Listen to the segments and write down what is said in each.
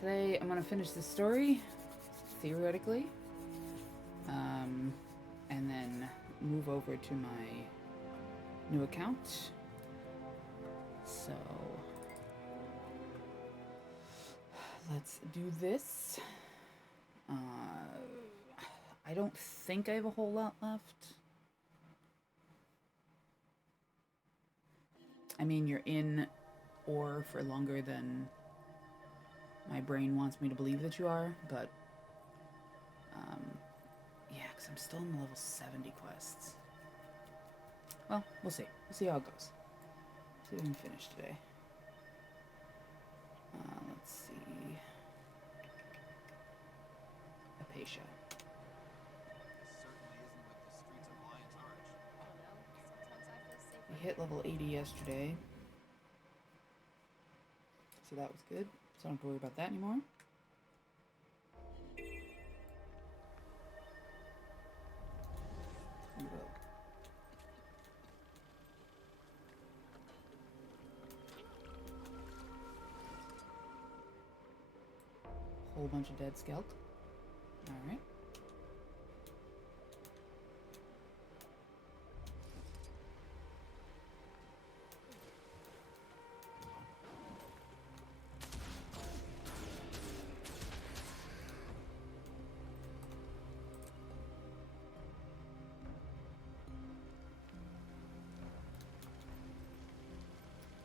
Today I'm gonna finish the story, theoretically, and then move over to my new account. So let's do this. I don't think I have a whole lot left. I mean, you're in ore for longer than my brain wants me to believe that you are, but yeah, because I'm still in the level 70 quests. Well, we'll see. We'll see how it goes. See if we can finish today. Let's see. Apatia. We hit level 80 yesterday, so that was good. So I don't have to worry about that anymore. Whole bunch of dead skelt. Alright.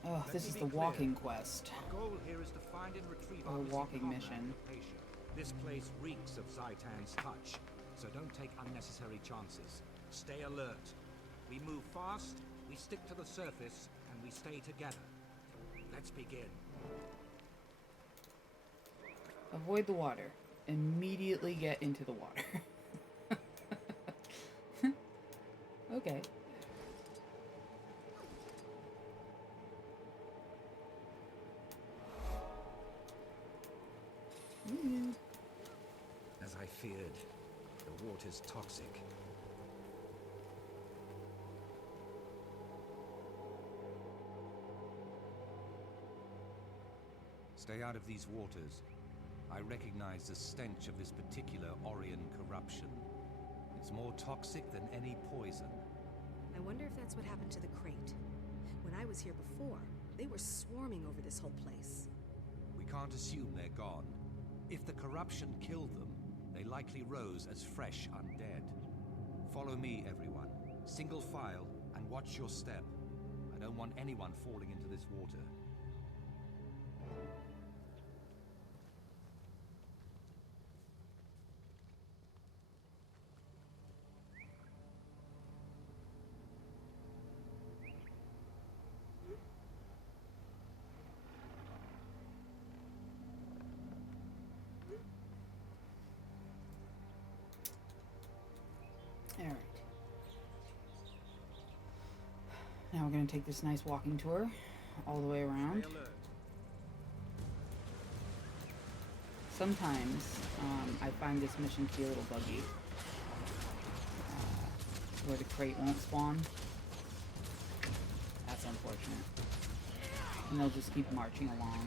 Oh, this is the walking quest. Our goal here is to find and retrieve Or our walking mission. Apatia. This place reeks of Zaitan's touch, so don't take unnecessary chances. Stay alert. We move fast, we stick to the surface, and we stay together. Let's begin. Avoid the water. Immediately get into the water. Okay. As I feared, the water's toxic. Stay out of these waters. I recognize the stench of this particular Orion corruption. It's more toxic than any poison. I wonder if that's what happened to the crate. When I was here before, they were swarming over this whole place. We can't assume they're gone. If the corruption killed them, they likely rose as fresh undead. Follow me, everyone. Single file, and watch your step. I don't want anyone falling into this water. Alright. Now we're going to take this nice walking tour all the way around. Sometimes I find this mission to be a little buggy, where the crate won't spawn. That's unfortunate. And they'll just keep marching along,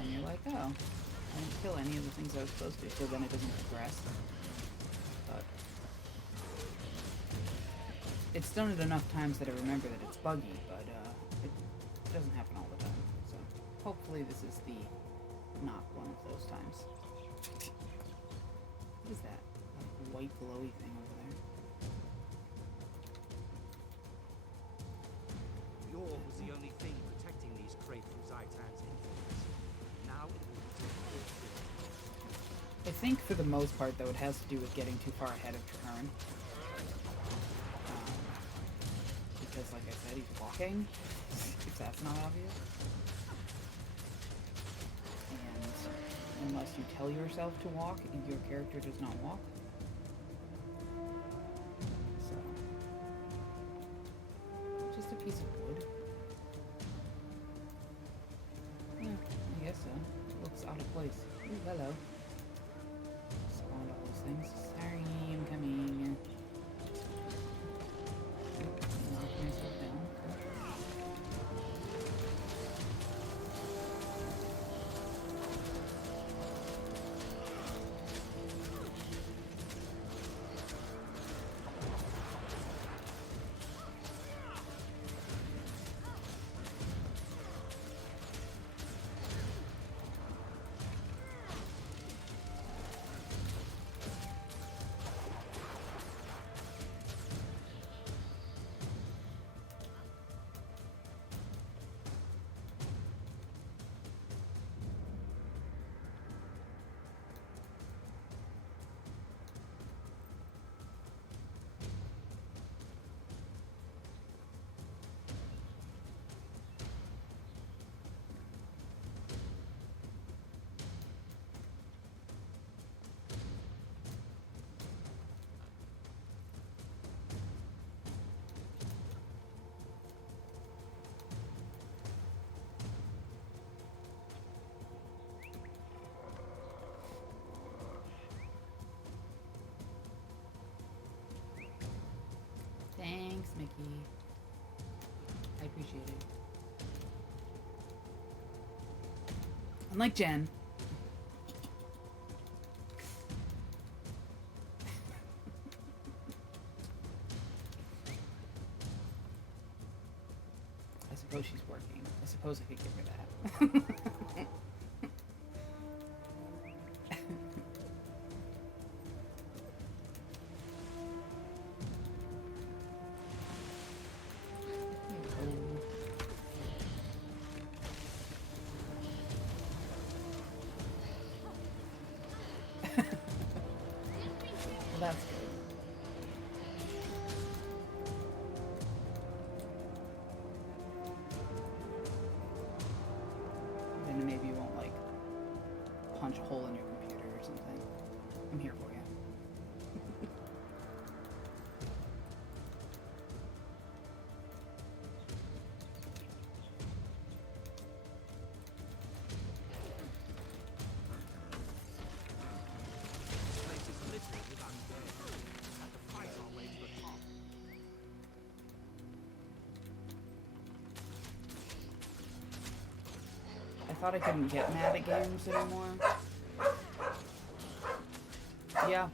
and you're like, oh, I didn't kill any of the things I was supposed to, so then it doesn't progress. But it's done it enough times that I remember that it's buggy, but it doesn't happen all the time. So hopefully this is not one of those times. What is that? Like white glowy thing over there? The orb was the only thing protecting these crates from Zaitan's influence. Now it will be taken. I think for the most part, though, it has to do with getting too far ahead of Trahearn. Because, like I said, he's walking, if that's not obvious. And unless you tell yourself to walk, your character does not walk. So, just a piece of wood. Yeah, I guess so. It looks out of place. Ooh, hello. Spawned all those things. Sorry, I'm coming. Knock myself down. Mickey. I appreciate it. Unlike Jen. I suppose she's working. I suppose I could give her that. Well, that's good. Then maybe you won't, like, punch a hole in your computer or something. I'm here for you. This place is littered with undead. We'll have to fight our way to the top. I thought I couldn't get mad at games anymore. Yeah,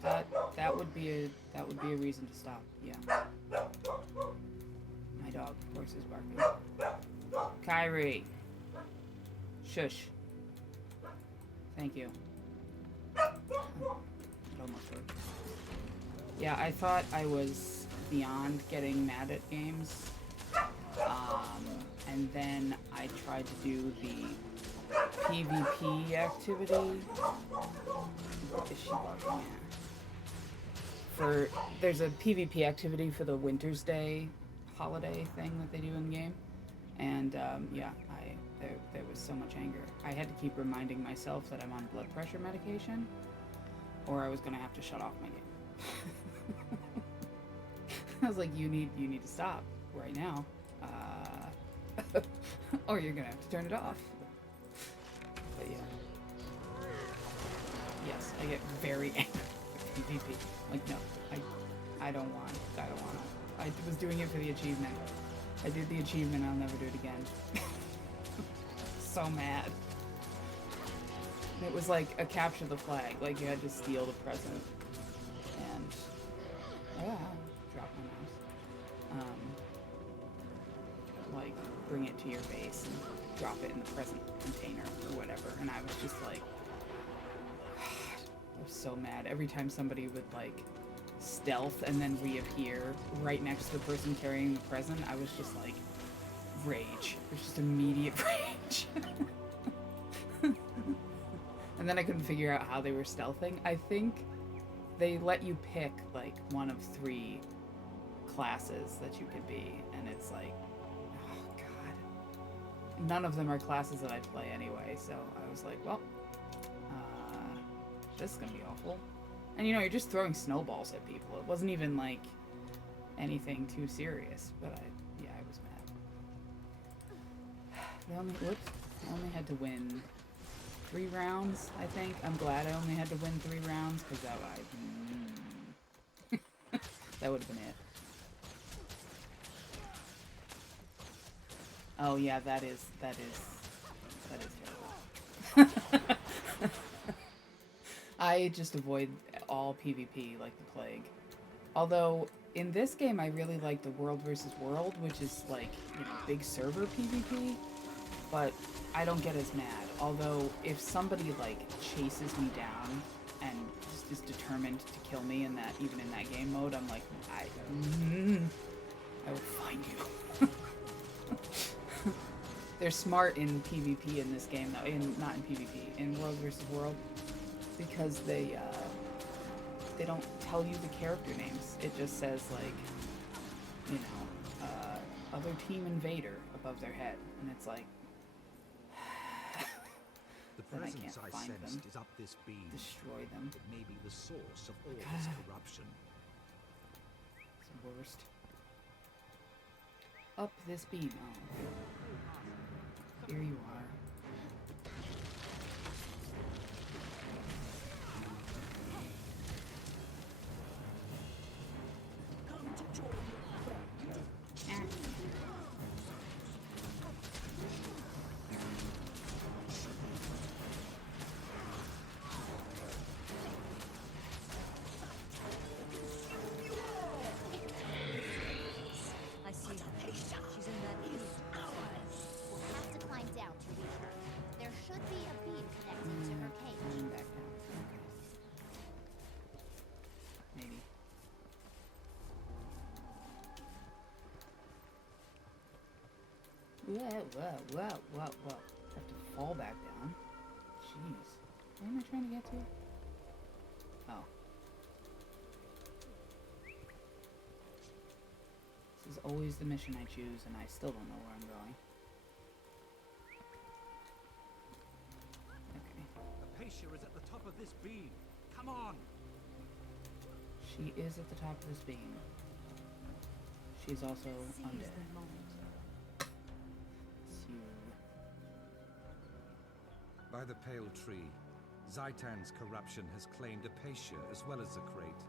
that would be a reason to stop. Yeah. My dog, of course, is barking. Kyrie. Shush. Thank you. It almost worked. Yeah, I thought I was beyond getting mad at games. And then I tried to do the PvP activity. Is she barking? Yeah. There's a PvP activity for the Winter's Day holiday thing that they do in the game. And yeah, there was so much anger. I had to keep reminding myself that I'm on blood pressure medication, or I was gonna have to shut off my game. I was like, you need to stop right now, or you're gonna have to turn it off. But yeah, yes, I get very angry with PvP. Like, no, I don't want. I was doing it for the achievement. I did the achievement. I'll never do it again. So mad. It was like a capture the flag. Like, you had to steal the present. And drop my mouse. Like, bring it to your base and drop it in the present container or whatever. And I was just like, I was so mad. Every time somebody would, like, stealth and then reappear right next to the person carrying the present, I was just like, rage. It was just immediate rage. And then I couldn't figure out how they were stealthing. I think they let you pick, like, one of 3 classes that you could be, and it's like, oh god. None of them are classes that I play anyway, so I was like, well, this is gonna be awful. And you know, you're just throwing snowballs at people. It wasn't even like anything too serious, but I was mad. I only had to win 3 rounds, I think. I'm glad I only had to win 3 rounds, because that would have been it. Oh yeah, that is terrible. I just avoid all PvP like the plague. Although, in this game I really like the World vs. World, which is like, you know, big server PvP, but I don't get as mad. Although, if somebody like chases me down and just is determined to kill me in that, even in that game mode, I'm like, I will find you. They're smart in PvP in this game, though. Not in PvP, in World vs. World, because they don't tell you the character names. It just says, like, you know, other team invader above their head, and it's like, The then I presence can't I find sensed them, is up this beam. destroy them. It may be the source of all this corruption. It's the worst. Up this beam. Oh. Here you are. Whoa. Have to fall back down. Jeez. Where am I trying to get to? Oh. This is always the mission I choose, and I still don't know where I'm going. Okay. Apacia is at the top of this beam. Come on! She is at the top of this beam. She's also undead. By the Pale Tree, Zaitan's corruption has claimed Apacia as well as the crate.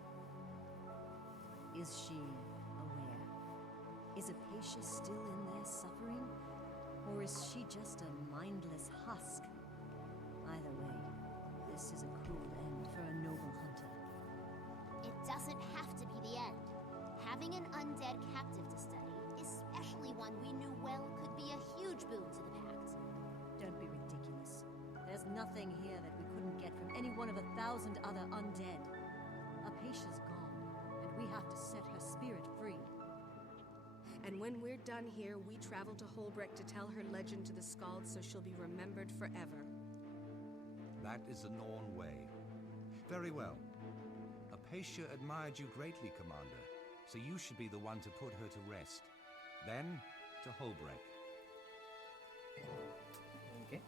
Is she aware? Is Apacia still in there suffering? Or is she just a mindless husk? Either way, this is a cruel end for a noble hunter. It doesn't have to be the end. Having an undead captive to study, especially one we knew well, could be a huge boon to the Pact. Don't be ridiculous. There's nothing here that we couldn't get from any one of 1,000 other undead. Apacia's gone, and we have to set her spirit free. And when we're done here, we travel to Holbreck to tell her legend to the Skalds so she'll be remembered forever. That is the Norn way. Very well. Apacia admired you greatly, Commander, so you should be the one to put her to rest. Then, to Holbreck. Okay.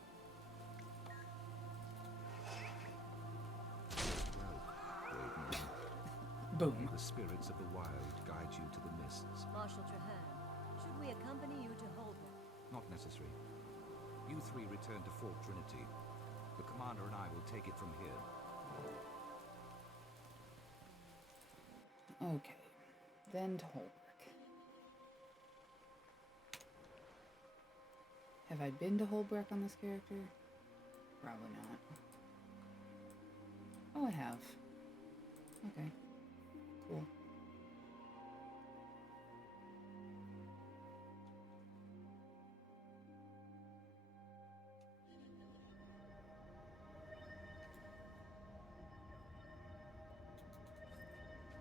Well, brave man. Boom. The spirits of the wild guide you to the mists. Marshal Trahan, should we accompany you to Holbrook? Not necessary. You three return to Fort Trinity. The Commander and I will take it from here. Okay. Then to Holbrook. Have I been to Holbrook on this character? Probably not. Oh, I have. Okay. Cool.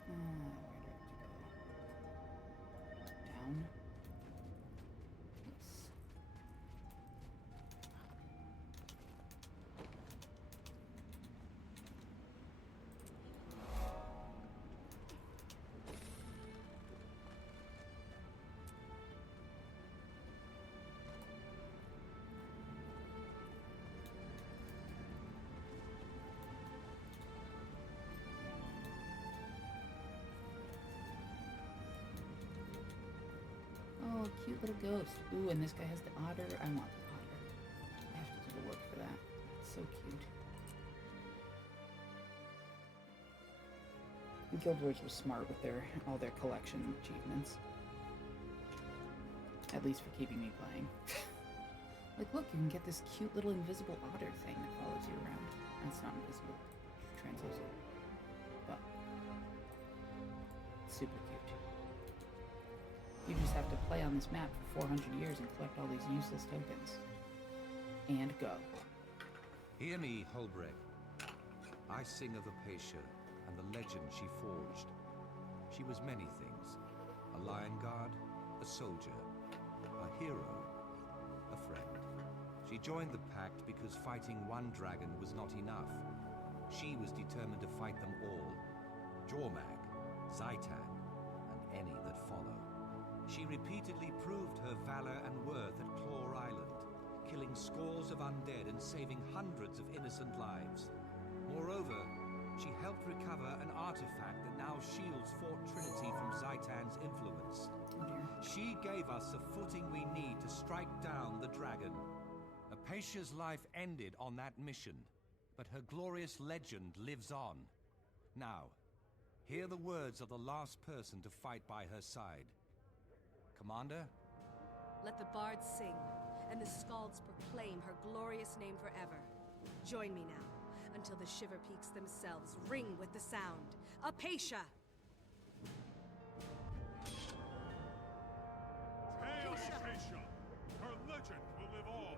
Where do I have to go? Down? Yes. Oh, cute little ghost. Ooh, and this guy has the otter. I want the otter. I have to do the work for that. It's so cute. Guild Wars was smart with all their collection achievements. At least for keeping me playing. Like, look, you can get this cute little invisible otter thing that follows you around. And it's not invisible. It's translucent. But super cute. You just have to play on this map for 400 years and collect all these useless tokens. And go. Hear me, Holbreck. I sing of Apacia and the legend she forged. She was many things. A lion guard, a soldier, a hero, a friend. She joined the Pact because fighting one dragon was not enough. She was determined to fight them all. Jormag, Zaitan, and any that follow. She repeatedly proved her valor and worth at Claw Island, killing scores of undead and saving hundreds of innocent lives. Moreover, she helped recover an artifact that now shields Fort Trinity from Zaitan's influence. She gave us the footing we need to strike down the dragon. Apacia's life ended on that mission, but her glorious legend lives on. Now, hear the words of the last person to fight by her side. Commander? Let the bards sing, and the Skalds proclaim her glorious name forever. Join me now, until the Shiver Peaks themselves ring with the sound. Apacia! Hail Apacia! Her legend will live on!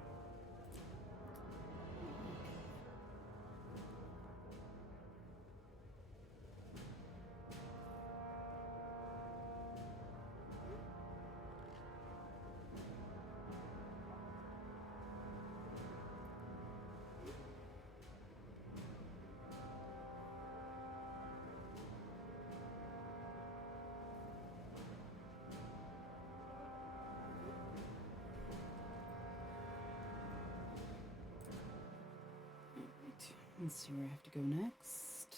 Let's see where I have to go next.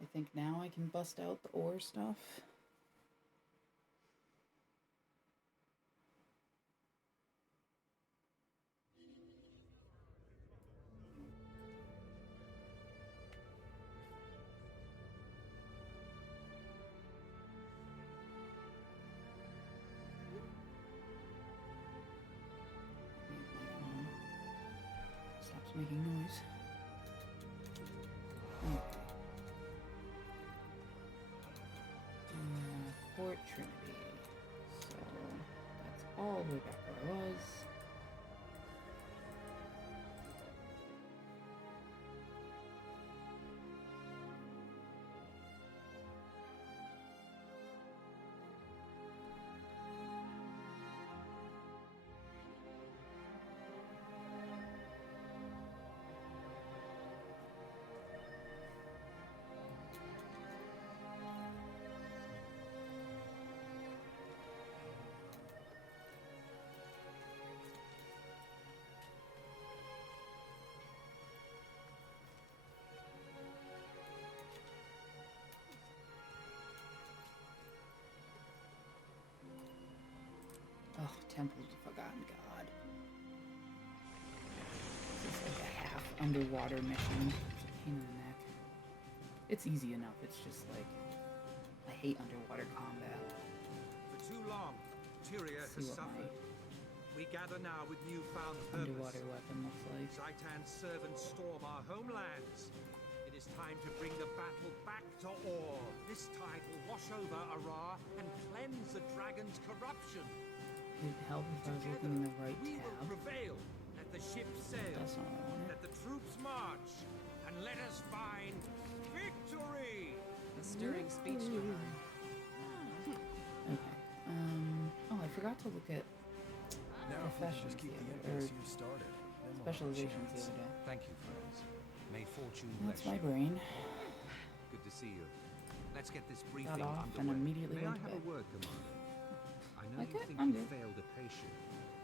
I think now I can bust out the ore stuff. Stops making noise. Okay. Fort Trinity. So that's all the way back where I was. Oh, Temple of the Forgotten God. This is like a half underwater mission. It's a pain in the neck. It's easy enough, it's just like, I hate underwater combat. For too long, Tyria See has what my suffered. We gather now with newfound purpose. underwater weapon looks like. Zaitan's servants storm our homelands. It is time to bring the battle back to Or. This tide will wash over Arar and cleanse the dragon's corruption. It'd help if I was looking in the right we will tab. prevail. Let the ship sail. That's not what I wanted. Let the troops march. And let us find victory! A stirring speech, Jahar. Okay. Oh, I forgot to look at Now, if we can professions just keep the the other, or impasse you started, then we'll have a specializations the chance. other day. Thank you, friends. May fortune That's bless my you. brain. Good to see you. Let's get this briefing Got off and underway. immediately May I went to have a bed. word, Commander? I know Okay, you think I'm you good. failed a patient,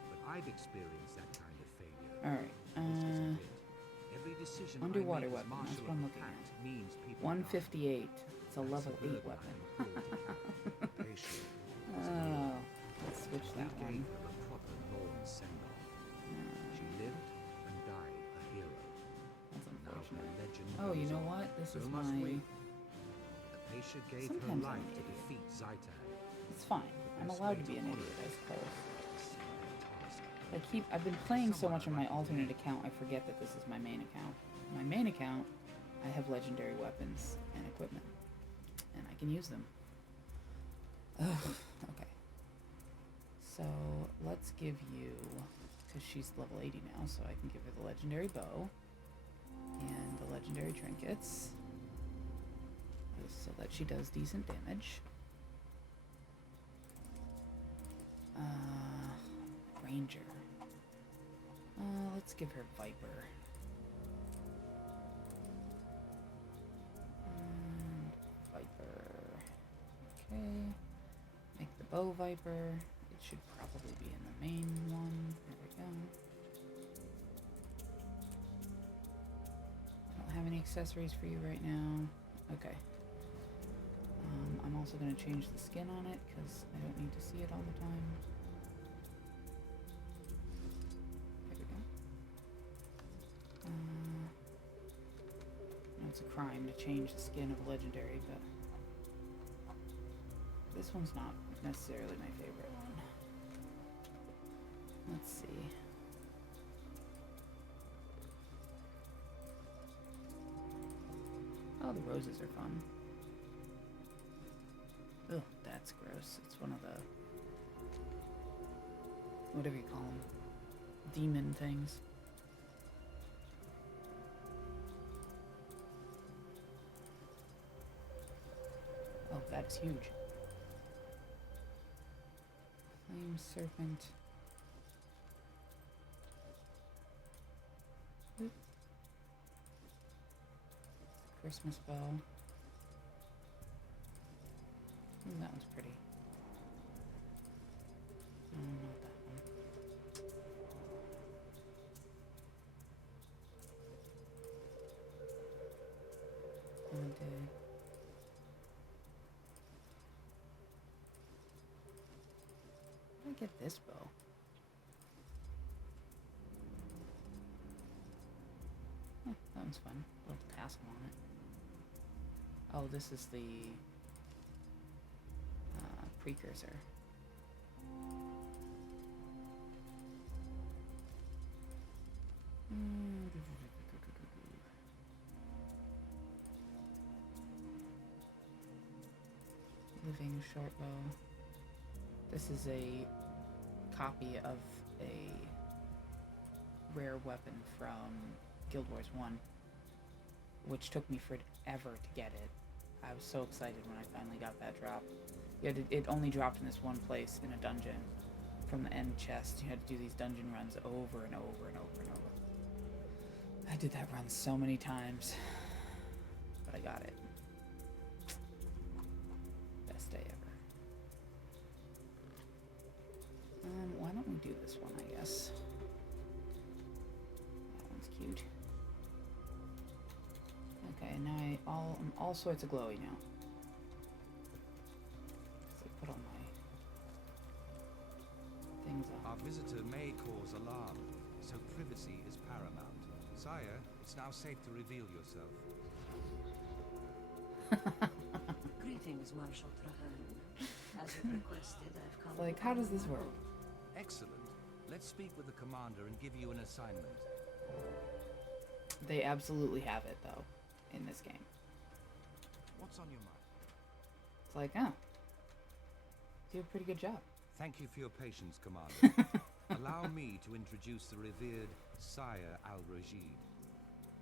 but I've experienced that kind of failure. Alright. This is a bit. Every decision Underwater I make as weapon, that's Marshal what I'm of the looking Pact at. means people 158. It's a die. level That's 8 burden weapon. I'm holding. Patient was Oh, let's switch we that gave one. her a proper Norn send-off. She lived and died a hero. That's Now her unfortunate. legend Oh, you goes know on. what? This So is must my... we. Apatia gave her Sometimes I'm life an to idiot. defeat Zaitan. It's fine. I'm best allowed way to be to an honor idiot, I suppose. Task. I've been playing so Someone much on my I'd like to alternate meet. account, I forget that this is my main account. My main account, I have legendary weapons and equipment, and I can use them. Ugh, okay. So let's give you, because she's level 80 now, so I can give her the legendary bow and the legendary trinkets, so that she does decent damage. Ranger. Let's give her Viper. And Viper. Okay. Make the bow Viper. It should probably be in the main one. There we go. I don't have any accessories for you right now. Okay. I'm also going to change the skin on it because I don't need to see it all the time. There we go. I know it's a crime to change the skin of a legendary, but this one's not necessarily my favorite one. Let's see. Oh, the roses are fun. Ugh, that's gross. It's one of the... whatever you call them. Demon things. Oh, that's huge. Flame Serpent. Oop. Christmas bell. Ooh, that one's pretty. No, not that one. get this bow? That one's fun. Little tassel on it. Oh, this is the precursor. Living short bow. This is a copy of a rare weapon from Guild Wars 1, which took me forever to get it. I was so excited when I finally got that drop. It only dropped in this one place in a dungeon. From the end chest, you had to do these dungeon runs over and over and over and over. I did that run so many times, but I got it. Best day ever. Why don't we do this one, I guess? That one's cute. Okay, now I'm all sorts of glowy now. So put all my things on. Our visitor may cause alarm, so privacy is paramount. Sire, it's now safe to reveal yourself. Greetings, Marshal Trahan. As you requested, I've come. Like, how does this work? Excellent. Let's speak with the commander and give you an assignment. They absolutely have it, though, in this game. What's on your mind? It's like, oh, do a pretty good job. Thank you for your patience, Commander. Allow me to introduce the revered Sire Al-Rajid.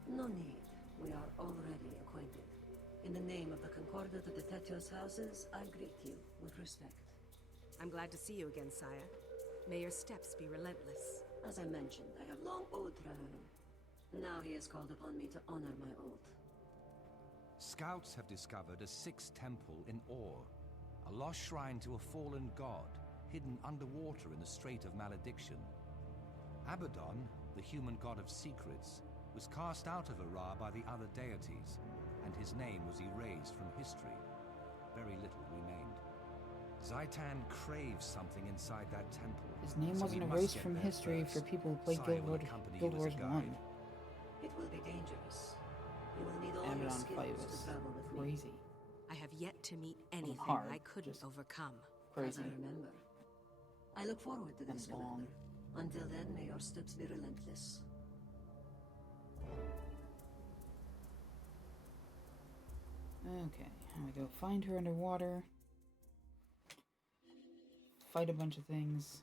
No need. We are already acquainted. In the name of the Concordat of the Tetios houses, I greet you with respect. I'm glad to see you again, sire. May your steps be relentless. As I mentioned, I have long owed Trahan. Now he has called upon me to honor my oath. Scouts have discovered a sixth temple in Or, a lost shrine to a fallen god, hidden underwater in the Strait of Malediction. Abaddon, the human god of secrets, was cast out of Ara by the other deities, and his name was erased from history. Very little remained. Zaitan craves something inside that temple. His name so wasn't we must erased get from there history first. for people who played Sire Guild will accompany Wars you as a 1. guide. It will be dangerous. You will need all your Abaddon skills fight to was travel with me. crazy. I have yet to meet anything hard, I couldn't just overcome. As Crazy. I remember. I look forward to And this, long. Commander. Until then, may your steps be relentless. Okay, here we go. Find her underwater. Fight a bunch of things.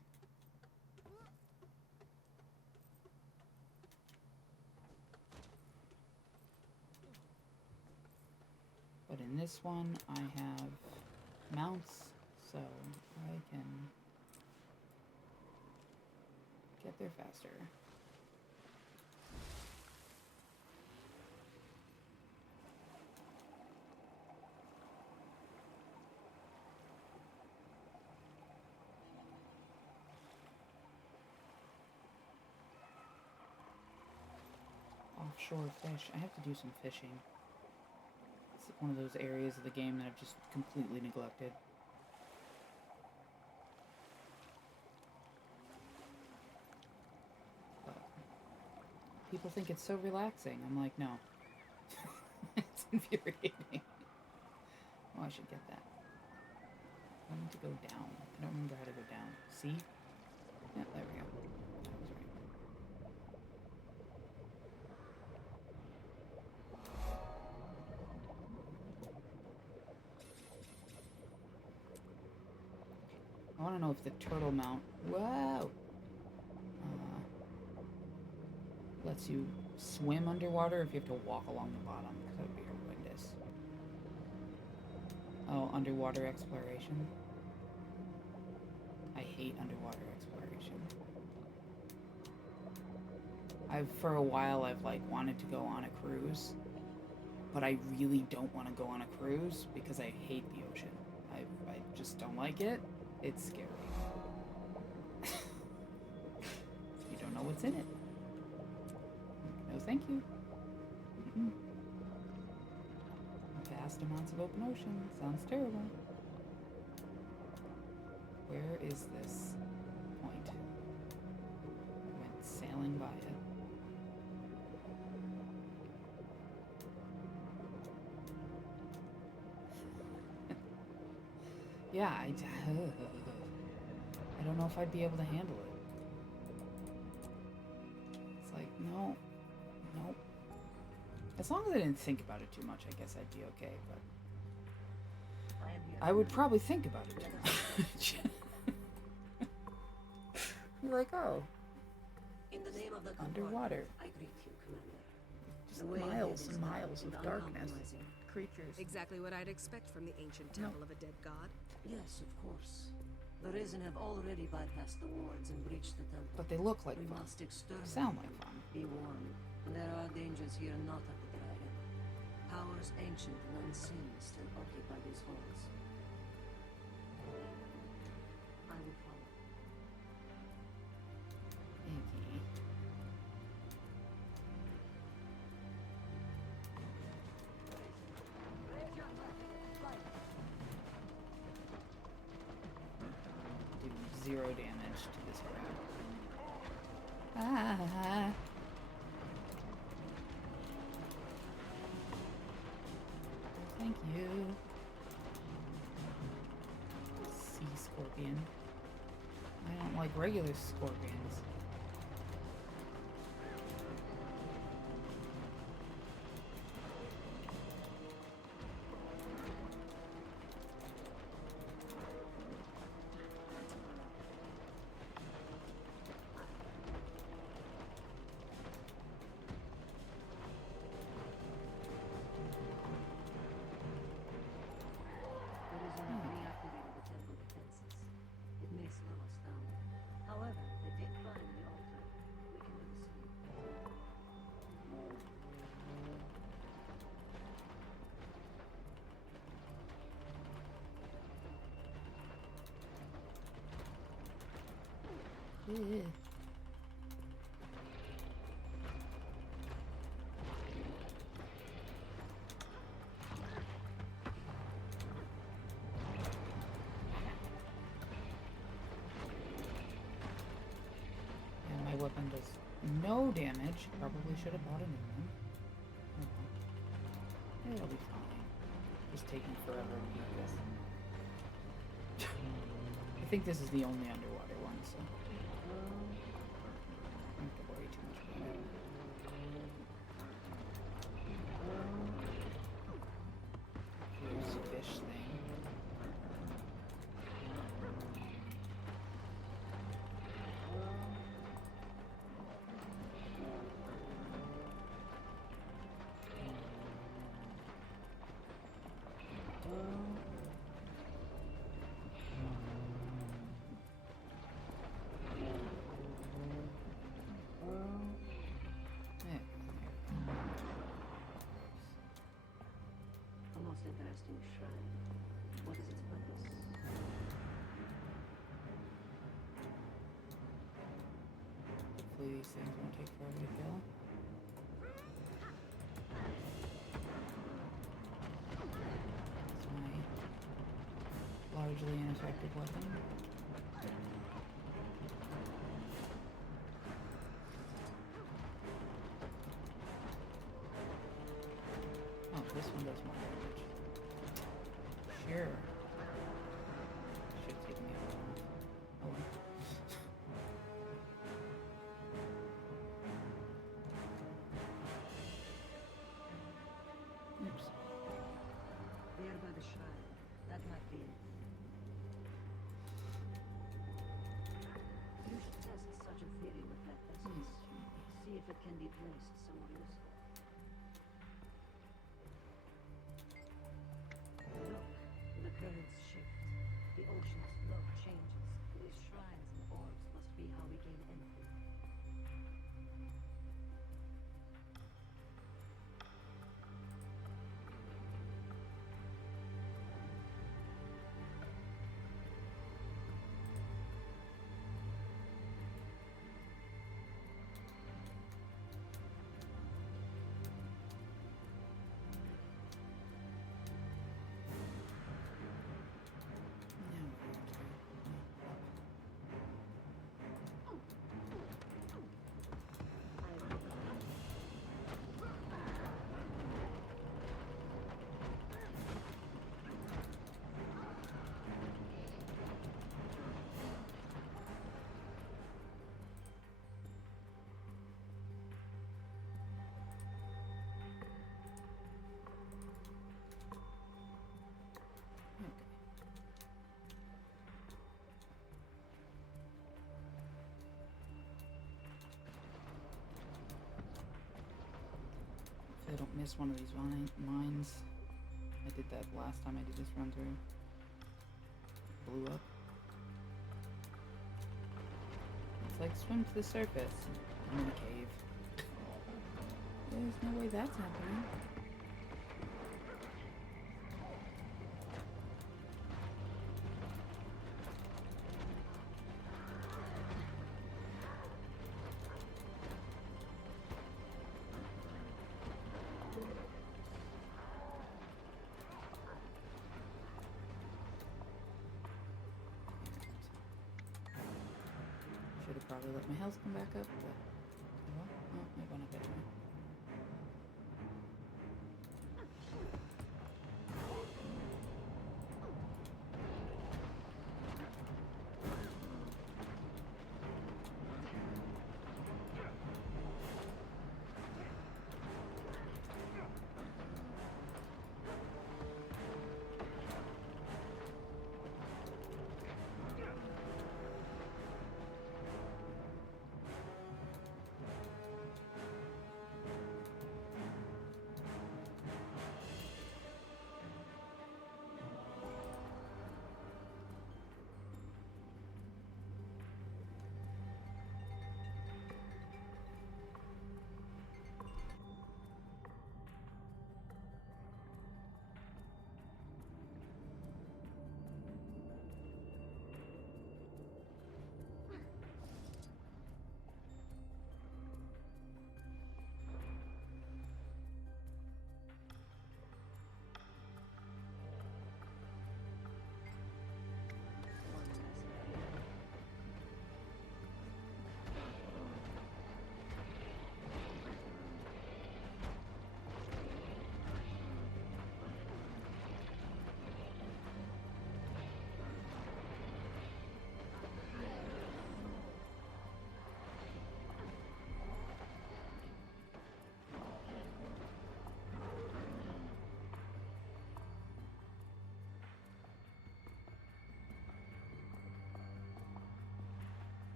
But in this one, I have mounts, so I can get there faster. Offshore fish. I have to do some fishing. It's one of those areas of the game that I've just completely neglected. But people think it's so relaxing. I'm like, no. It's infuriating. Oh, I should get that. I need to go down. I don't remember how to go down. See? Yeah, there we go. That was right. I want to know if the turtle mount, whoa, lets you swim underwater, or if you have to walk along the bottom, because that would be horrendous. Oh, underwater exploration. I hate underwater exploration. For a while, I've like wanted to go on a cruise, but I really don't want to go on a cruise because I hate the ocean. I just don't like it. It's scary. You don't know what's in it. No, thank you. Vast amounts of open ocean. Sounds terrible. Where is this? sailing by it. Yeah, I don't know if I'd be able to handle it. It's like, no. As long as I didn't think about it too much, I guess I'd be okay, but I would probably think about it too much. You're like, oh, In the name of the underwater. I greet you, Commander. Just The way ahead miles is and dark miles and of darkness. uncompromising. Creatures. Exactly what I'd expect from the ancient temple of a dead god. Yes, of course. The Risen have already bypassed the wards and breached the temple. But they look like We fun. must exterminate. Sound like fun. Be warned. There are dangers here not of the dragon. Powers ancient and unseen still occupy these halls. I will follow. Iggy. Do 0 damage to this crab. Ah. Thank you. Sea scorpion. I don't like regular scorpions. The Risen have reactivated the temple defenses. It may slow us down. However, they did climb the altar. We can do the same. Ugh. And my weapon does no damage. Probably should have bought a new one. Oh well. It'll be fine. Just taking forever to beat this. I think this is the only underwater one, so I don't have to worry too much about it. Here's a fish thing. Yeah. A most interesting shrine. What is its purpose? Hopefully these things won't take forever to kill. It's my largely ineffective weapon. Oh, this one does more damage. Sure. Should take me a while. Oh well. Oops. There by the shrine. That might be it. You should test such a theory with that essence. See if it can be placed somewhere useful. Look, the currents shift. The ocean's flow changes. These shrines and orbs must be how we gain entry. Now we're going to Don't miss one of these mines. I did that last time I did this run through. Blew up. It's like swim to the surface. I'm in a cave. There's no way that's happening. Should have probably let my health come back up, but oh, well. Oh, I went up anyway.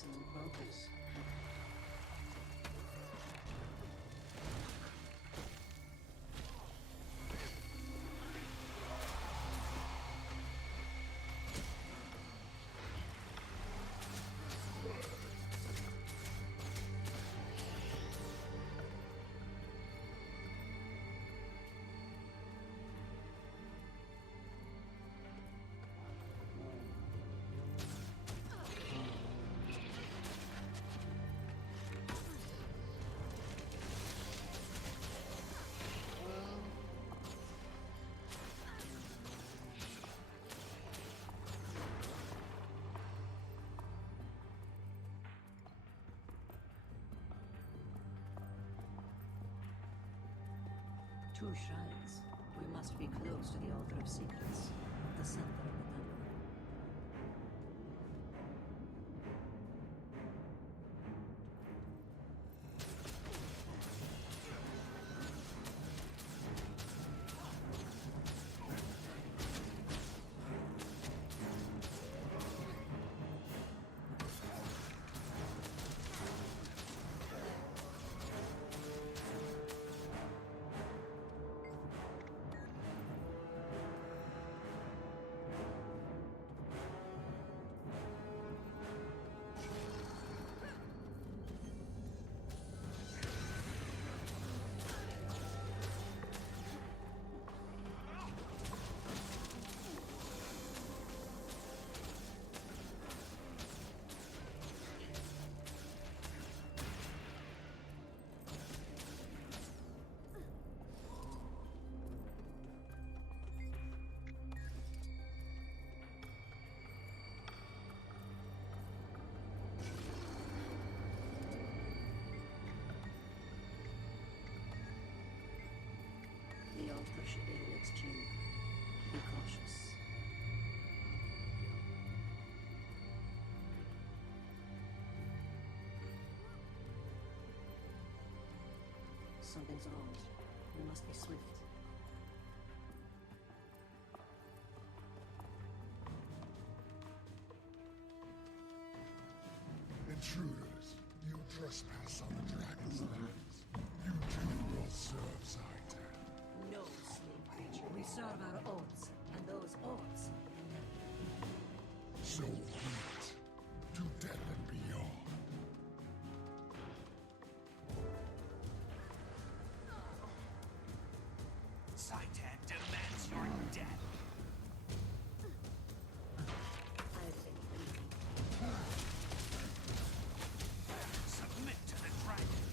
excellent progress. Two shrines. We must be close to the Altar of Secrets, the center of the temple. The altar should be the next chamber. Be cautious. Something's wrong. We must be swift. Intruders, you trespass on the dragon's lands. You too will serve Zaitan. No, slave creature. We serve our oaths, and those oaths. So be it. To death and beyond. Zaitan demands your death. I've been waiting. Submit to the dragon.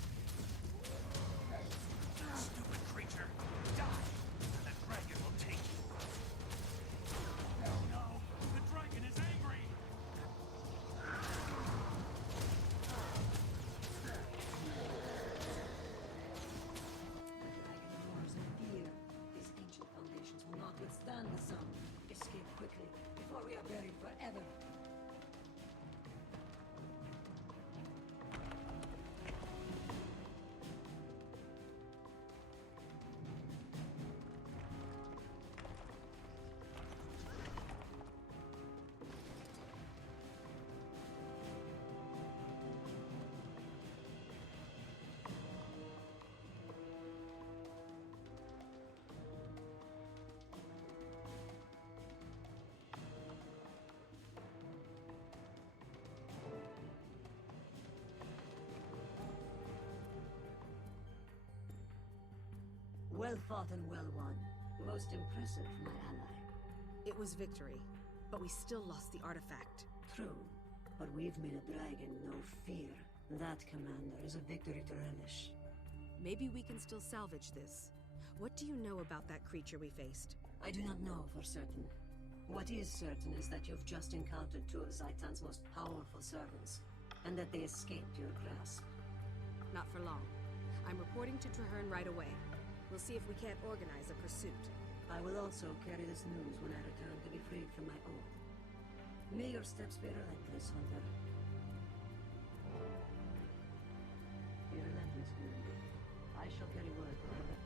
Stupid creature, die, and the dragon will take you. No, the dragon is angry. The dragon roars in fear. These ancient foundations will not withstand the sound. Escape quickly, before we are buried forever. Well fought and well won. Most impressive, my ally. It was victory, but we still lost the artifact. True, but we've made a dragon no fear. That, Commander, is a victory to relish. Maybe we can still salvage this. What do you know about that creature we faced? I do not know for certain. What is certain is that you've just encountered two of Zaitan's most powerful servants, and that they escaped your grasp. Not for long. I'm reporting to Traherne right away. We'll see if we can't organize a pursuit. I will also carry this news when I return to be freed from my oath. May your steps be relentless, Hunter. Be relentless, Commander. I shall carry word to her.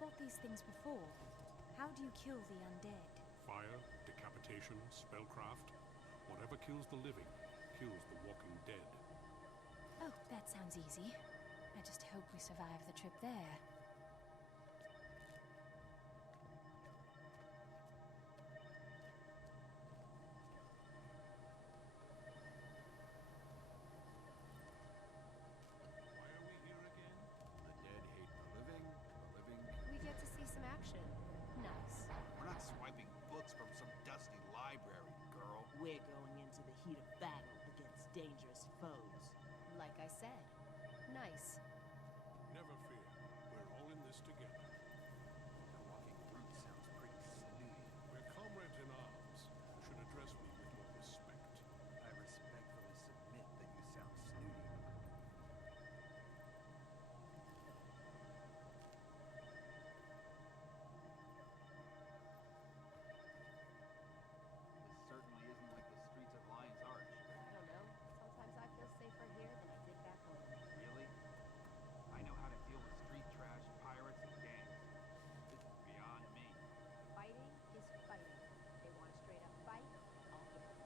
fought these things before. How do you kill the undead? Fire, decapitation, spellcraft. Whatever kills the living, kills the walking dead. Oh, that sounds easy. I just hope we survive the trip there. Why are we here again? The dead hate the living. We get to see some action. Nice. We're not swiping books from some dusty library, girl. We're going into the heat of battle against dangerous foes. Like I said, nice. Never fear. We're all in this together. The walking brute sounds pretty snooty. We're comrades in arms. You should address me with more respect. I respectfully submit that you sound snooty. This certainly isn't like the streets of Lion's Arch. I don't know. Sometimes I feel safer here than I did back home. Really? I know how to deal with street trash, pirates, and gangs. This is beyond me. Fighting is fighting. They want a straight up fight, I'll give it.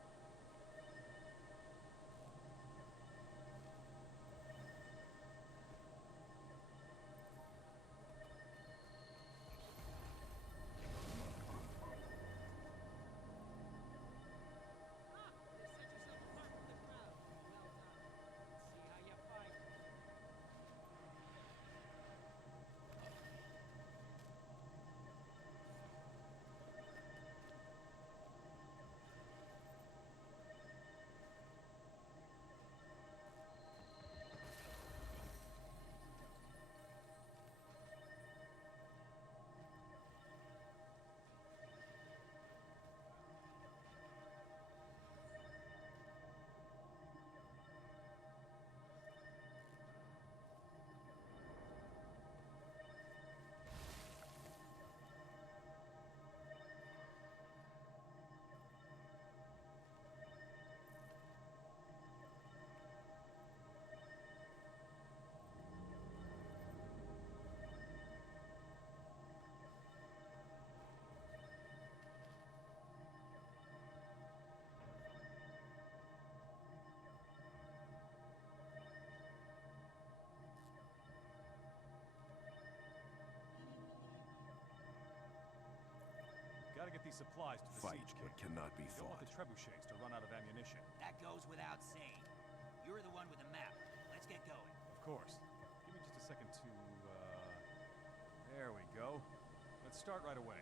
Gotta get these supplies to the Fight siege what king. cannot be Don't want fought. the trebuchets to run out of ammunition. That goes without saying. You're the one with the map. Let's get going. Of course. Give me just a second to, There we go. Let's start right away.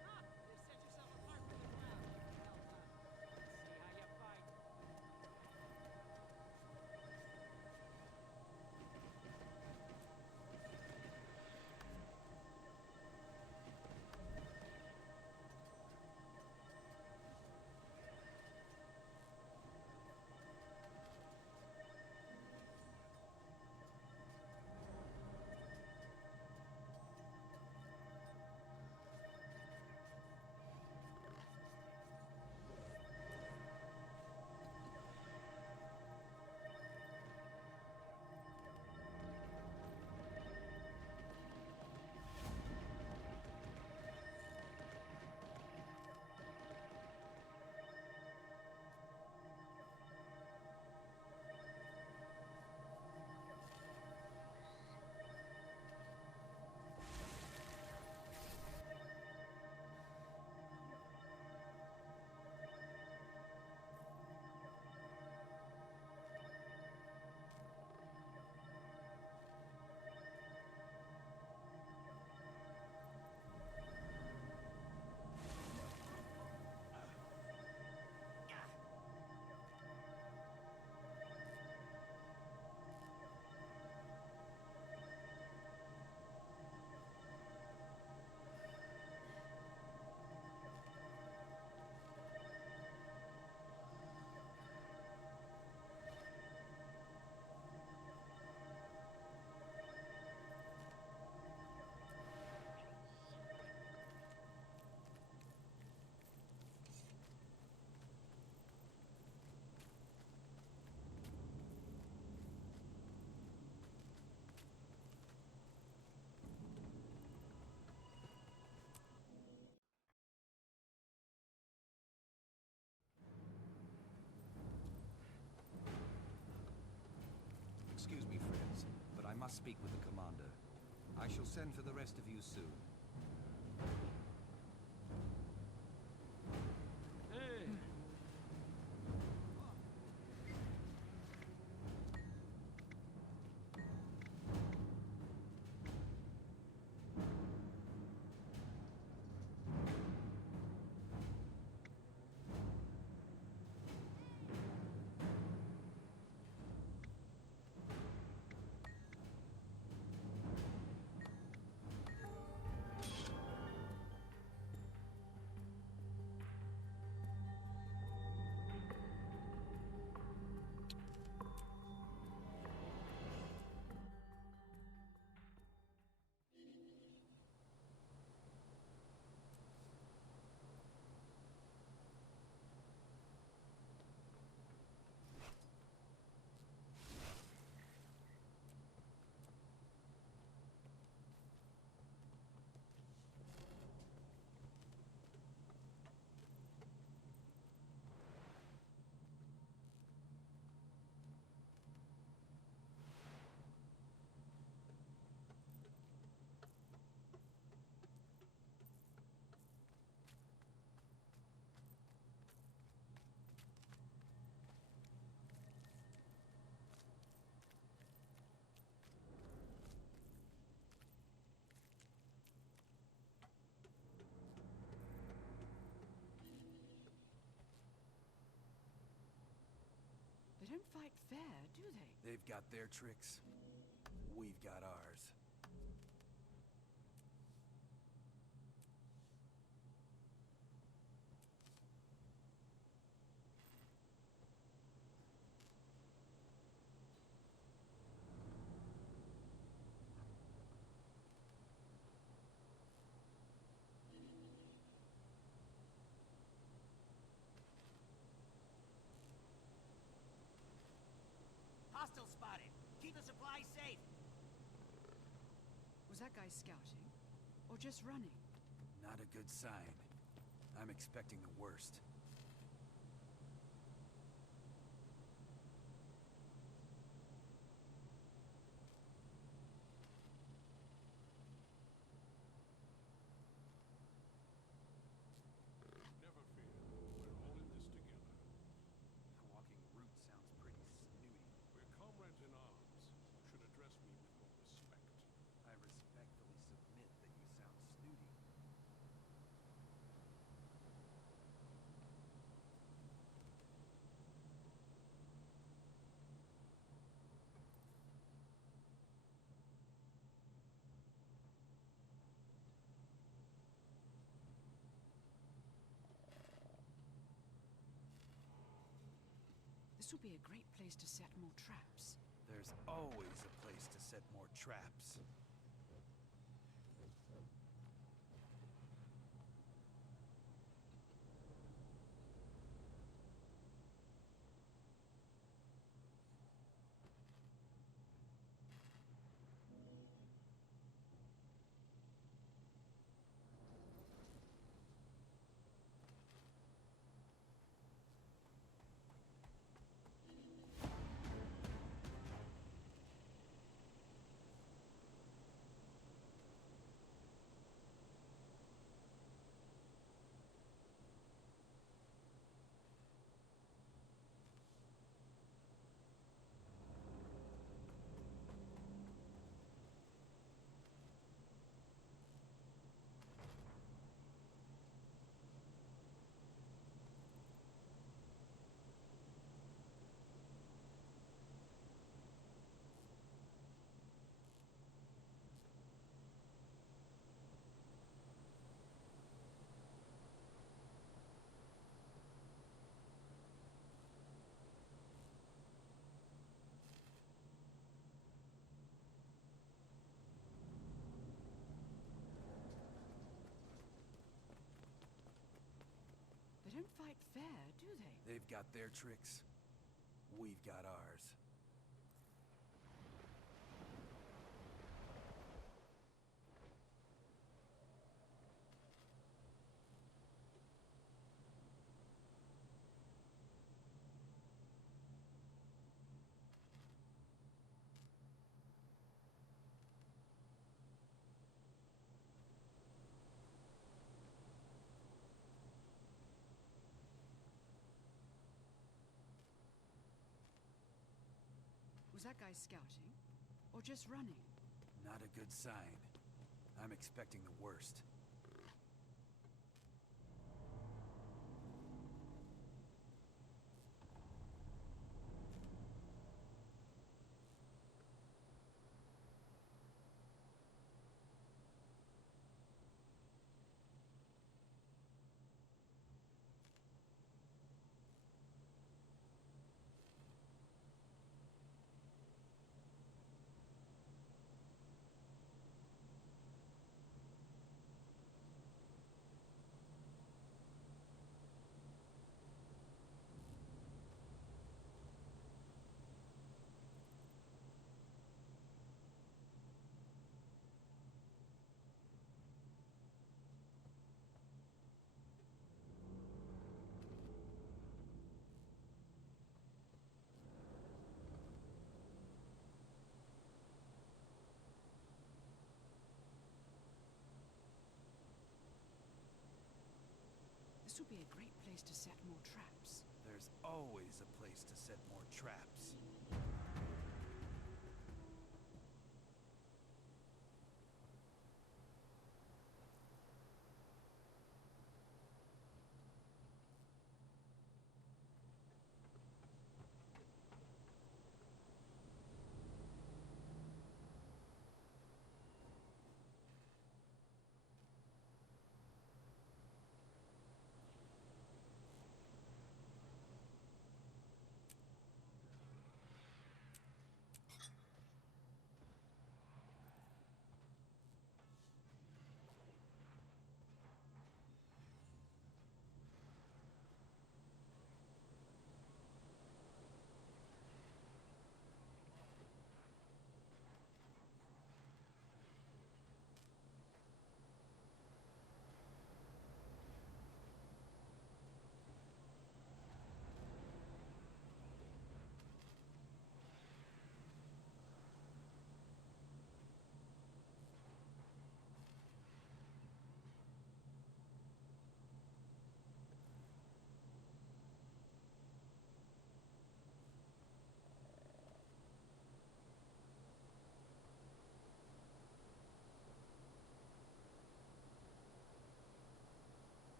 Knowledge is the greatest treasure. They've set yourself apart from the crowd. Well done. Let's see how you fight. speak with the commander. I shall send for the rest of you soon. Hey! They don't fight fair, do they? They've got their tricks. We've got ours. Hostile spotted. Keep the supplies safe. Was that guy scouting? Or just running? Not a good sign. I'm expecting the worst. Never fear. We're all in this together. Walking route sounds pretty snooty. We're comrades in arms. You should address me with more respect. I respectfully submit that you sound snooty. This will be a great place to set more traps. There's always a place to set more traps. They don't fight fair, do they? They've got their tricks. We've got ours. Was that guy scouting? Or just running? Not a good sign. I'm expecting the worst. This would be a great place to set more traps. There's always a place to set more traps.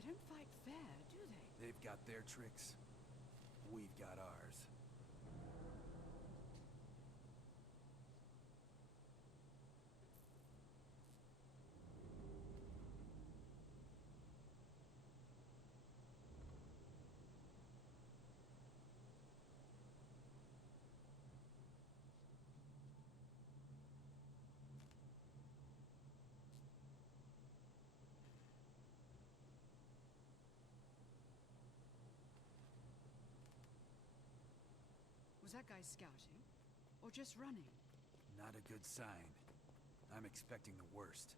They don't fight fair, do they? They've got their tricks. We've got ours. Was that guy scouting? Or just running? Not a good sign. I'm expecting the worst.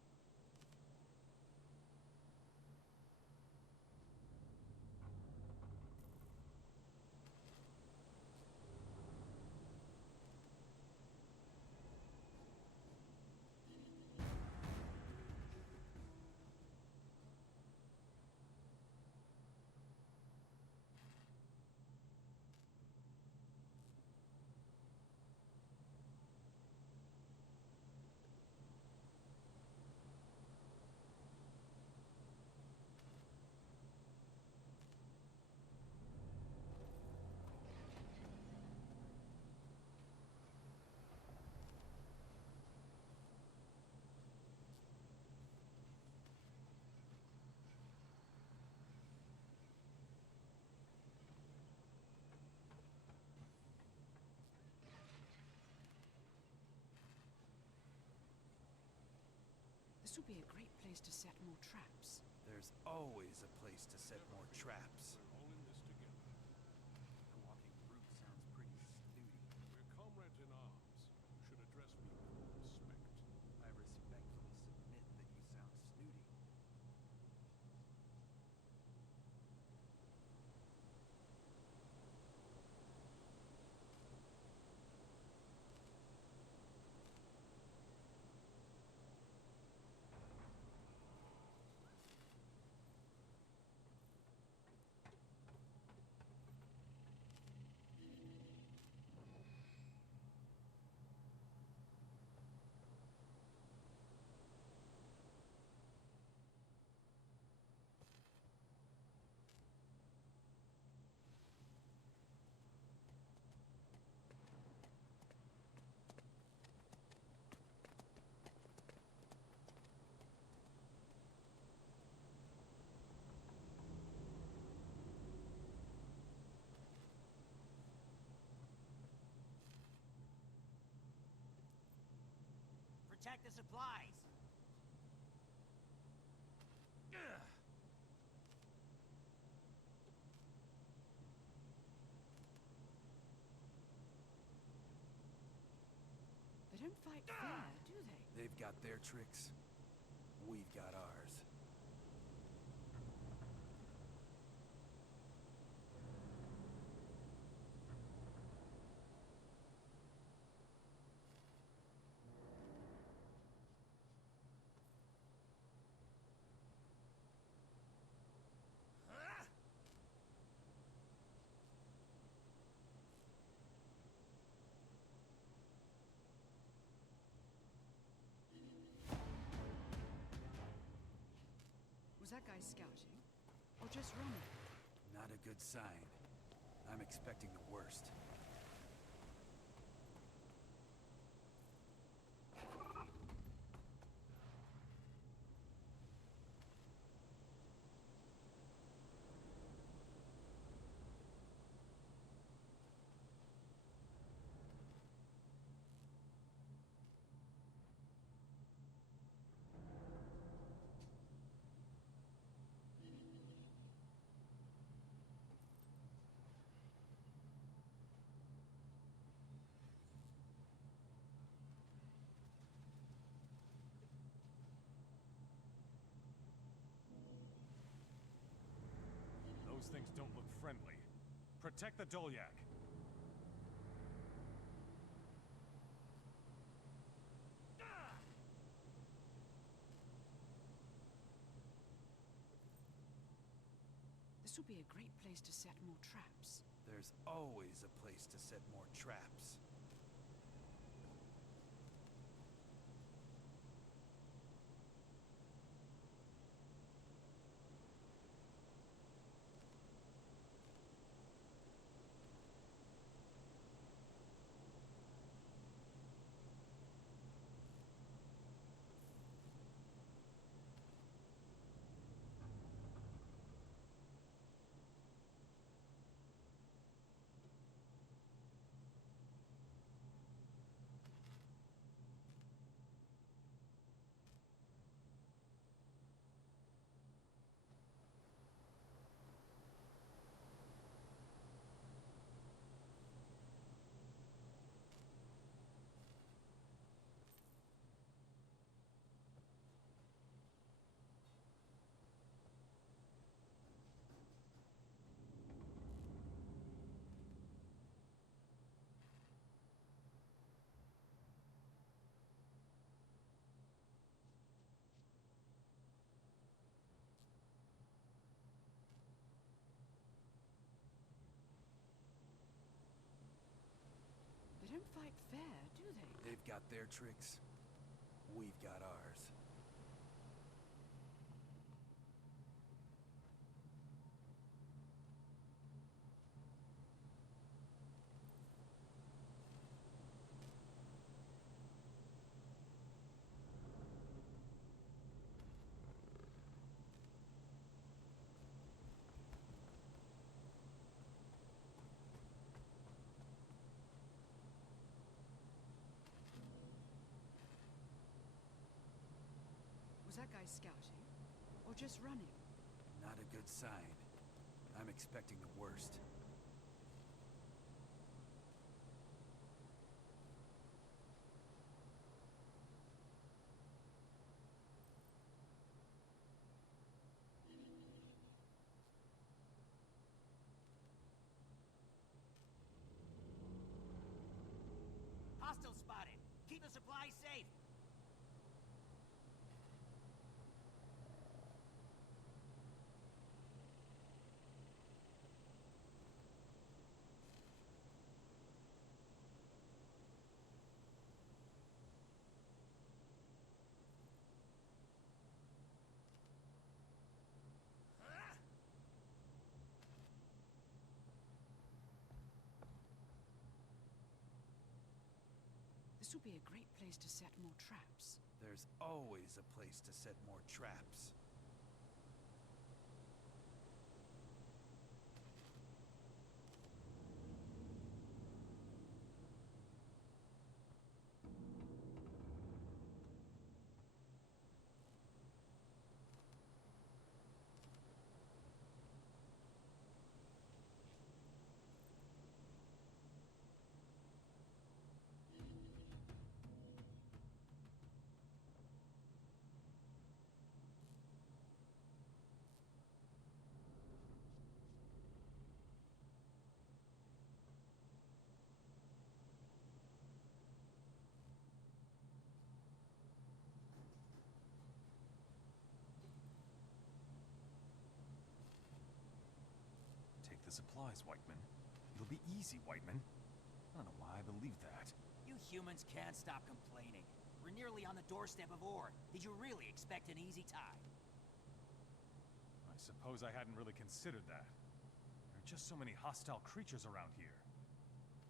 This would be a great place to set more traps. There's always a place to set more traps. We're all in this together. The walking brute sounds pretty snooty. We're comrades in arms. You should address me with respect. I respectfully submit that you sound snooty. Protect the supplies! They don't fight fair, do they? They've got their tricks. We've got ours. Was that guy scouting? Or just running? Not a good sign. I'm expecting the worst. Those things don't look friendly. Protect the Dolyak. This will be a great place to set more traps. There's always a place to set more traps. They don't fight fair, do they? They've got their tricks. We've got ours. Was that guy scouting? Or just running? Not a good sign. I'm expecting the worst. Hostile spotted! Keep the supplies safe! This will be a great place to set more traps. There's always a place to set more traps. the supplies, Whiteman. It'll be easy, Whiteman. I don't know why I believe that. You humans can't stop complaining. We're nearly on the doorstep of Ord. Did you really expect an easy time? I suppose I hadn't really considered that. There are just so many hostile creatures around here.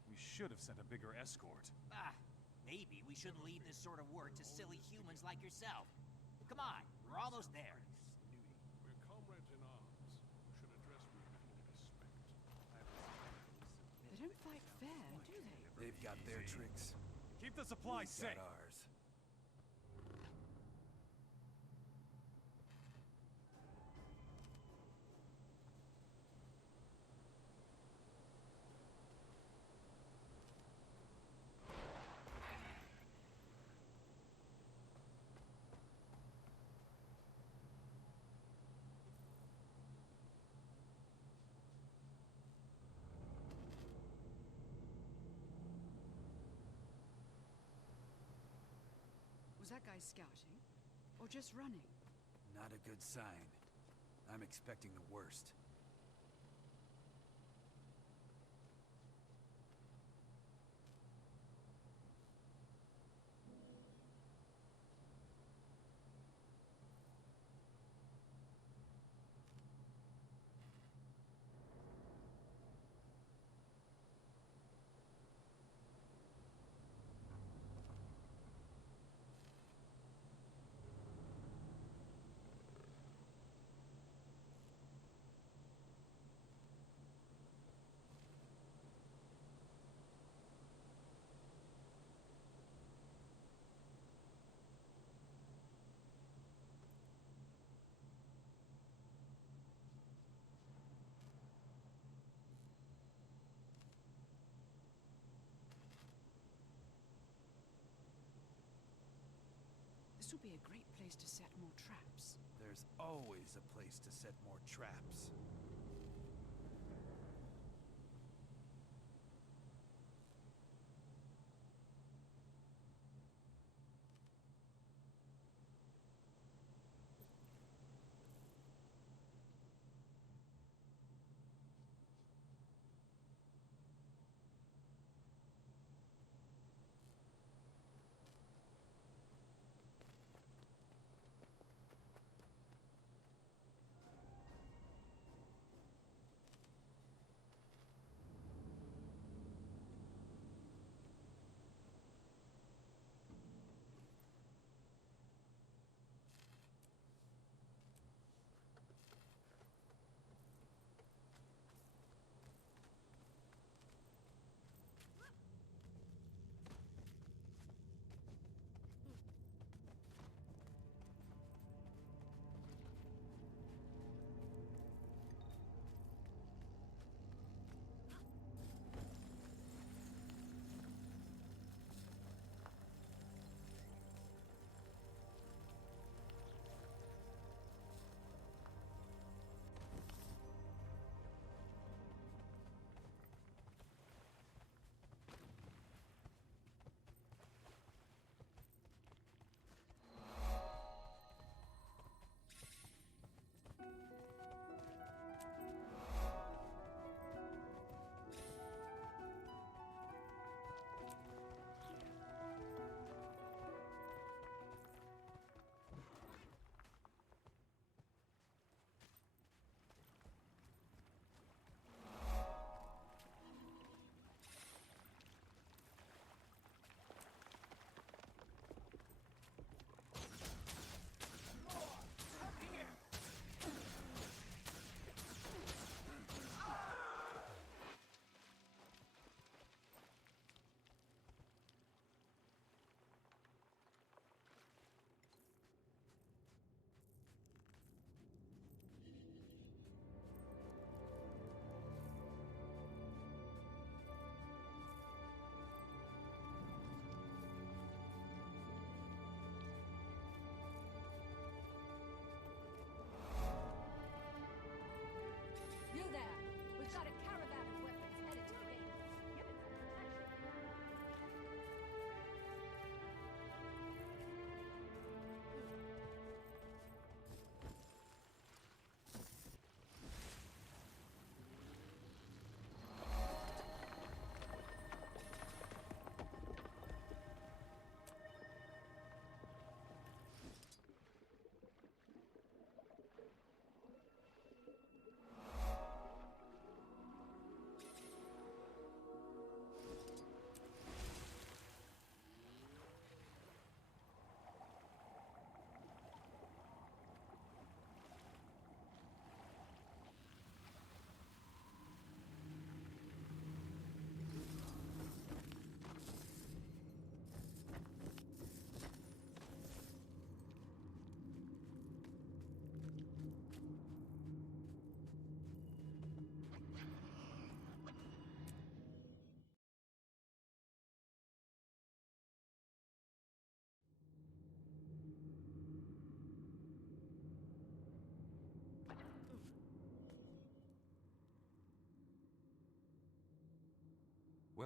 We should have sent a bigger escort. Ah, maybe we shouldn't leave this sort of work to silly humans like yourself. Come on, we're almost there. We're comrades in arms who should address me with more respect. They don't fight fair, do they? They've got their tricks. Keep the supplies We've safe. got ours. Was that guy scouting? Or just running? Not a good sign. I'm expecting the worst. This will be a great place to set more traps. There's always a place to set more traps.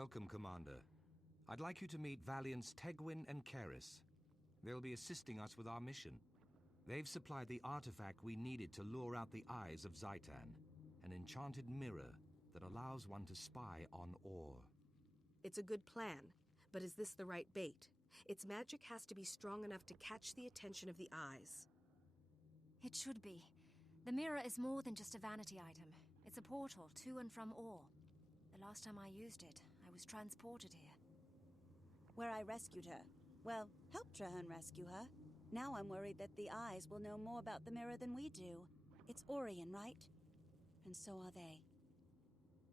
Welcome, Commander. I'd like you to meet Valiants Tegwin and Kaeris. They'll be assisting us with our mission. They've supplied the artifact we needed to lure out the eyes of Zhaitan, an enchanted mirror that allows one to spy on ore. It's a good plan, but is this the right bait? Its magic has to be strong enough to catch the attention of the eyes. It should be. The mirror is more than just a vanity item. It's a portal to and from ore. The last time I used it, I was transported here. Where I rescued her. Well, helped Trahearne rescue her. Now I'm worried that the eyes will know more about the mirror than we do. It's Orion, right? And so are they.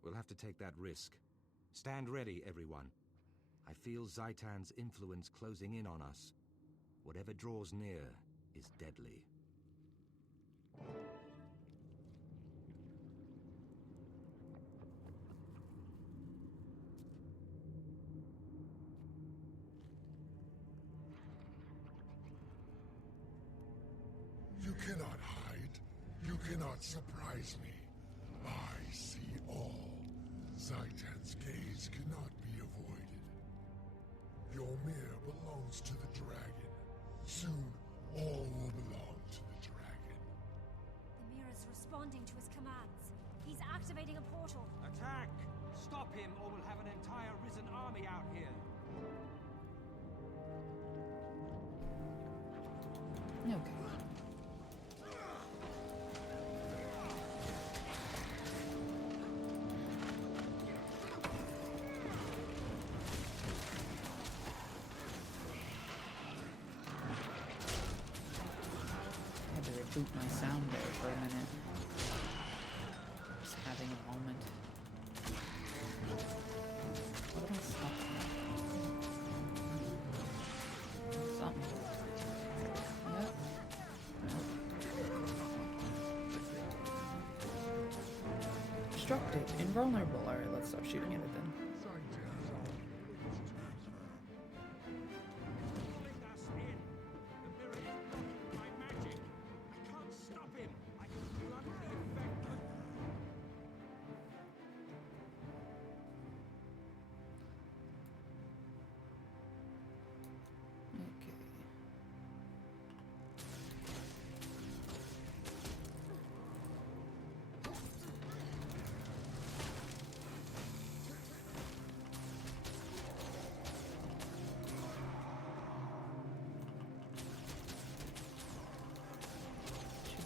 We'll have to take that risk. Stand ready, everyone. I feel Zhaitan's influence closing in on us. Whatever draws near is deadly. You cannot hide. You cannot surprise me. I see all. Zhaitan's gaze cannot be avoided. Your mirror belongs to the dragon. Soon, all will belong to the dragon. The mirror's responding to his commands. He's activating a portal. Attack! Stop him, or we'll have an entire risen army out here. Okay. I had to reboot my sound there for a minute. Just having a moment. What am I stopping? Something. Yep. Destructive, invulnerable. Alright, let's stop shooting at it then.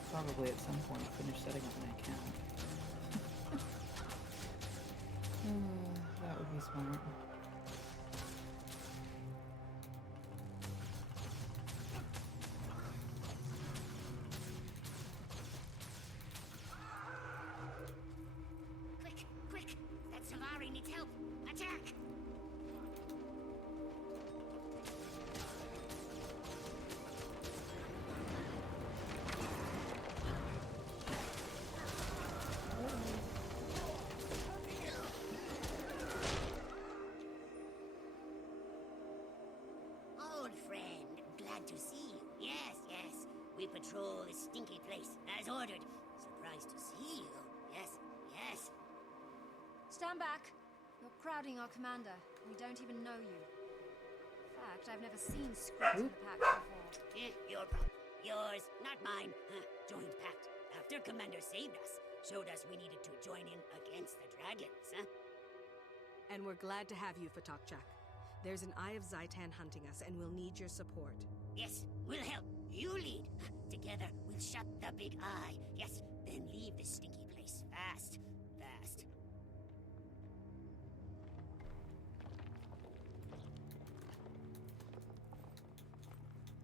Probably at some point finish setting up my account. That would be smart. Quick, quick! That Savari needs help! Attack! To see you. Yes, yes. We patrol this stinky place, as ordered. Surprised to see you. Yes, yes. Stand back. You're crowding our commander. We don't even know you. In fact, I've never seen Script in the pact before. Your problem. Yours, not mine. Joined pact. After Commander saved us, showed us we needed to join in against the dragons, huh? And we're glad to have you, Fatokchak. There's an Eye of Zhaitan hunting us, and we'll need your support. Yes, we'll help. You lead. Together, we'll shut the big eye. Yes, then leave this stinky place fast. Fast.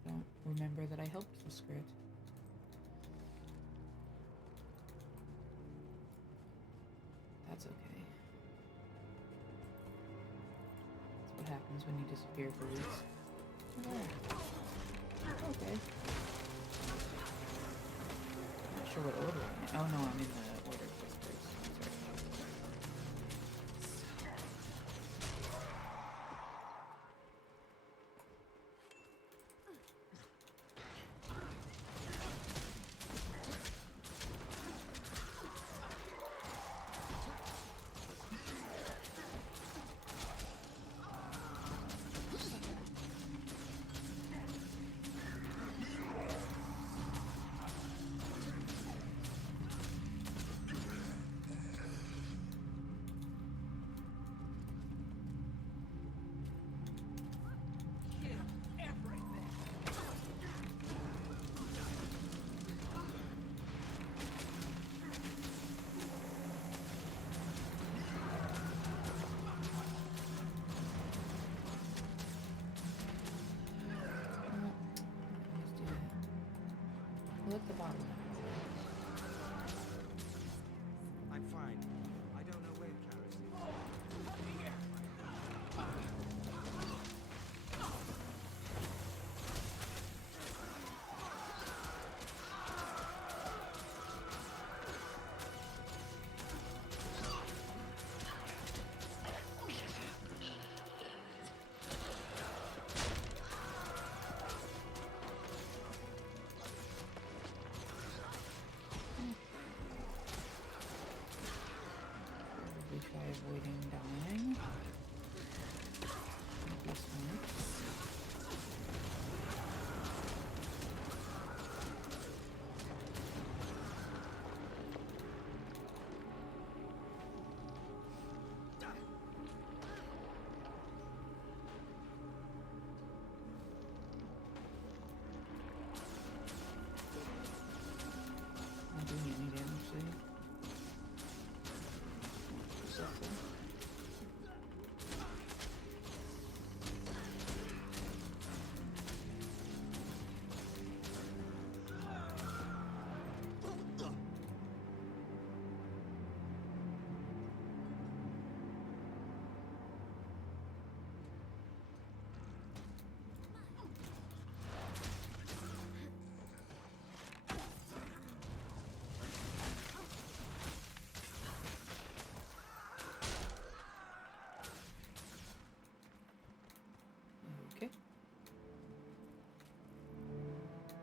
Don't remember that I helped the script. That's okay. That's what happens when you disappear for weeks. Okay. Not sure what order I'm in. Oh no, I'm in the order of whispers. put the bottle in. I'm fine. I don't know where Karis is. We try avoiding dying. This works. Not doing any damage to you. Successful. Okay.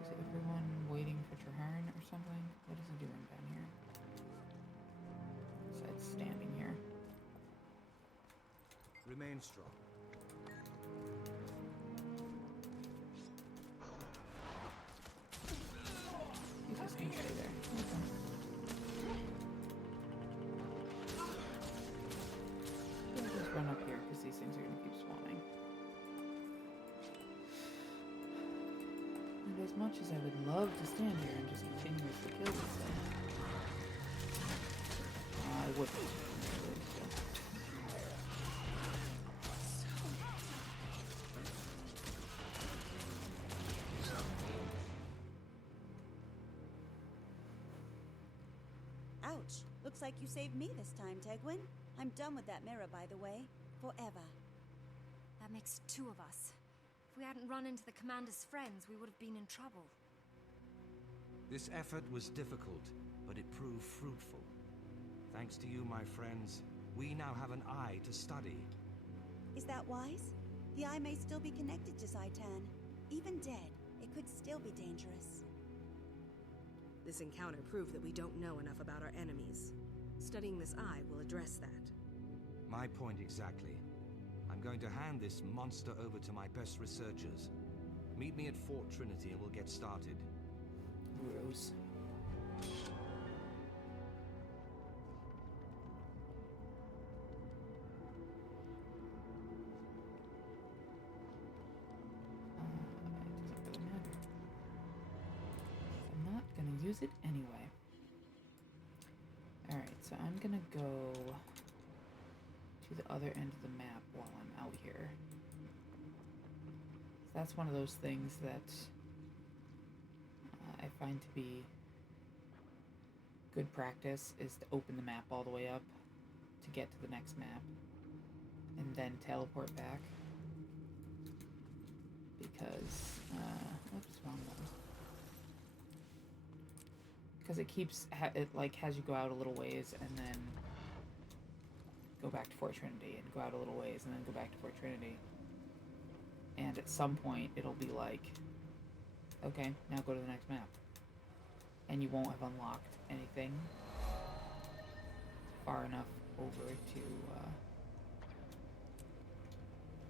Is everyone waiting for Traharn or something? What is he doing down here? Besides standing here. Remain strong. He's just gonna stay there. Okay. We'll just run up here because these things are gonna keep spawning. And as much as I would love to stand here and just continuously kill this thing, I wouldn't. Really, so. Ouch. Looks like you saved me this time, Tegwin. I'm done with that mirror, by the way. Forever. That makes two of us. If we hadn't run into the commander's friends, we would have been in trouble. This effort was difficult, but it proved fruitful. Thanks to you, my friends, we now have an eye to study. Is that wise? The eye may still be connected to Zaitan. Even dead, it could still be dangerous. This encounter proved that we don't know enough about our enemies. Studying this eye will address that. My point exactly. I'm going to hand this monster over to my best researchers. Meet me at Fort Trinity and we'll get started. Gross. It doesn't really matter. I'm not gonna use it anyway. Alright, so I'm gonna go to the other end of the map while I'm out here. That's one of those things that I find to be good practice, is to open the map all the way up to get to the next map and then teleport back, because oops, wrong one. Because it keeps it like has you go out a little ways and then go back to Fort Trinity, and go out a little ways and then go back to Fort Trinity, and at some point it'll be like, okay, now go to the next map. And you won't have unlocked anything far enough over to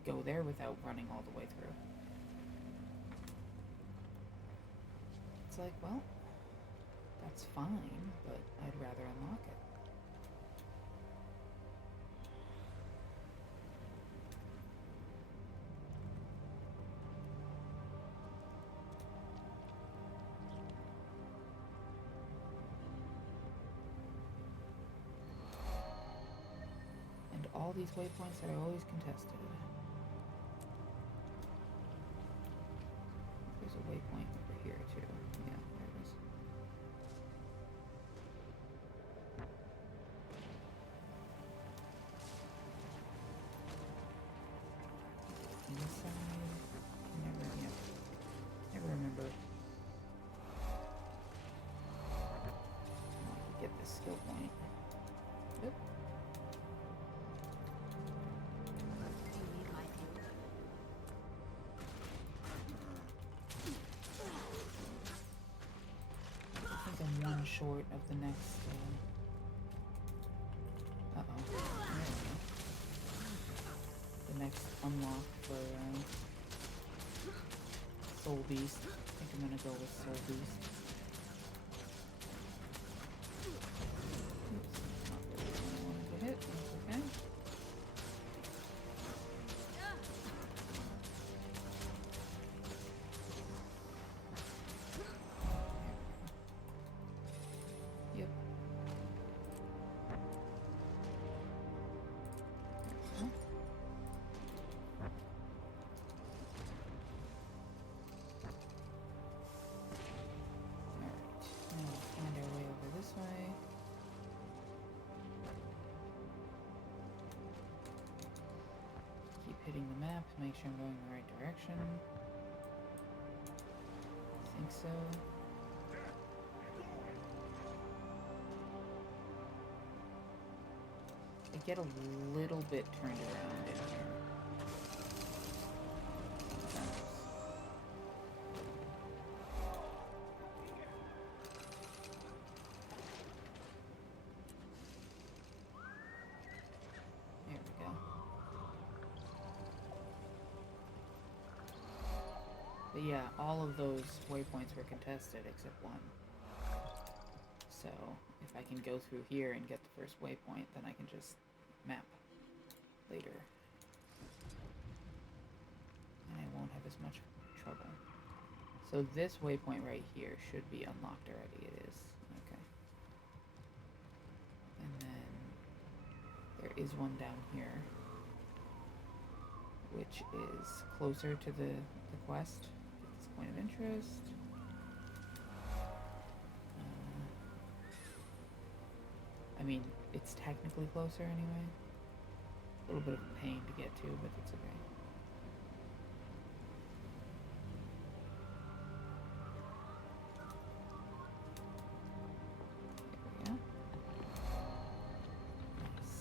go there without running all the way through. It's like, well, that's fine, but I'd rather unlock it. All these waypoints are always contested. There's a waypoint over here too. Yeah, there it is. skill point. Yep. Do you need my help? I think I'm one short of the next. Uh-oh. There we go. The next unlock for Soul Beast. I think I'm gonna go with Soul Beast. Oops, not really what I wanted to hit. That's okay. Yep. Now we'll find our way over this way. Keep hitting the map, make sure I'm going in the right direction. I think so. I get a little bit turned around in here. Sometimes. There we go. But yeah, all of those waypoints were contested except one. So, if I can go through here and get the first waypoint, then I can just map later. And I won't have as much trouble. So this waypoint right here should be unlocked already. It is. Okay. And then there is one down here, which is closer to the quest. It's point of interest. I mean, it's technically closer anyway. A little bit of a pain to get to, but it's okay. There we go. Nice.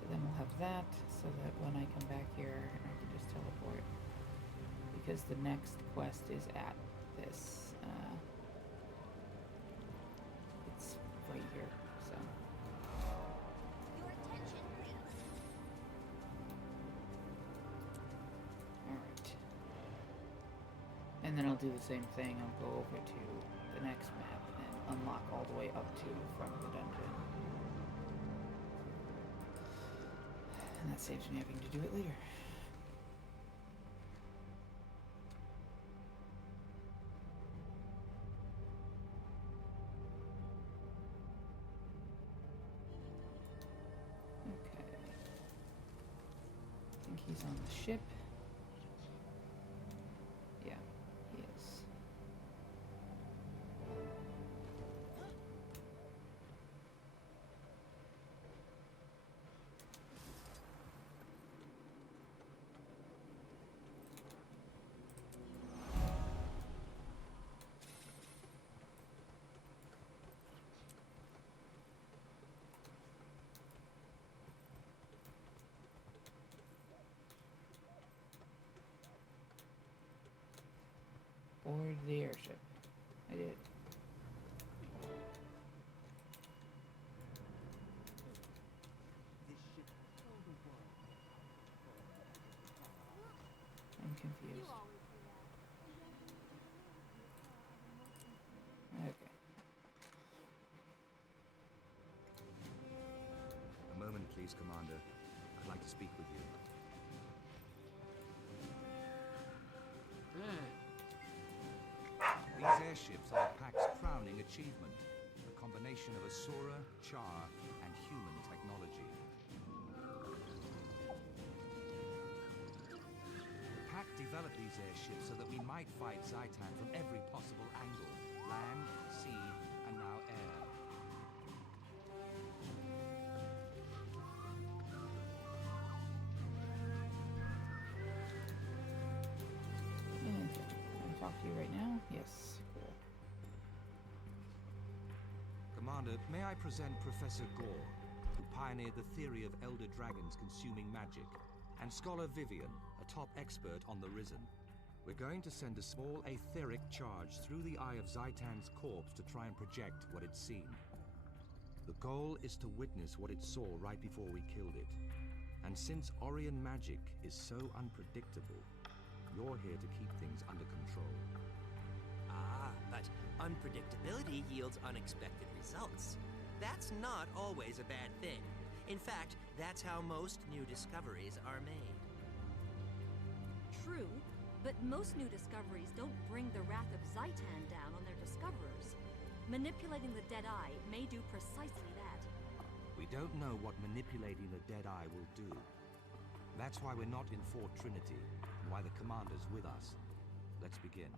So then we'll have that, so that when I come back here, I can just teleport. Because the next quest is at this. It's right here, so. Your attention, please. Alright. And then I'll do the same thing. I'll go over to the next map and unlock all the way up to from the dungeon. And that saves me having to do it later. He's on the ship. Yeah, he is. Board the airship. I did. I'm confused. Okay. A moment, please, Commander. I'd like to speak with you. These airships are the Pact's crowning achievement, a combination of Asura, Char, and human technology. The Pact developed these airships so that we might fight Zhaitan from every possible angle: land, sea, and now air. Okay. I'll talk to PvP right now? Yes. Cool. Commander, may I present Professor Gore, who pioneered the theory of elder dragons consuming magic, and Scholar Vivian, a top expert on the Risen. We're going to send a small aetheric charge through the eye of Zaitan's corpse to try and project what it's seen. The goal is to witness what it saw right before we killed it. And since Orion magic is so unpredictable, you're here to keep things under control. Ah, but unpredictability yields unexpected results. That's not always a bad thing. In fact, that's how most new discoveries are made. True, but most new discoveries don't bring the wrath of Zaitan down on their discoverers. Manipulating the Dead Eye may do precisely that. We don't know what manipulating the Dead Eye will do. That's why we're not in Fort Trinity, and why the Commander's with us. Let's begin.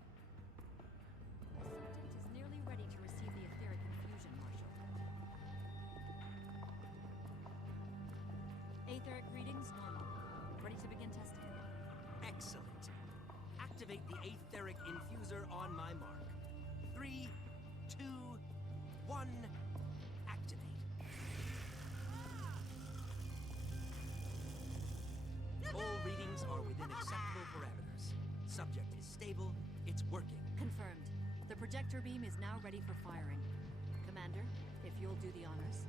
Sergeant is nearly ready to receive the etheric infusion, Marshal. Aetheric readings normal. Ready to begin testing. Excellent. Activate the aetheric infuser on my mark. 3, 2, 1, activate. All readings are within acceptable parameters. Subject is stable, it's working. Confirmed. The projector beam is now ready for firing. Commander, if you'll do the honors.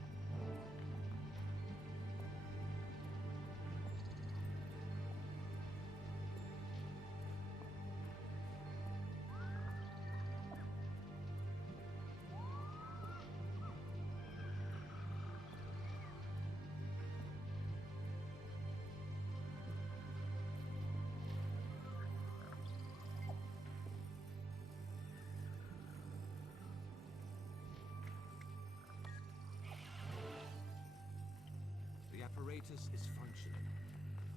The apparatus is functioning.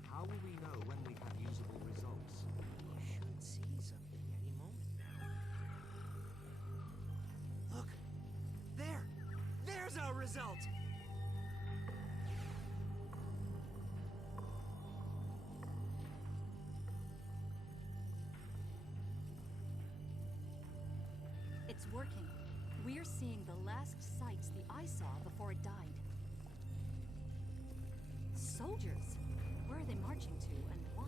How will we know when we have usable results? You should see something any moment now. Look! There! There's our result! It's working. We're seeing the last sights the eye saw before it died. Soldiers! Where are they marching to, and why?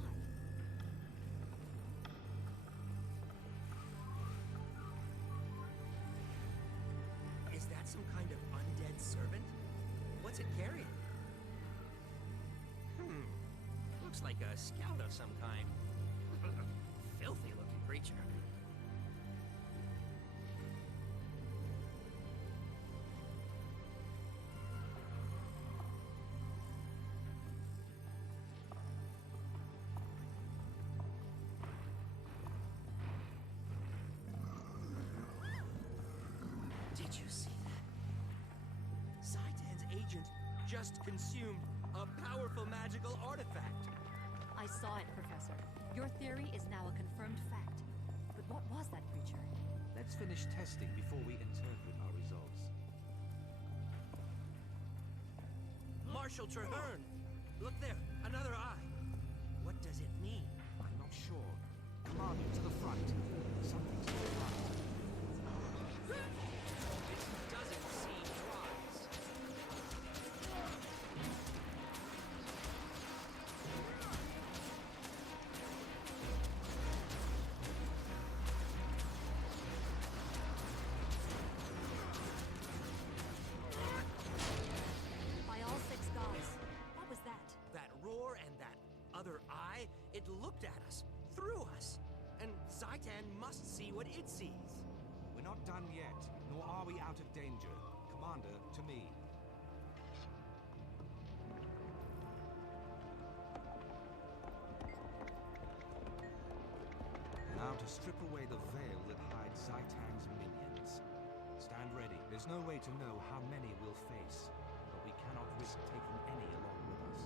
Is that some kind of undead servant? What's it carrying? Looks like a scout of some kind. Filthy looking creature. Did you see that? Zaitan's agent just consumed a powerful magical artifact. I saw it, Professor. Your theory is now a confirmed fact. But what was that creature? Let's finish testing before we interpret our results. Marshal Traherne! Look there, another eye. What does it mean? I'm not sure. Commander, to the front. Something's to the front. It doesn't seem wise. By all six gods, what was that? That roar and that other eye, it looked at us, through us. And Zaitan must see what it sees. We're not done yet, nor are we out of danger. Commander, to me. Now to strip away the veil that hides Zaitan's minions. Stand ready. There's no way to know how many we'll face, but we cannot risk taking any along with us.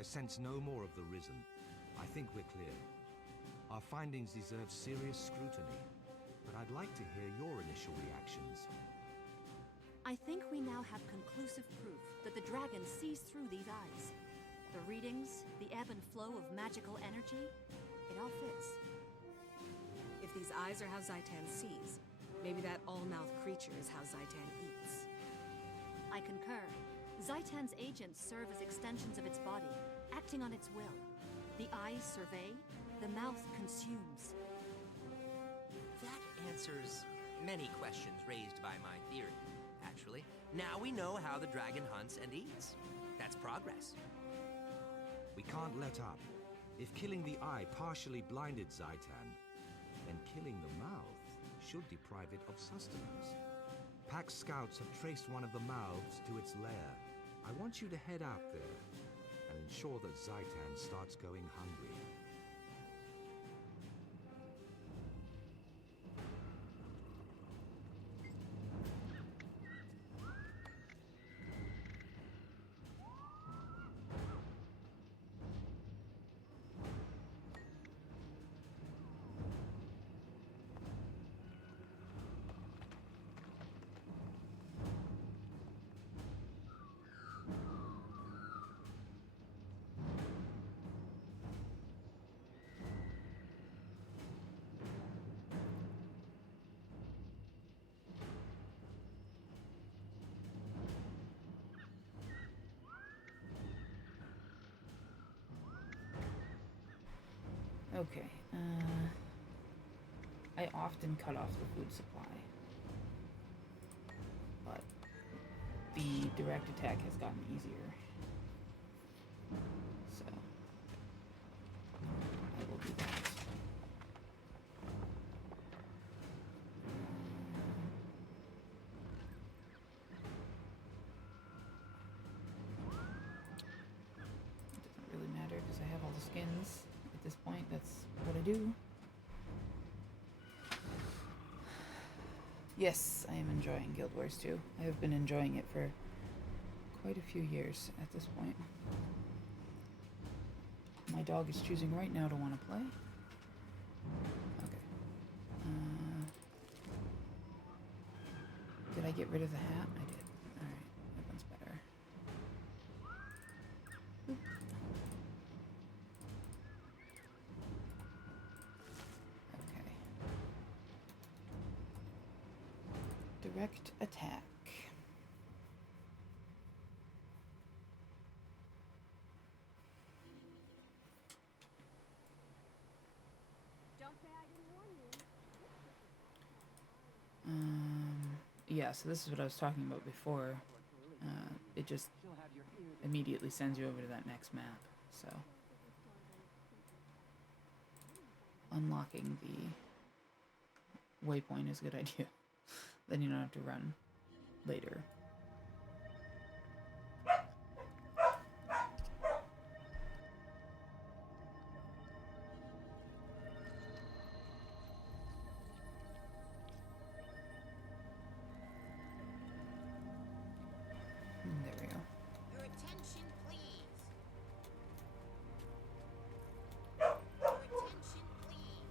I sense no more of the Risen. I think we're clear. Our findings deserve serious scrutiny, but I'd like to hear your initial reactions. I think we now have conclusive proof that the dragon sees through these eyes. The readings, the ebb and flow of magical energy, it all fits. If these eyes are how Zaitan sees, maybe that all-mouth creature is how Zaitan eats. I concur. Zaitan's agents serve as extensions of its body, acting on its will. The eyes survey, the mouth consumes. That answers many questions raised by my theory, actually. Now we know how the dragon hunts and eats. That's progress. We can't let up. If killing the eye partially blinded Zaitan, then killing the mouth should deprive it of sustenance. Pack scouts have traced one of the mouths to its lair. I want you to head out there and ensure that Zaitan starts going hungry. Okay, I often cut off the food supply, but the direct attack has gotten easier, so I will do that. It doesn't really matter because I have all the skins. At this point, that's what I do. Yes, I am enjoying Guild Wars 2. I have been enjoying it for quite a few years at this point. My dog is choosing right now to want to play. Okay. Did I get rid of the hat? I did. Alright, that one's better. Oop. Direct attack. Don't say I didn't warn you. Yeah, so this is what I was talking about before. It just immediately sends you over to that next map, so. Unlocking the waypoint is a good idea. Then you don't have to run later. There we go. Your attention, please. Your attention, please.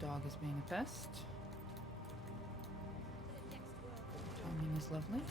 Dog is being a pest. Timing is lovely.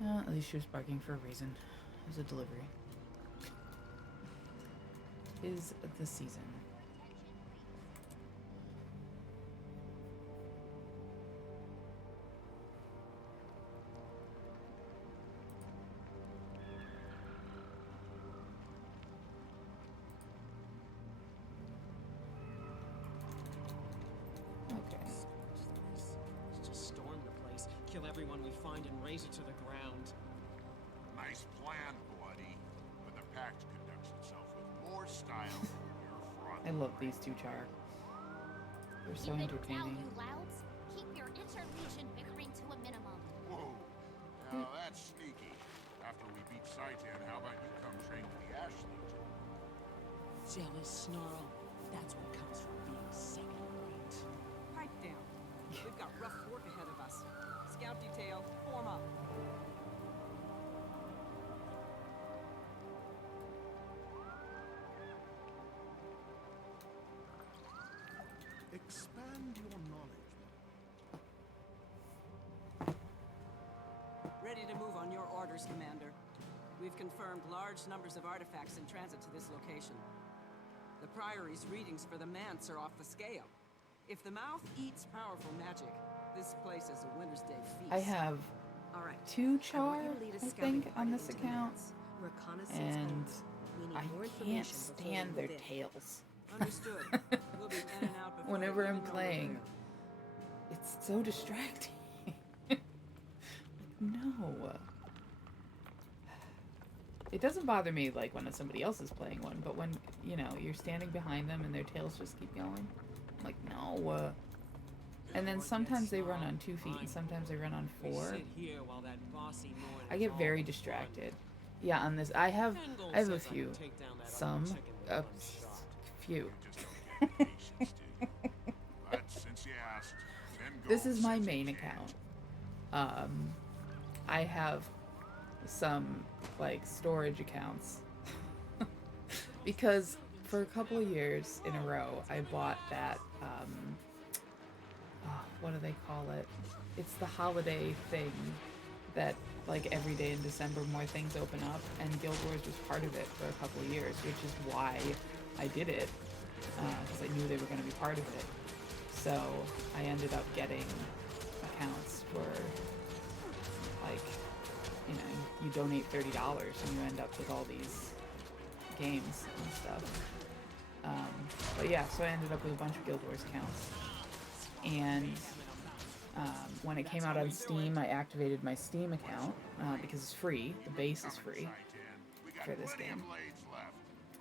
At least she was barking for a reason. It was a delivery. 'Tis the season. everyone we find and raze it to the ground. Nice plan, Bloody. But the Pact conducts itself with more style than your fraud. I love these two Char. They're so entertaining. You louds, keep your interlegion bickering to a minimum. Whoa. Now that's sneaky. After we beat Saitan, how about you come train with the Ash Legion? Jealous snarl. That's what comes from being second rate. Pipe down. We've got rough work ahead of us. Scout detail, form up. Expand your knowledge. Ready to move on your orders, Commander. We've confirmed large numbers of artifacts in transit to this location. The Priory's readings for the Manse are off the scale. If the mouth eats powerful magic, this place is a Winter's Day feast. I have All right. 2 Char, I want you to lead a I scouting think, party on this into the account, Manse. Reconnaissance and only. We need I more can't information before we stand their move in. tails. Understood. We'll be in and out before Whenever we I'm even know we're playing, there. it's so distracting. Like, no. It doesn't bother me like when somebody else is playing one, but when, you know, you're standing behind them and their tails just keep going, I'm like, no. And then sometimes they run on 2 feet and sometimes they run on 4. Sit here while that bossy Norn I is get all very but distracted. Yeah, on this, I have Fengel a says I few. can take down that Some, other chicken with a one shot. few. But since you asked, This is my main account. I have some like storage accounts because for a couple of years in a row I bought that what do they call it? It's the holiday thing that like every day in December more things open up, and Guild Wars was part of it for a couple of years, which is why I did it, because I knew they were going to be part of it. So I ended up getting accounts for like, you know, you donate $30 and you end up with all these games and stuff. But yeah, so I ended up with a bunch of Guild Wars accounts. And when it came out on Steam, I activated my Steam account because it's free. The base is free for this game.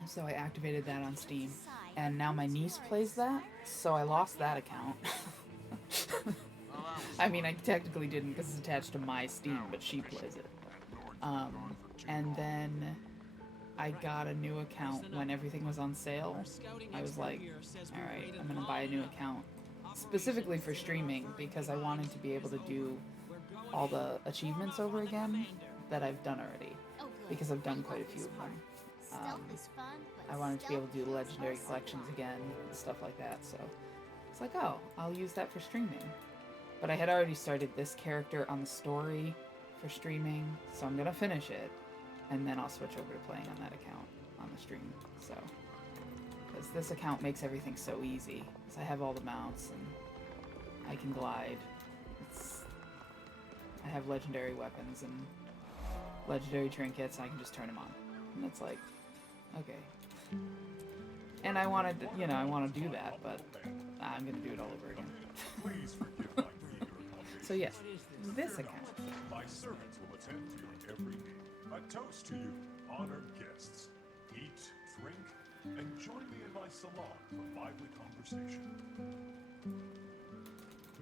So I activated that on Steam. And now my niece plays that, so I lost that account. I mean, I technically didn't because it's attached to my Steam, but she plays it. And then I got a new account when everything was on sale. I was like, alright, I'm gonna buy a new account. Specifically for streaming, because I wanted to be able to do all the achievements over again that I've done already. Because I've done quite a few of them. I wanted to be able to do the legendary collections again, and stuff like that, so it's like, oh, I'll use that for streaming. But I had already started this character on the story for streaming, so I'm gonna finish it, and then I'll switch over to playing on that account on the stream, so. Because this account makes everything so easy, because I have all the mounts, and I can glide. I have legendary weapons and legendary trinkets, and I can just turn them on. And it's like, okay. And I wanted to, you know, I want to do that, but I'm going to do it all over again. So yes, this account. My servants will attend to your every need. A toast to you, honored guests. Eat, drink, and join me in my salon for lively conversation.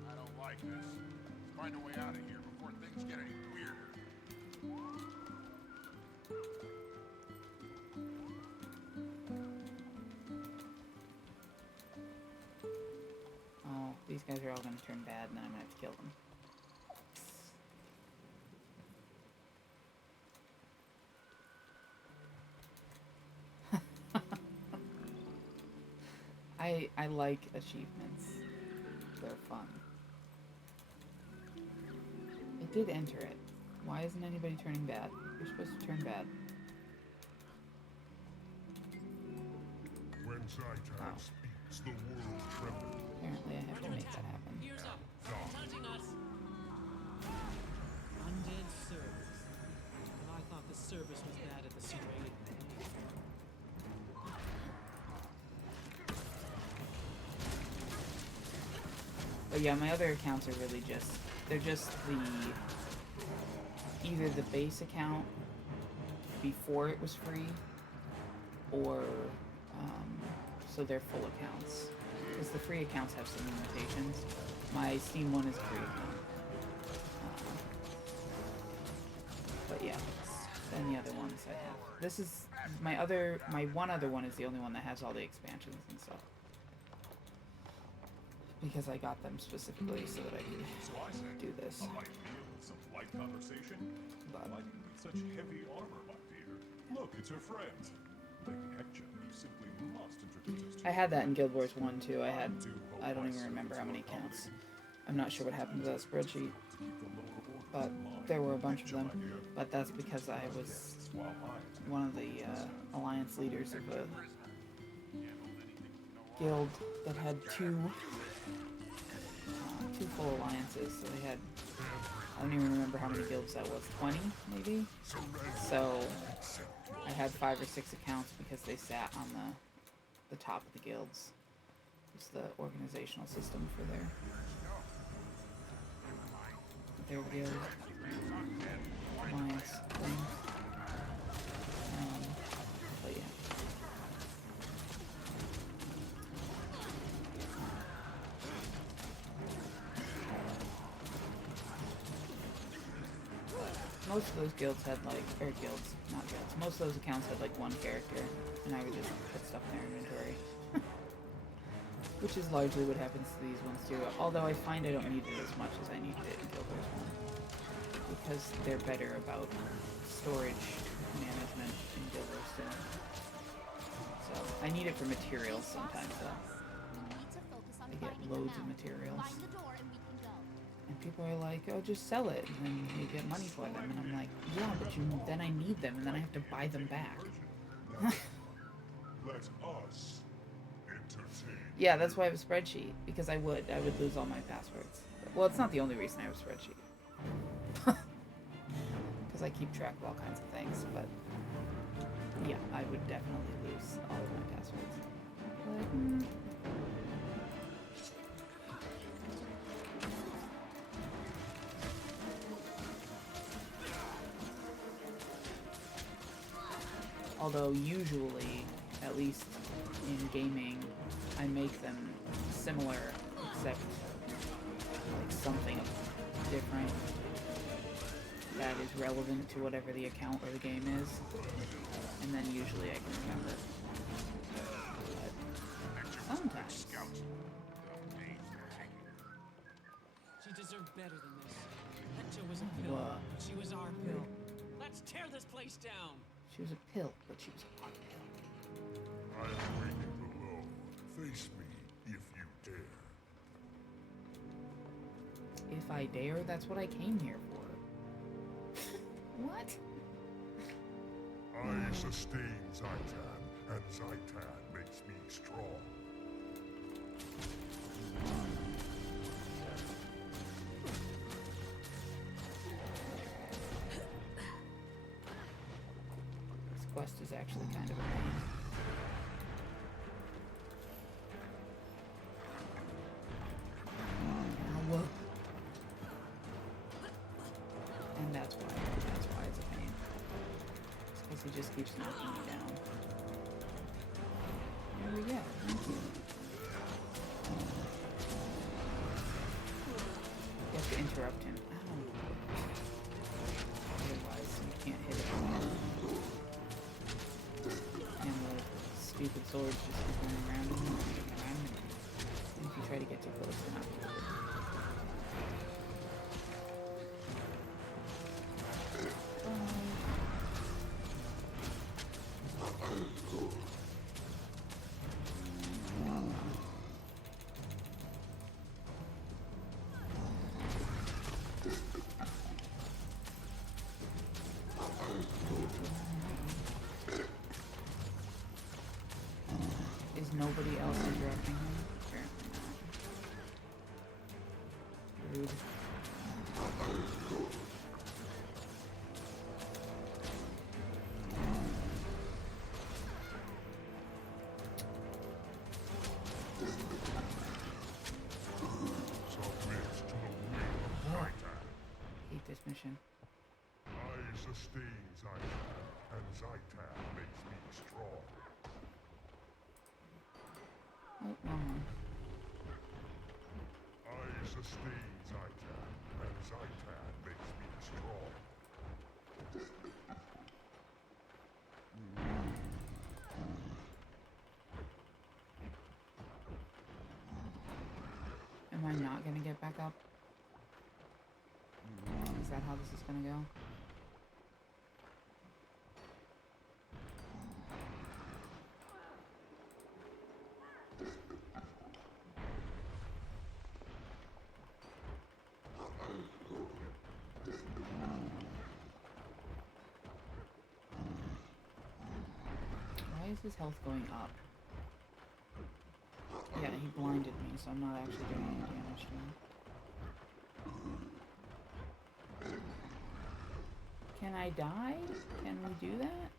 I don't like this. Let's find a way out of here before things get any weirder. Oh, these guys are all going to turn bad, and then I'm going to have to kill them. I like achievements. They're fun. It did enter it. Why isn't anybody turning bad? You're supposed to turn bad. When Zaitan speaks, the world trembles. Apparently I have to make that happen. Ears up. Touching us. Undead service. Well, I thought the service was bad at the Cedar Eden. But yeah, my other accounts are really just They're just the either the base account before it was free, or so they're full accounts. Because the free accounts have some limitations. My Steam one is a free account. But yeah, then the other ones I have. This is my one other one is the only one that has all the expansions and stuff. Because I got them specifically so that I could do this. A light meal and some light conversation? But why do you need such heavy armor, my dear? Look, it's your friend. Lady Hector, you simply must introduce us to I had that in Guild Wars 1 too. I don't even remember how many accounts. I'm not sure what happened to that spreadsheet. But there were a bunch of them. But that's because I was one of the alliance leaders of a guild that had two full alliances. So they had, I don't even remember how many guilds that was, 20 maybe? So I had 5 or 6 accounts because they sat on the top of the guilds. It's the organizational system for their guild alliance thing. But yeah. Most of those guilds had like, or guilds, not guilds, most of those accounts had like one character, and I would just put stuff in their inventory. Which is largely what happens to these ones too, although I find I don't need it as much as I needed it in Guild Wars 1. Because they're better about storage management in Guild Wars 2. So, I need it for materials sometimes though. I get loads of materials. And people are like, oh, just sell it, and then you get money for them. And I'm like, yeah, but then I need them, and then I have to buy them back. Let us entertain. Yeah, that's why I have a spreadsheet, because I would lose all my passwords. Well, it's not the only reason I have a spreadsheet. Because I keep track of all kinds of things, but yeah, I would definitely lose all of my passwords. But, although usually, at least in gaming, I make them similar, except like something different that is relevant to whatever the account or the game is, and then usually I can remember. But sometimes. She deserved better than this. Hector was a pill, but she was our pill. Let's tear this place down! She was a pill, but she was our pill. I am waiting below. Face me if you dare. If I dare, that's what I came here for. What? I sustain Zaitan, and Zaitan makes me strong. This quest is actually kind of a pain. And that's why it's a pain. It's because he just keeps knocking me down. There we go. Thank you. You have to interrupt him. Ow. Otherwise, you can't hit him. And the stupid swords just keep going around and around and around. And if you try to get too close, they're not good. Is nobody else interrupting him? Apparently not. Rude. Submit to the will of Zaitan. sustain Zaitan, and Zaitan makes me strong. Oh, wrong one. I sustain Zaitan, and Zaitan makes me strong. Am I not gonna get back up? Is that how this is gonna go? Why is his health going up? Yeah, he blinded me, so I'm not actually doing any damage to him. Can I die? Can we do that?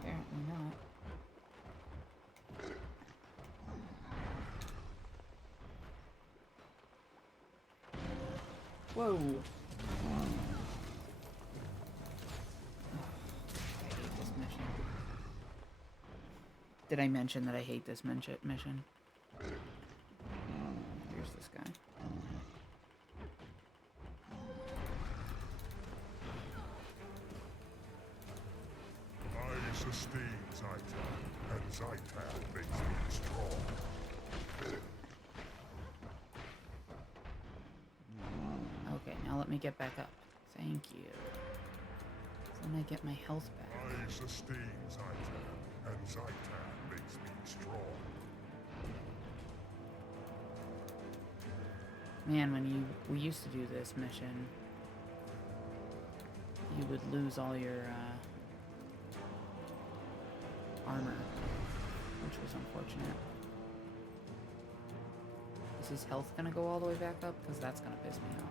Apparently not. Whoa. I hate this mission. Did I mention that I hate this mission? Here's this guy. I sustain Zaitan, and Zaitan makes me strong. Okay, now let me get back up. Thank you. Then I get my health back. I sustain Zaitan, and Zaitan makes me strong. Man, when we used to do this mission, you would lose all your armor, which was unfortunate. Is his health gonna go all the way back up? Because that's gonna piss me off.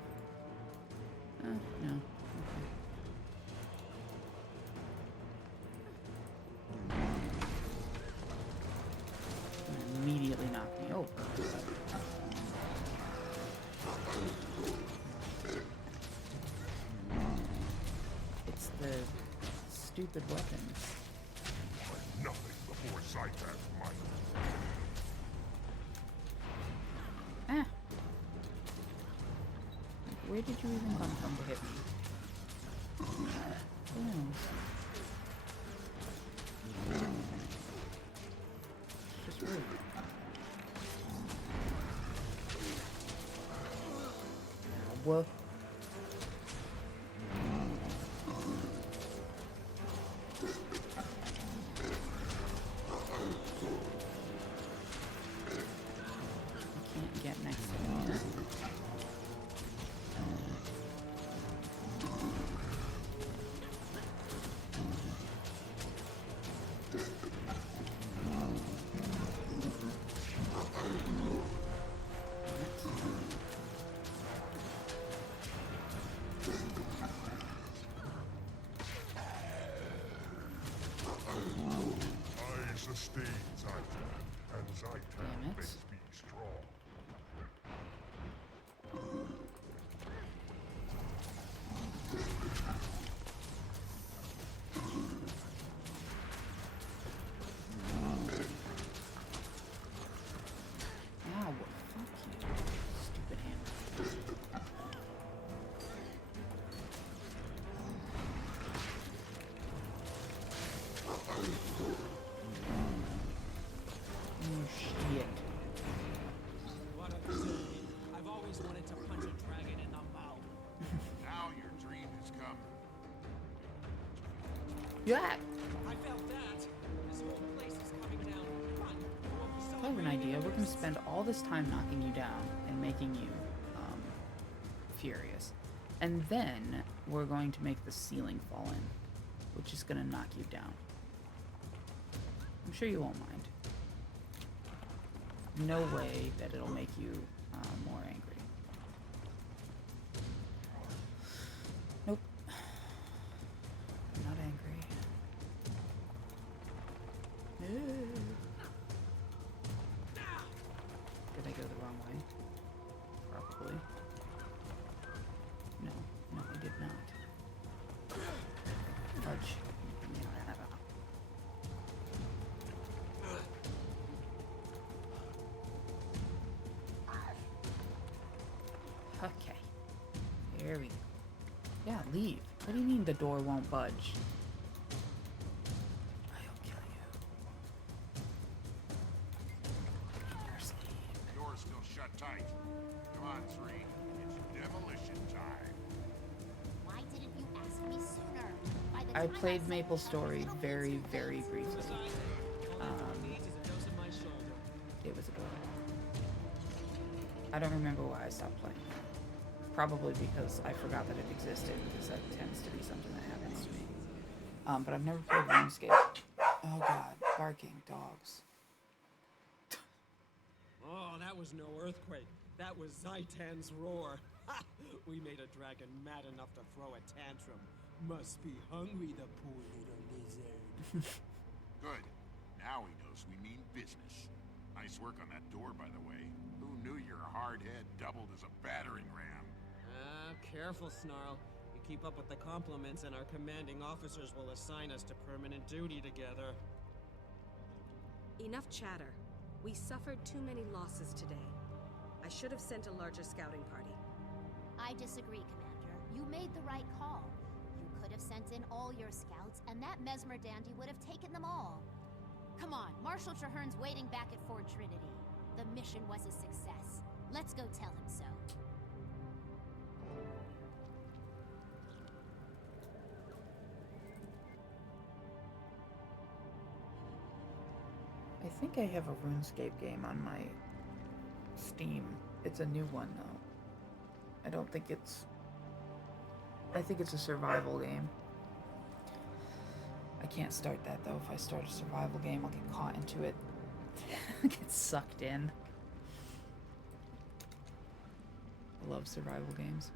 No. Okay. Immediately knock me over. It's the stupid weapons. Nothing before Zaitan's might. Ah! Where did you even come from to hit me? Who knows? It's just rude. Whoa. Get next to me. I sustain Zaitan, and Zaitan makes me strong. Ow, fuck you, stupid hammer. Oh shit. What a pity. I've always wanted to punch a dragon in the mouth. Now your dream has come. Yeah. I felt that. This whole place is coming down. Run. I have an idea. We're gonna spend all this time knocking you down and making you furious, and then we're going to make the ceiling fall in, which is gonna knock you down. I'm sure you won't mind. No way that it'll make you more angry. Nope. I'm not angry. What do you mean the door won't budge? I'll kill you. The door's still shut tight. Come on, Sri. It's demolition time. Why didn't you ask me sooner? By the I time played said Maple something, Story it'll be very, too very late. briefly. Needs is a dose of my shoulder. It was adorable. I don't remember why I stopped playing. Probably because I forgot that it existed, because that tends to be something that happens to me. But I've never played RuneScape. Oh god, barking dogs. Oh, that was no earthquake. That was Zaitan's roar. Ha! We made a dragon mad enough to throw a tantrum. Must be hungry, the poor little lizard. Good. Now he knows we mean business. Nice work on that door, by the way. Who knew your hard head doubled as a battering ram? Careful, Snarl. You keep up with the compliments and our commanding officers will assign us to permanent duty together. Enough chatter. We suffered too many losses today. I should have sent a larger scouting party. I disagree, Commander. You made the right call. You could have sent in all your scouts, and that Mesmer dandy would have taken them all. Come on, Marshal Traherne's waiting back at Fort Trinity. The mission was a success. Let's go tell him so. I think I have a RuneScape game on my Steam. It's a new one though. I don't think it's... I think it's a survival game. I can't start that though. If I start a survival game, I'll get caught into it. Get sucked in. I love survival games.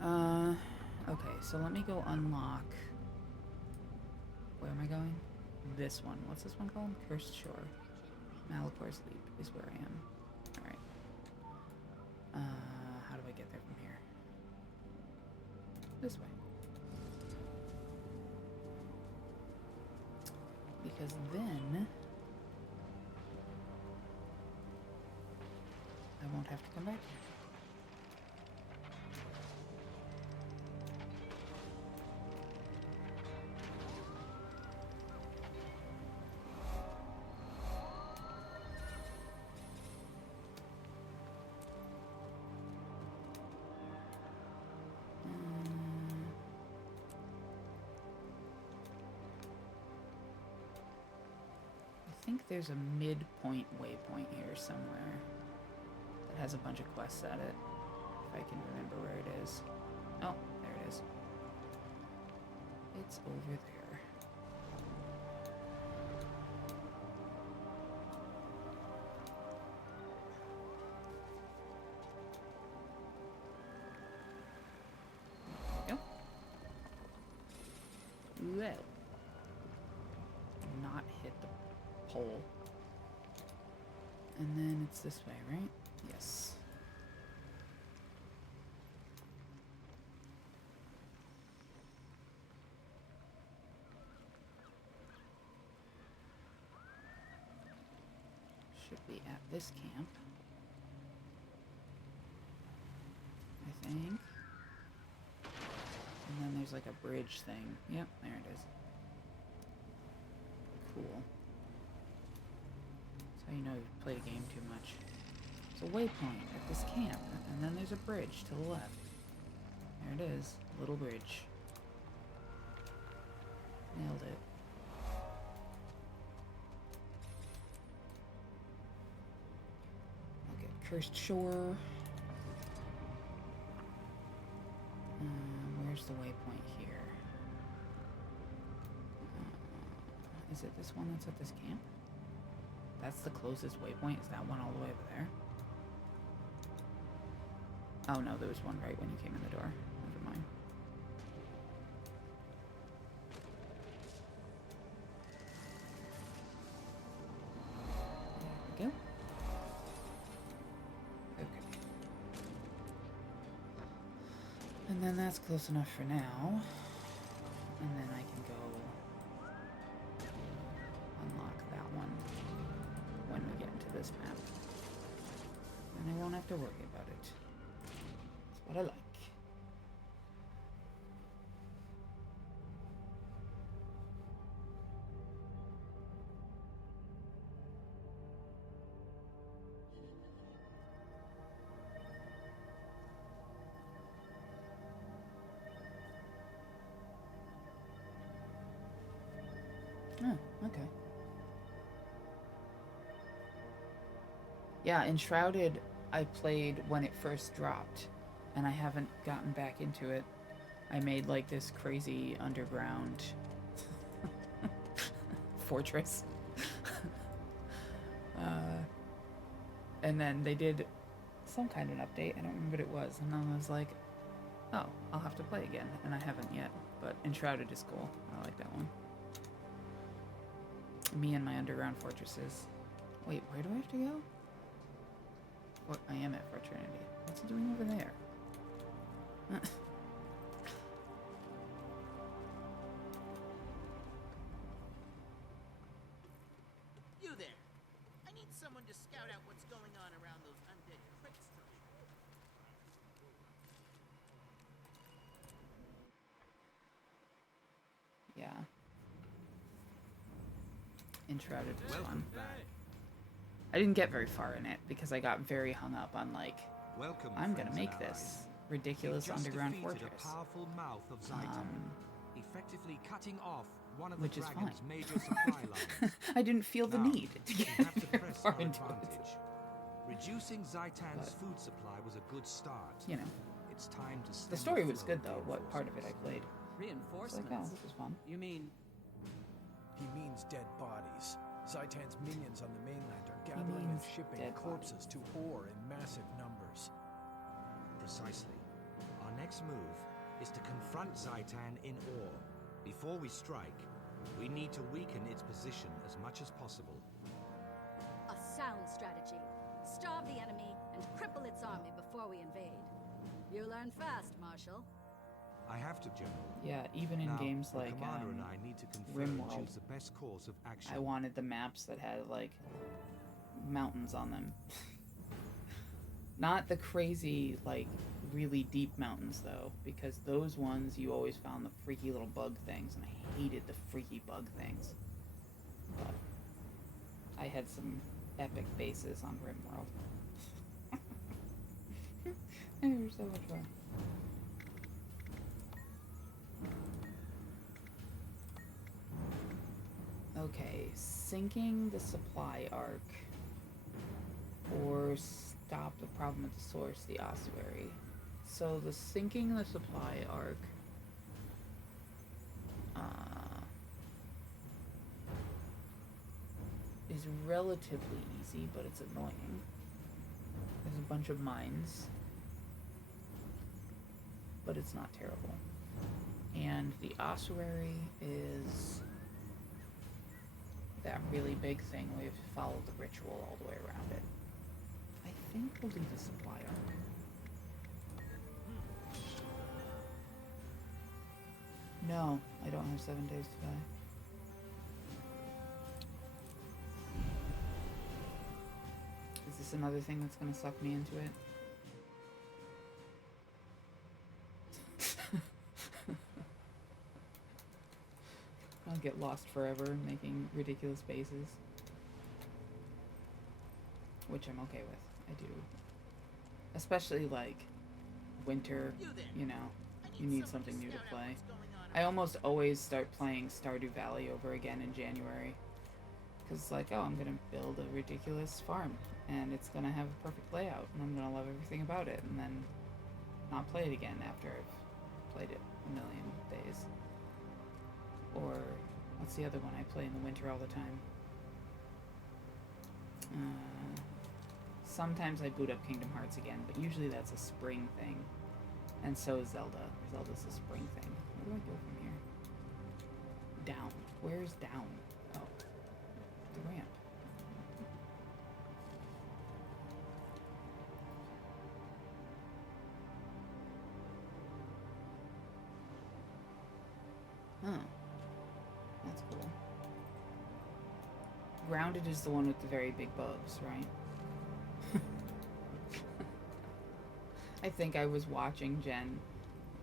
Okay, so let me go unlock... Where am I going? This one. What's this one called? Cursed Shore. Malicor's Leap is where I am. Alright. How do I get there from here? This way. Because then... I won't have to come back here. I think there's a midpoint waypoint here somewhere that has a bunch of quests at it, if I can remember where it is. Oh, there it is. It's over there. There we go. Well. Not hit the pole. And then it's this way, right? Yes. Should be at this camp. I think. And then there's like a bridge thing. Yep, there it is. Cool. That's how you know you've played a game too much. There's a waypoint at this camp, and then there's a bridge to the left. There it is, a little bridge. Nailed it. Look at Cursed Shore. Where's the waypoint here? Is it this one that's at this camp? That's the closest waypoint? Is that one all the way over there? Oh no, there was one right when you came in the door. Never mind. There we go. Okay. And then that's close enough for now. And then I can go unlock that one when we get into this map. And I won't have to worry about it. That's what I like. Oh, okay. Yeah, Enshrouded, I played when it first dropped, and I haven't gotten back into it. I made like this crazy underground fortress. And then they did some kind of an update. I don't remember what it was. And then I was like, oh, I'll have to play again. And I haven't yet. But Enshrouded is cool. I like that one. Me and my underground fortresses. Wait, where do I have to go? What, I am at Fort Trinity. What's it doing over there? You there. I need someone to scout out what's going on around those undead crypt structures. Yeah. Enshrouded was fun. I didn't get very far in it because I got very hung up on like, Welcome, I'm gonna friends make and this allies. ridiculous You've just underground defeated fortress. A powerful mouth of Zaitan, effectively cutting off one of the Which is dragon's fine. major supply lines. I didn't feel the Now, need to we get have to very press far our into it. advantage. Reducing Zaitan's But- food supply was a good start. You know. It's time to The stem story was flow good though, of what part of it I played. Reinforcements? It's like, oh, this is fun. You mean... He means dead bodies. Zaitan's minions on the mainland are gathering and means shipping dead corpses to ore in massive numbers. Precisely. Our next move is to confront Zaitan in ore. Before we strike, we need to weaken its position as much as possible. A sound strategy. Starve the enemy and cripple its army before we invade. You learn fast, Marshal. I have to, General. Yeah, even in Now, games the like commander and I need to confer and RimWorld, choose the best course of action. I wanted the maps that had like mountains on them. Not the crazy like really deep mountains though, because those ones you always found the freaky little bug things, and I hated the freaky bug things. But I had some epic bases on RimWorld. They were so much fun. Okay, sinking the supply arc or stop the problem at the source, the ossuary. So the sinking the supply arc is relatively easy, but it's annoying. There's a bunch of mines, but it's not terrible. And the ossuary is that really big thing where you have to follow the ritual all the way around it. I think we'll do the supply arc. No, I don't have 7 days to die. Is this another thing that's gonna suck me into it? I'll get lost forever making ridiculous bases. Which I'm okay with. I do. Especially like winter, you know, you need something new to play. I almost always start playing Stardew Valley over again in January. Because like, oh, I'm gonna build a ridiculous farm and it's gonna have a perfect layout and I'm gonna love everything about it, and then not play it again after I've played it a million days. Or what's the other one I play in the winter all the time? Sometimes I boot up Kingdom Hearts again, but usually that's a spring thing. And so is Zelda. Zelda's a spring thing. Where do I go from here? Down. Where's down? Oh. The ramp. Huh. That's cool. Grounded is the one with the very big bugs, right? I think I was watching Jen,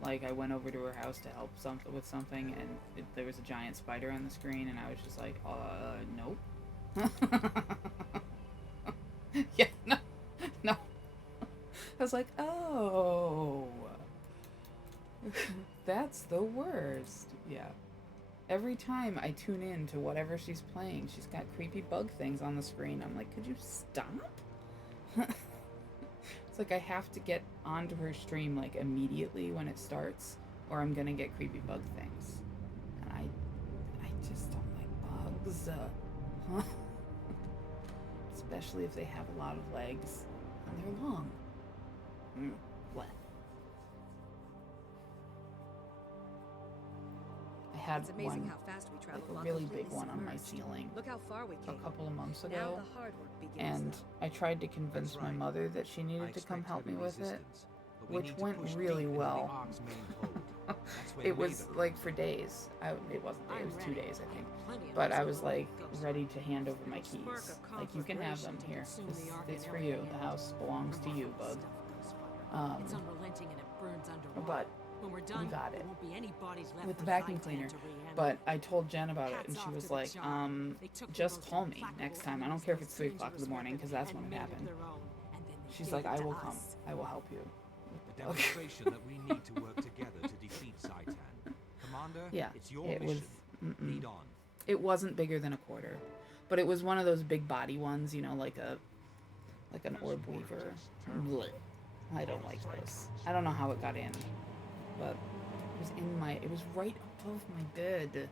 like I went over to her house to help with something, and there was a giant spider on the screen, and I was just like, nope. Yeah, no, no. I was like, oh, that's the worst. Yeah. every time I tune in to whatever she's playing, she's got creepy bug things on the screen. I'm like, could you stop? It's like I have to get onto her stream like immediately when it starts, or I'm gonna get creepy bug things. And I just don't like bugs. Especially if they have a lot of legs and they're long. What? I had It's amazing one, how fast we travel like a while really big completely one on my submerged. ceiling Look how far we a came. couple of months Now ago, the hard work begins. and I tried to convince my mother that she needed to come help me with it, which went really well. It was like for days. It wasn't. It was 2 days, I think. But I was like ready to hand over my keys. Like, you can have them here. It's for you. The house belongs to you, bud. It's unrelenting and it burns underwater. But when we're we done, got there it won't be any bodies left with the for vacuum Zaitan cleaner. to reanimate. But I told Jen about it, and Hats she off was to the like, charm. They took the just most call me implacable next time. I don't care if it's 3 o'clock in the morning, because that's when it and made happened. them their own, and then they She's gave like, it I to will us. come. I will help you. The demonstration that we need to work together to defeat Zaitan. Commander, Yeah, it's your it mission. was. Lead on. It wasn't bigger than a quarter, but it was one of those big body ones, you know, like an orb weaver. Blech. I don't like those. I don't know how it got in, but it was right above my bed.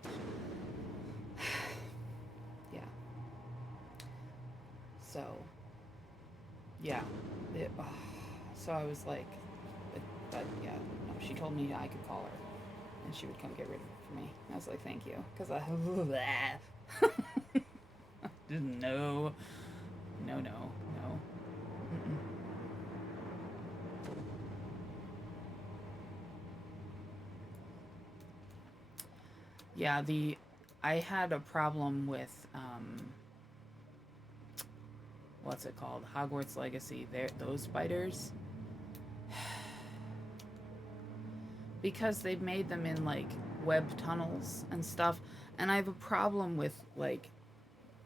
Yeah. So, yeah. So I was like, but yeah, no, she told me I could call her and she would come get rid of it for me. I was like, thank you, because I didn't know. No. Mm-mm. Yeah, I had a problem with what's it called? Hogwarts Legacy. Those spiders. Because they've made them in like web tunnels and stuff, and I have a problem with like,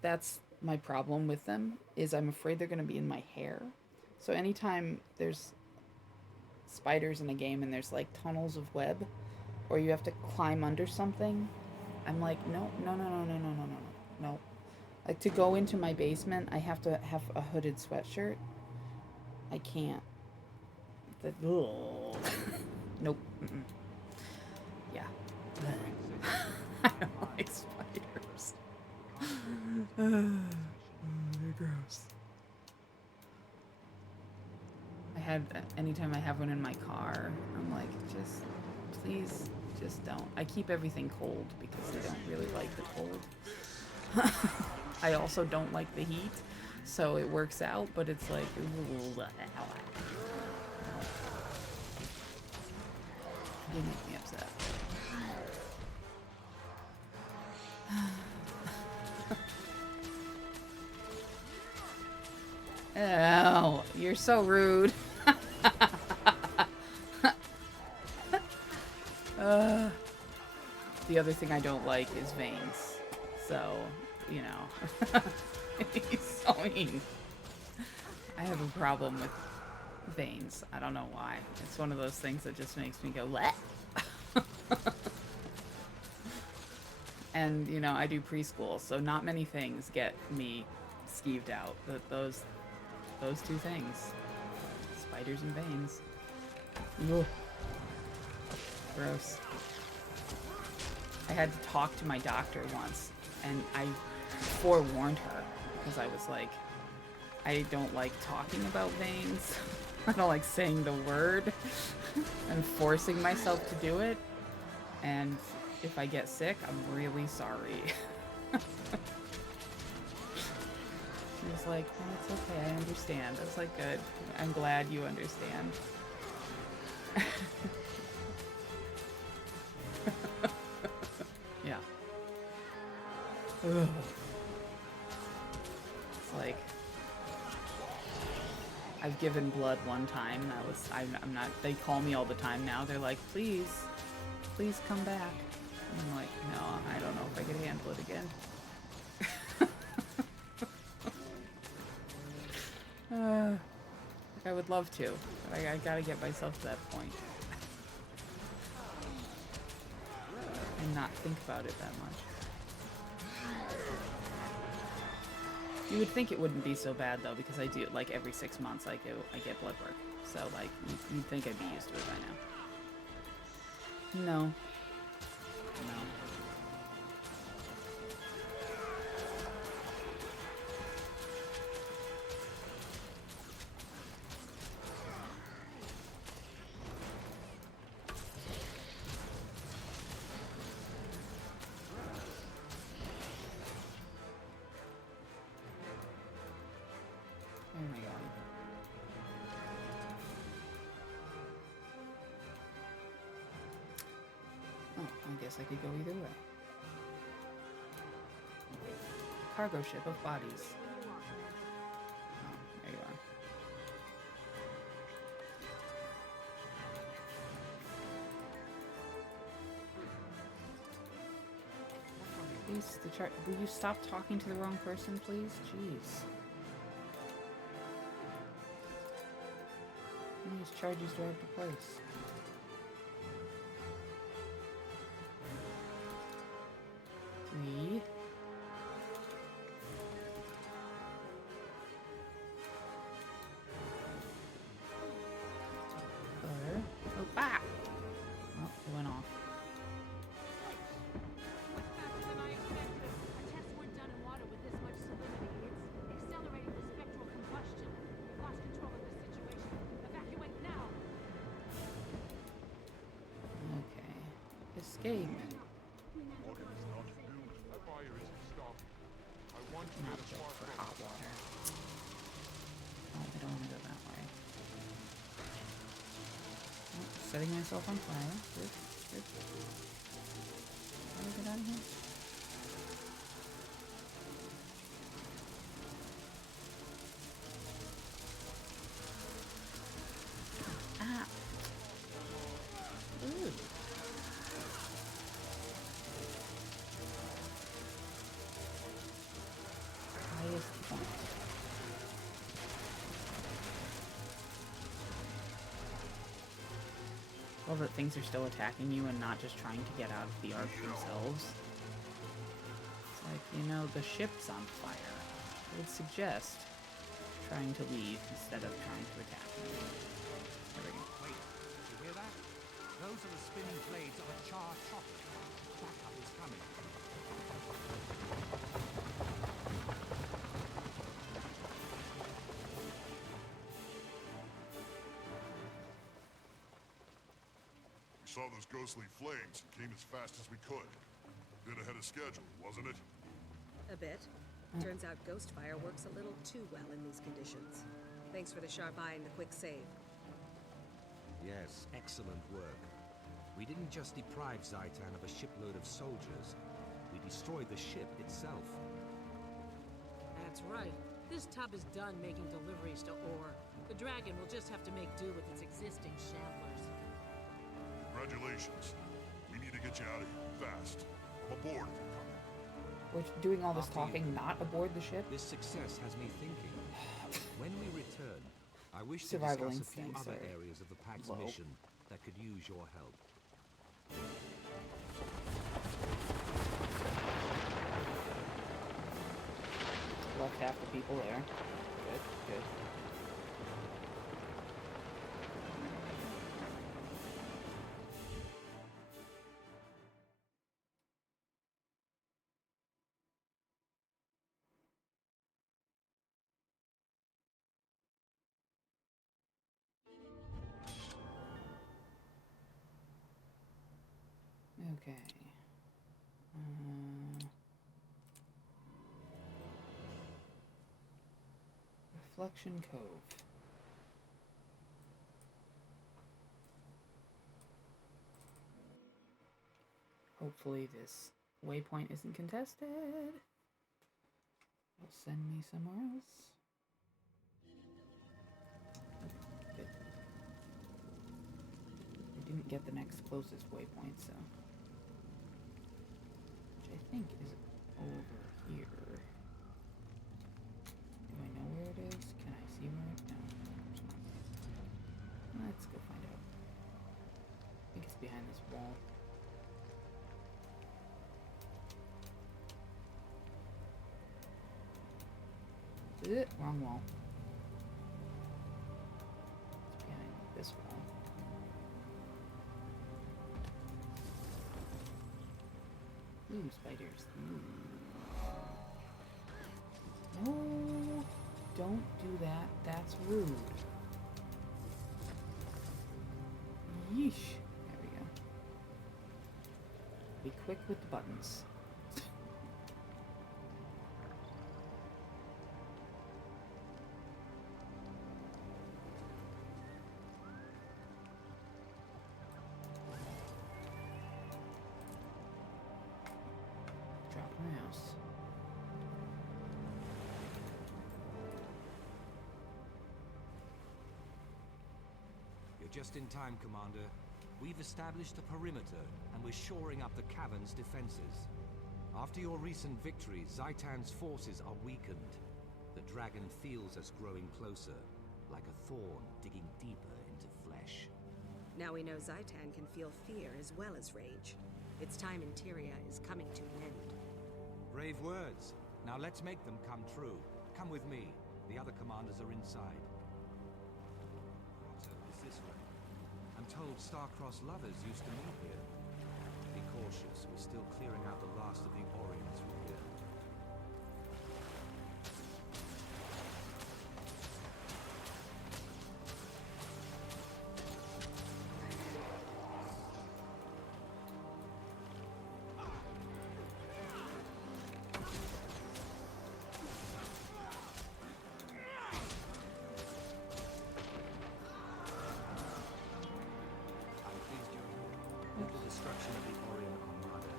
that's my problem with them, is I'm afraid they're gonna be in my hair. So anytime there's spiders in a game and there's like tunnels of web, or you have to climb under something, I'm like, no. Like, to go into my basement, I have to have a hooded sweatshirt. I can't. Nope. Mm-mm. Yeah. I don't like spiders. They're gross. Anytime I have one in my car, I'm like, please, just don't. I keep everything cold because I don't really like the cold. I also don't like the heat, so it works out, but it's like, you make me upset. Oh, you're so rude. The other thing I don't like is veins. So, you know. He's so mean. I have a problem with veins. I don't know why. It's one of those things that just makes me go, what? And, you know, I do preschool, so not many things get me skeeved out. But those two things. Spiders and veins. Ugh. Gross. I had to talk to my doctor once, and I forewarned her, because I was like, I don't like talking about veins. I don't like saying the word and forcing myself to do it. And if I get sick, I'm really sorry. She was like, oh, it's okay, I understand. I was like, good. I'm glad you understand. Yeah. Ugh. It's like, I've given blood one time. I'm not, they call me all the time now. They're like, please come back. And I'm like, no, I don't know if I could handle it again. I would love to, but I gotta get myself to that point. I not think about it that much. You would think it wouldn't be so bad though, because I do like every 6 months I get blood work. So like you'd think I'd be used to it by now. No. No. Oh my god. Oh, I guess I could go either way. Cargo ship of bodies. Oh, there you are. Please, will you stop talking to the wrong person, please? Jeez. How many charges do I have to place? Three. Four. Oh, ah! Oh, it went off. Escape. Not built for hot water. Oh, I don't want to go that way. Oh, setting myself on fire. Good, good. How do I get out of here? Ah. Ooh. Well, that things are still attacking you and not just trying to get out of the arc themselves. It's like, you know, the ship's on fire. I would suggest trying to leave instead of trying to attack me. There we go. Wait, you hear that? Those are the spinning blades of a charred chopper. Backup is coming. We saw those ghostly flames and came as fast as we could. Bit ahead of schedule, wasn't it? A bit. Turns out ghost fire works a little too well in these conditions. Thanks for the sharp eye and the quick save. Yes, excellent work. We didn't just deprive Zaitan of a shipload of soldiers. We destroyed the ship itself. That's right. This tub is done making deliveries to Ore. The Dragon will just have to make do with its existing shamblers. Congratulations. We need to get you out of here, fast. I'm aboard if you're coming. We're doing all this talking not aboard the ship? This success has me thinking. When we return, I wish to Survival discuss a few instincts other are areas of the Pact's low. mission that could use your help. Left half the people there. Good, good. Okay. Reflection Cove. Hopefully this waypoint isn't contested. It'll send me somewhere else. Good. I didn't get the next closest waypoint, so... which I think is over here. Do I know where it is? Can I see where it is? No. Let's go find out. I think it's behind this wall. Wrong wall. It's behind this wall. Ooh, spiders. Ooh. No, don't do that. That's rude. Yeesh. There we go. Be quick with the buttons. Drop mouse. You're just in time, Commander. We've established a perimeter, and we're shoring up the cavern's defenses. After your recent victory, Zaitan's forces are weakened. The dragon feels us growing closer, like a thorn digging deeper into flesh. Now we know Zaitan can feel fear as well as rage. Its time in Tyria is coming to an end. Brave words. Now let's make them come true. Come with me. The other commanders are inside. Grotto is this way. I'm told star-crossed lovers used to meet here. Be cautious. We're still clearing out the last of the Orions from here. Destruction of the Orion Armada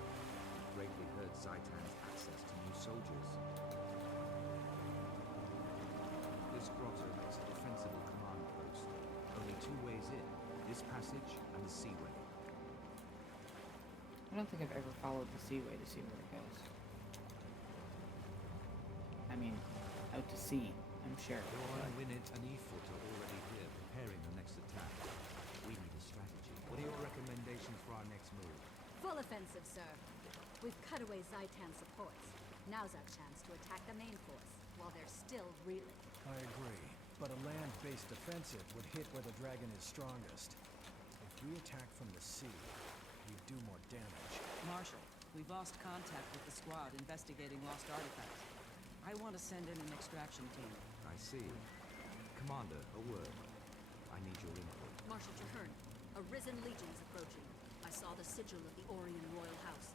greatly hurt Zaitan's access to new soldiers. This grotto makes a defensible command post. Only two ways in, this passage and the seaway. I don't think I've ever followed the seaway to see where it goes. I mean, out to sea, I'm sure. Doran, Winnet, and Efoot are already here, preparing the next attack. We need a strategy. What are your recommendations for our next move? Full offensive, sir. We've cut away Zaitan's supports. Now's our chance to attack the main force, while they're still reeling. I agree, but a land-based defensive would hit where the dragon is strongest. If we attack from the sea, we do more damage. Marshal, we've lost contact with the squad investigating lost artifacts. I want to send in an extraction team. I see. Commander, a word. I need your input. Marshal Traherne, a risen legion is approaching. I saw the sigil of the Orion royal house.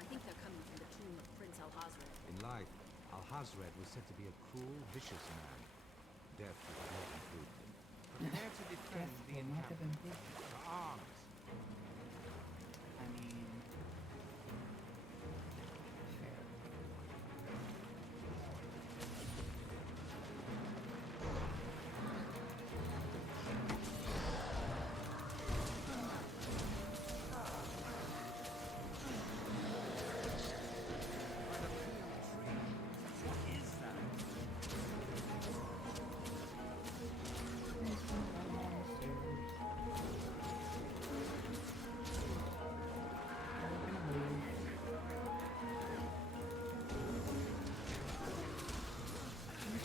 I think they're coming from the tomb of Prince Alhazred. In life, Alhazred was said to be a cruel, vicious man. Death would have not improved him. Prepare to defend the encampment. To arms! I mean... fair.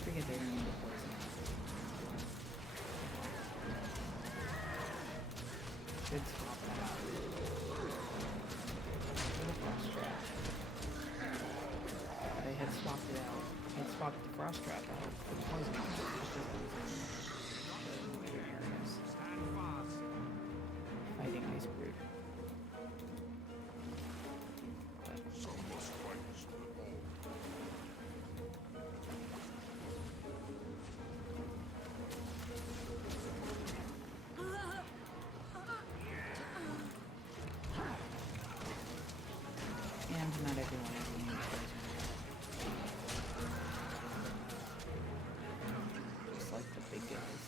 Forget they're immune to poison. Should swap that out. For the frost trap. They had swapped it out. They had swapped the frost trap out for the poison. Areas. Fighting Ice Brood. Some must fight split all. And not everyone has immune to poison. Just like the big guys.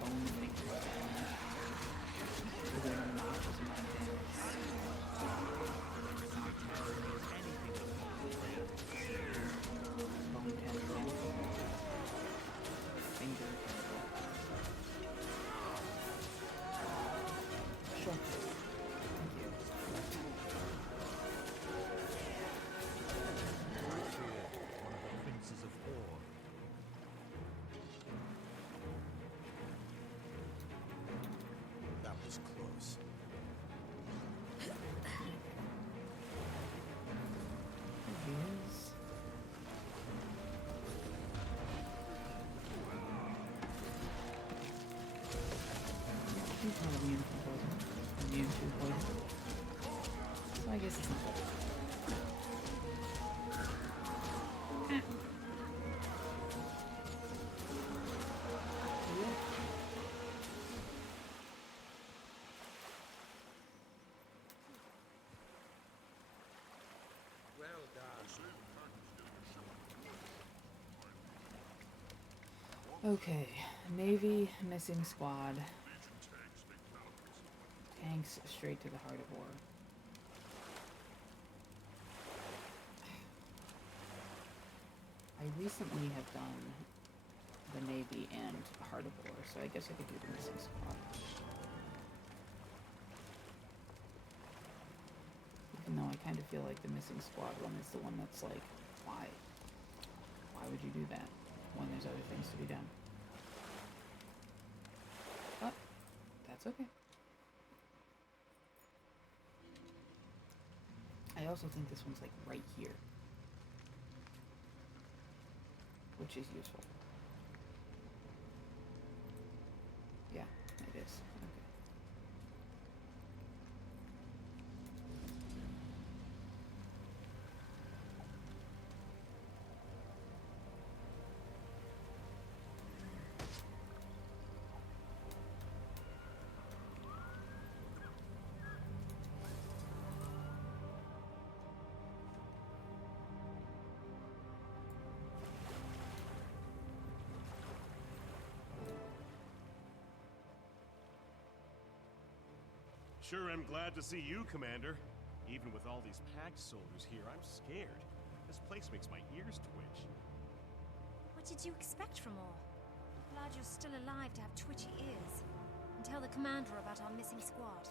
Bone fingers. So they're not as Bone tendrils. He's not immune from poison. Immune to poison. So I guess it's not that. Well done. Okay, Navy, missing squad. Tanks straight to the heart of war. I recently have done the Navy and Heart of War, so I guess I could do the missing squad. Even though I kind of feel like the missing squad one is the one that's like, why? Why would you do that when there's other things to be done? But that's okay. I also think this one's like right here, which is useful. Yeah, it is. Okay. Sure am glad to see you, Commander. Even with all these packed soldiers here, I'm scared. This place makes my ears twitch. What did you expect from all? Glad you're still alive to have twitchy ears. And tell the commander about our missing squad.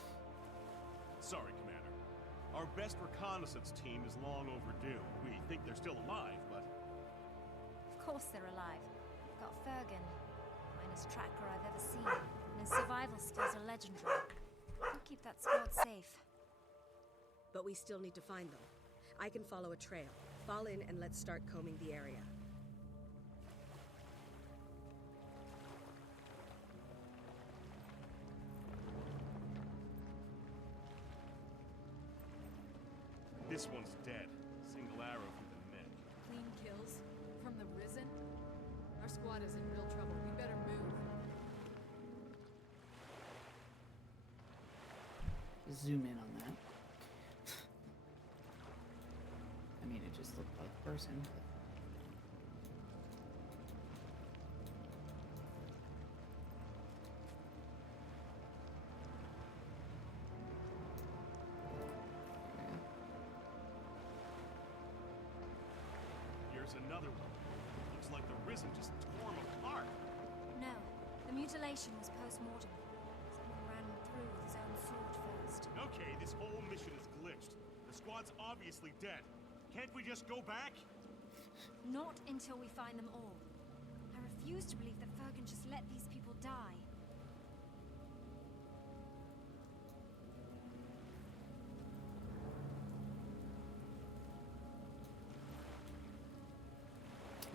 Sorry, Commander. Our best reconnaissance team is long overdue. We think they're still alive, but... Of course they're alive. We've got Fergan, finest tracker I've ever seen. And his survival skills are legendary. We'll keep that squad safe. But we still need to find them. I can follow a trail. Fall in and let's start combing the area. This one's dead. Single arrow from the men. Clean kills? From the Risen? Our squad is in real trouble. We better move. Zoom in on that. I mean, it just looked like a person. But... Here's another one. Looks like the Risen just tore him apart. No, the mutilation was post-mortem. Someone ran through with his own sword first. Okay, this whole mission is glitched. The squad's obviously dead. Can't we just go back? Not until we find them all. I refuse to believe that Fergan just let these people die.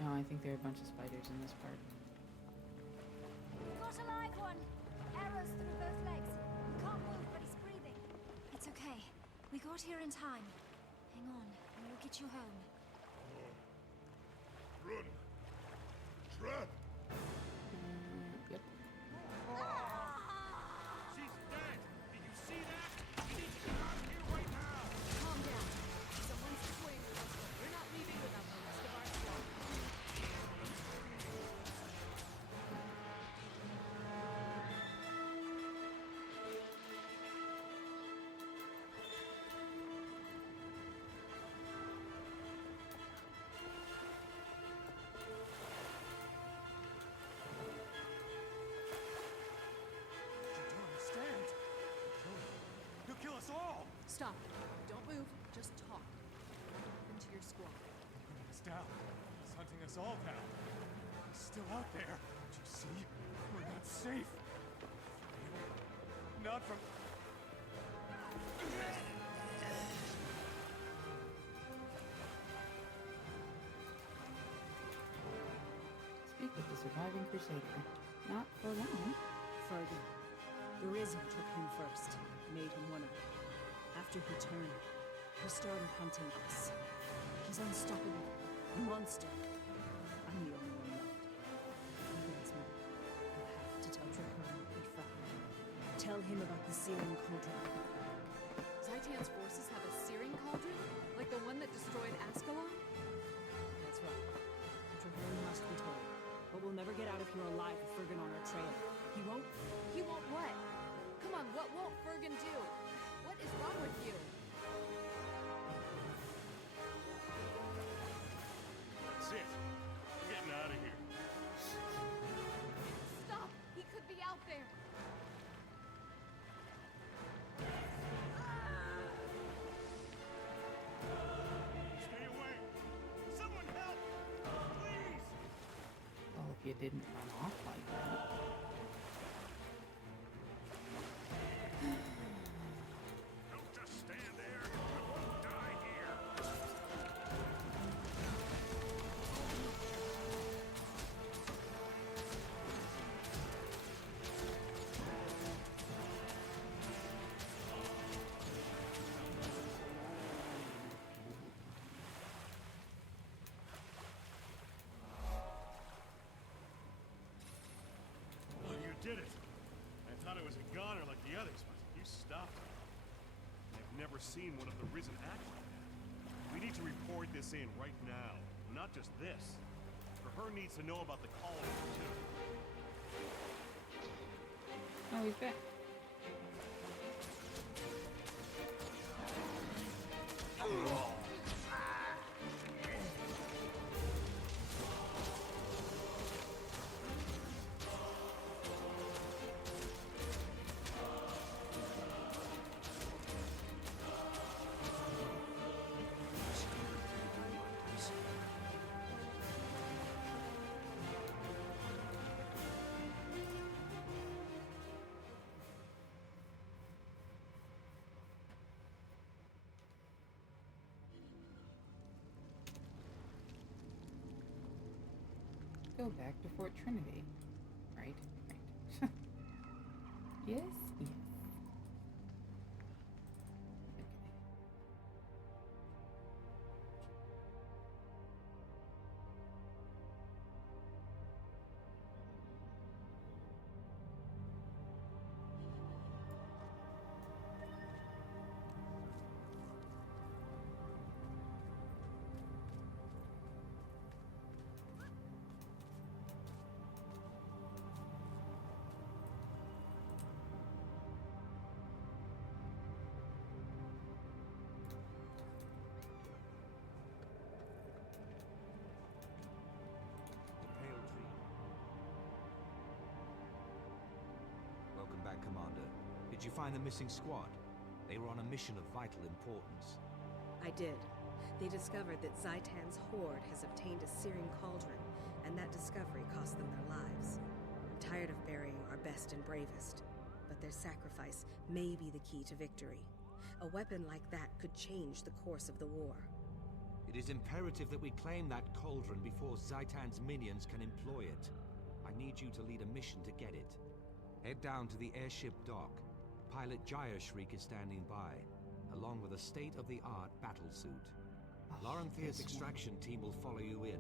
No, I think there are a bunch of spiders in this part. We got a live one! Arrows through both legs. He can't move, but he's breathing. It's okay. We got here in time. Hang on, and we'll get you home. Run! Trap! Yep. She's dead! Did you see that? You need to get out of here right now! Calm down. Someone's toying with us. We're not leaving without the rest of our squad. He'll kill us all! Stop. Don't move. Just talk. What happened to your squad? Hunting us down. He's hunting us all down. He's still out there. Don't you see? We're not safe. Not from... Speak with the surviving crusader. Not for long. Fergan. The Risen Risen took him first, made him one of them. After he turned, he started hunting us. He's unstoppable, a monster. I'm the only one left. And there's more. You have to tell Traherne what we found. Tell him about the Searing Cauldron. Zaitan's forces have a searing cauldron? Like the one that destroyed Ascalon? That's right. Traherne must be told. But we'll never get out of here alive with Fergan on our trail. He won't? He won't what? Come on, what won't Fergan do? What is wrong with you? That's it. We're getting out of here. Stop! He could be out there! Stay away! Someone help! Please! Well, if you didn't run off like that. Don't just stand there. You won't die here. Oh, you did it! I thought I was a goner like the others, but you stopped me. I've never seen one of the Risen act like that. We need to report this in right now. Not just this. Traherne needs to know about the colony, too. Oh, he's back. Go back to Fort Trinity. Right? Right. Yes? Yes. Okay. The Pale Dream. Welcome back, Commander. Did you find the missing squad? They were on a mission of vital importance. I did. They discovered that Zaitan's horde has obtained a searing cauldron, and that discovery cost them their lives. I'm tired of burying our best and bravest, but their sacrifice may be the key to victory. A weapon like that could change the course of the war. It is imperative that we claim that cauldron before Zaitan's minions can employ it. I need you to lead a mission to get it. Head down to the airship dock. Pilot Jaya Shriek is standing by, along with a state-of-the-art battlesuit. Laurenthia's extraction team will follow you in.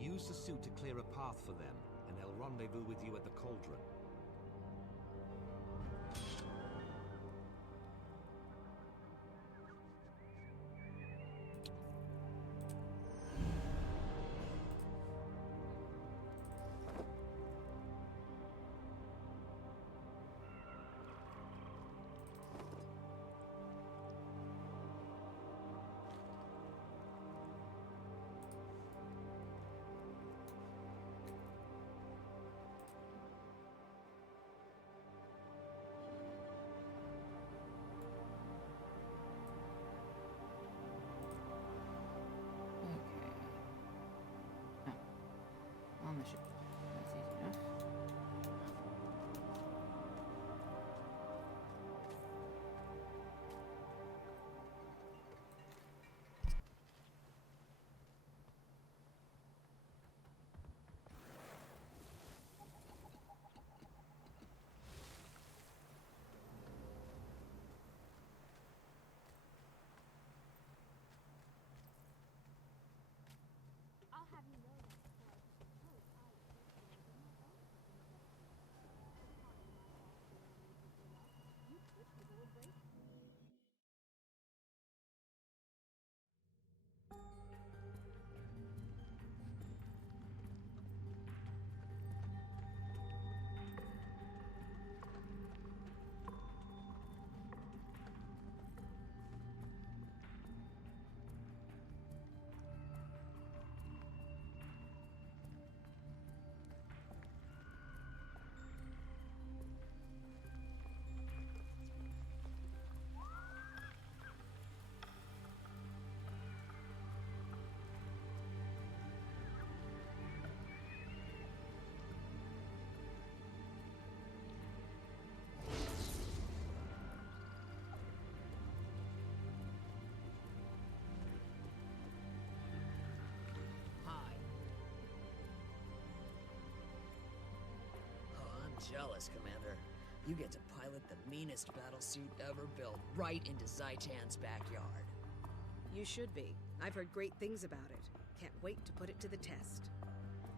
Use the suit to clear a path for them, and they'll rendezvous with you at the cauldron. jealous, Commander. You get to pilot the meanest battlesuit ever built right into Zaitan's backyard. You should be. I've heard great things about it. Can't wait to put it to the test.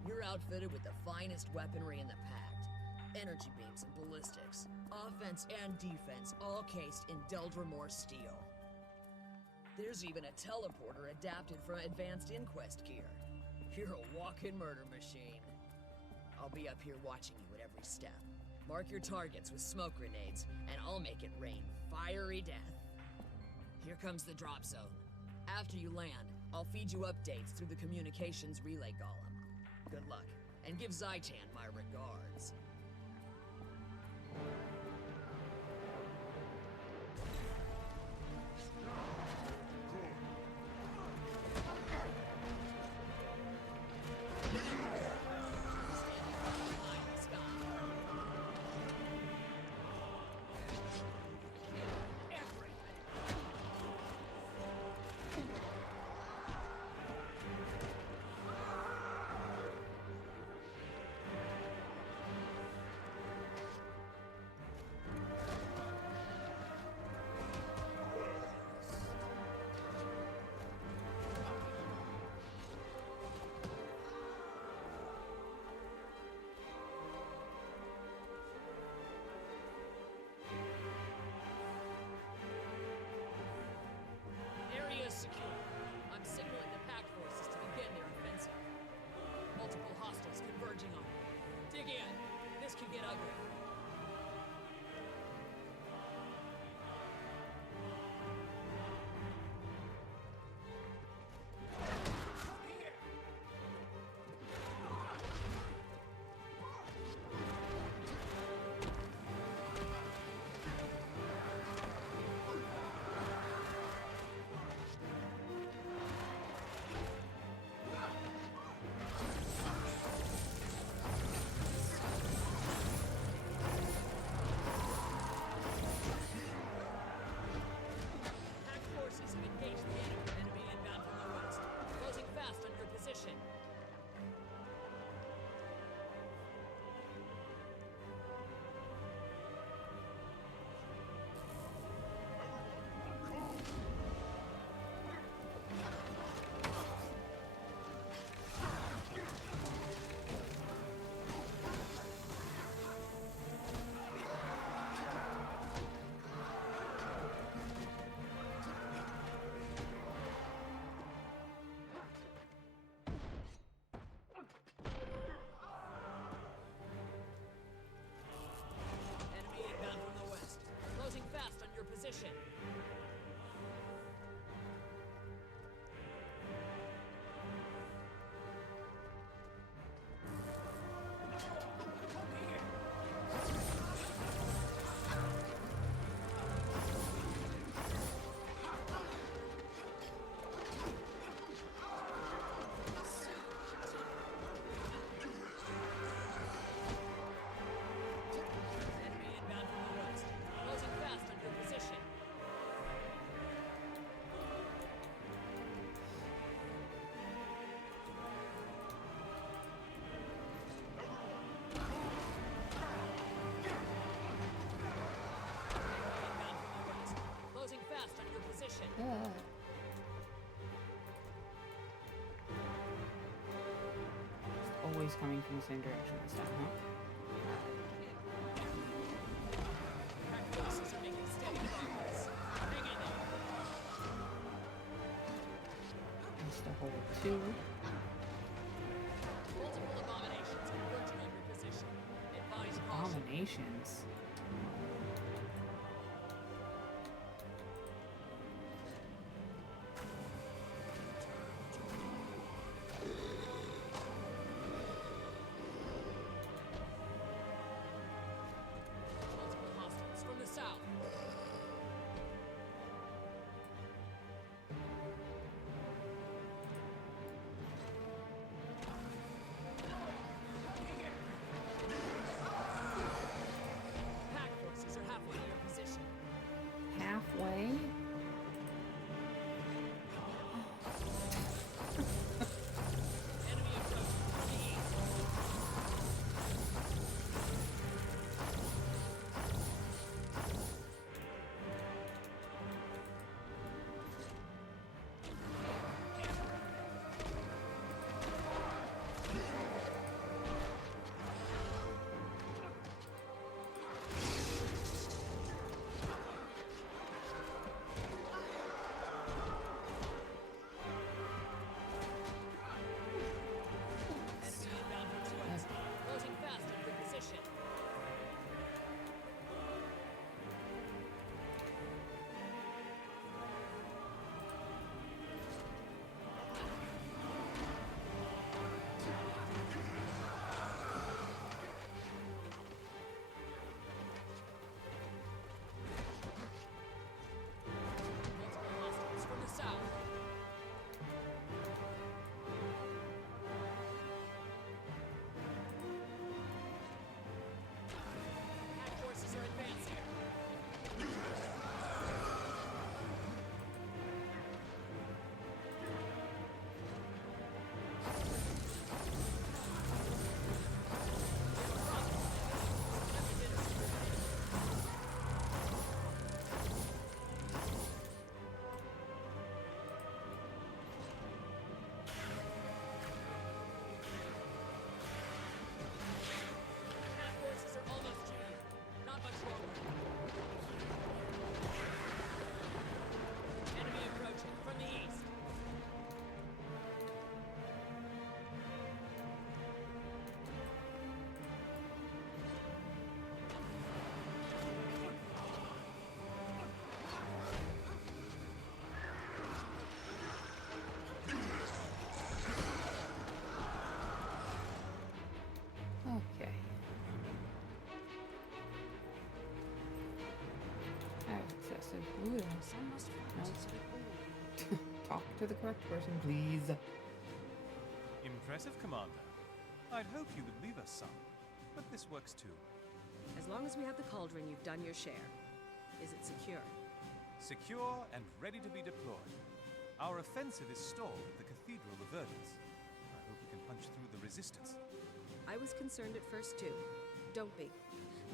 You're outfitted with the finest weaponry in the Pact. Energy beams and ballistics. Offense and defense, all cased in Deldrimor steel. There's even a teleporter adapted from advanced Inquest gear. You're a walking murder machine. I'll be up here watching you at every step. Mark your targets with smoke grenades, and I'll make it rain fiery death. Here comes the drop zone. After you land, I'll feed you updates through the communications relay golem. Good luck, and give Zaitan my regards. Area secure. I'm signaling the Pact forces to begin their offensive. Multiple hostiles converging on me. Dig in. This could get ugly. Position. Always coming from the same direction this time, huh? Just a hold two. Multiple abominations converging on your position. Advise caution. Abominations? impressive. Ooh, yes. Almost No. Talk to the correct person, please. Impressive, Commander. I'd hope you would leave us some, but this works too. As long as we have the cauldron, you've done your share. Is it secure? Secure and ready to be deployed. Our offensive is stalled at the Cathedral of Verdance. I hope we can punch through the resistance. I was concerned at first, too. Don't be.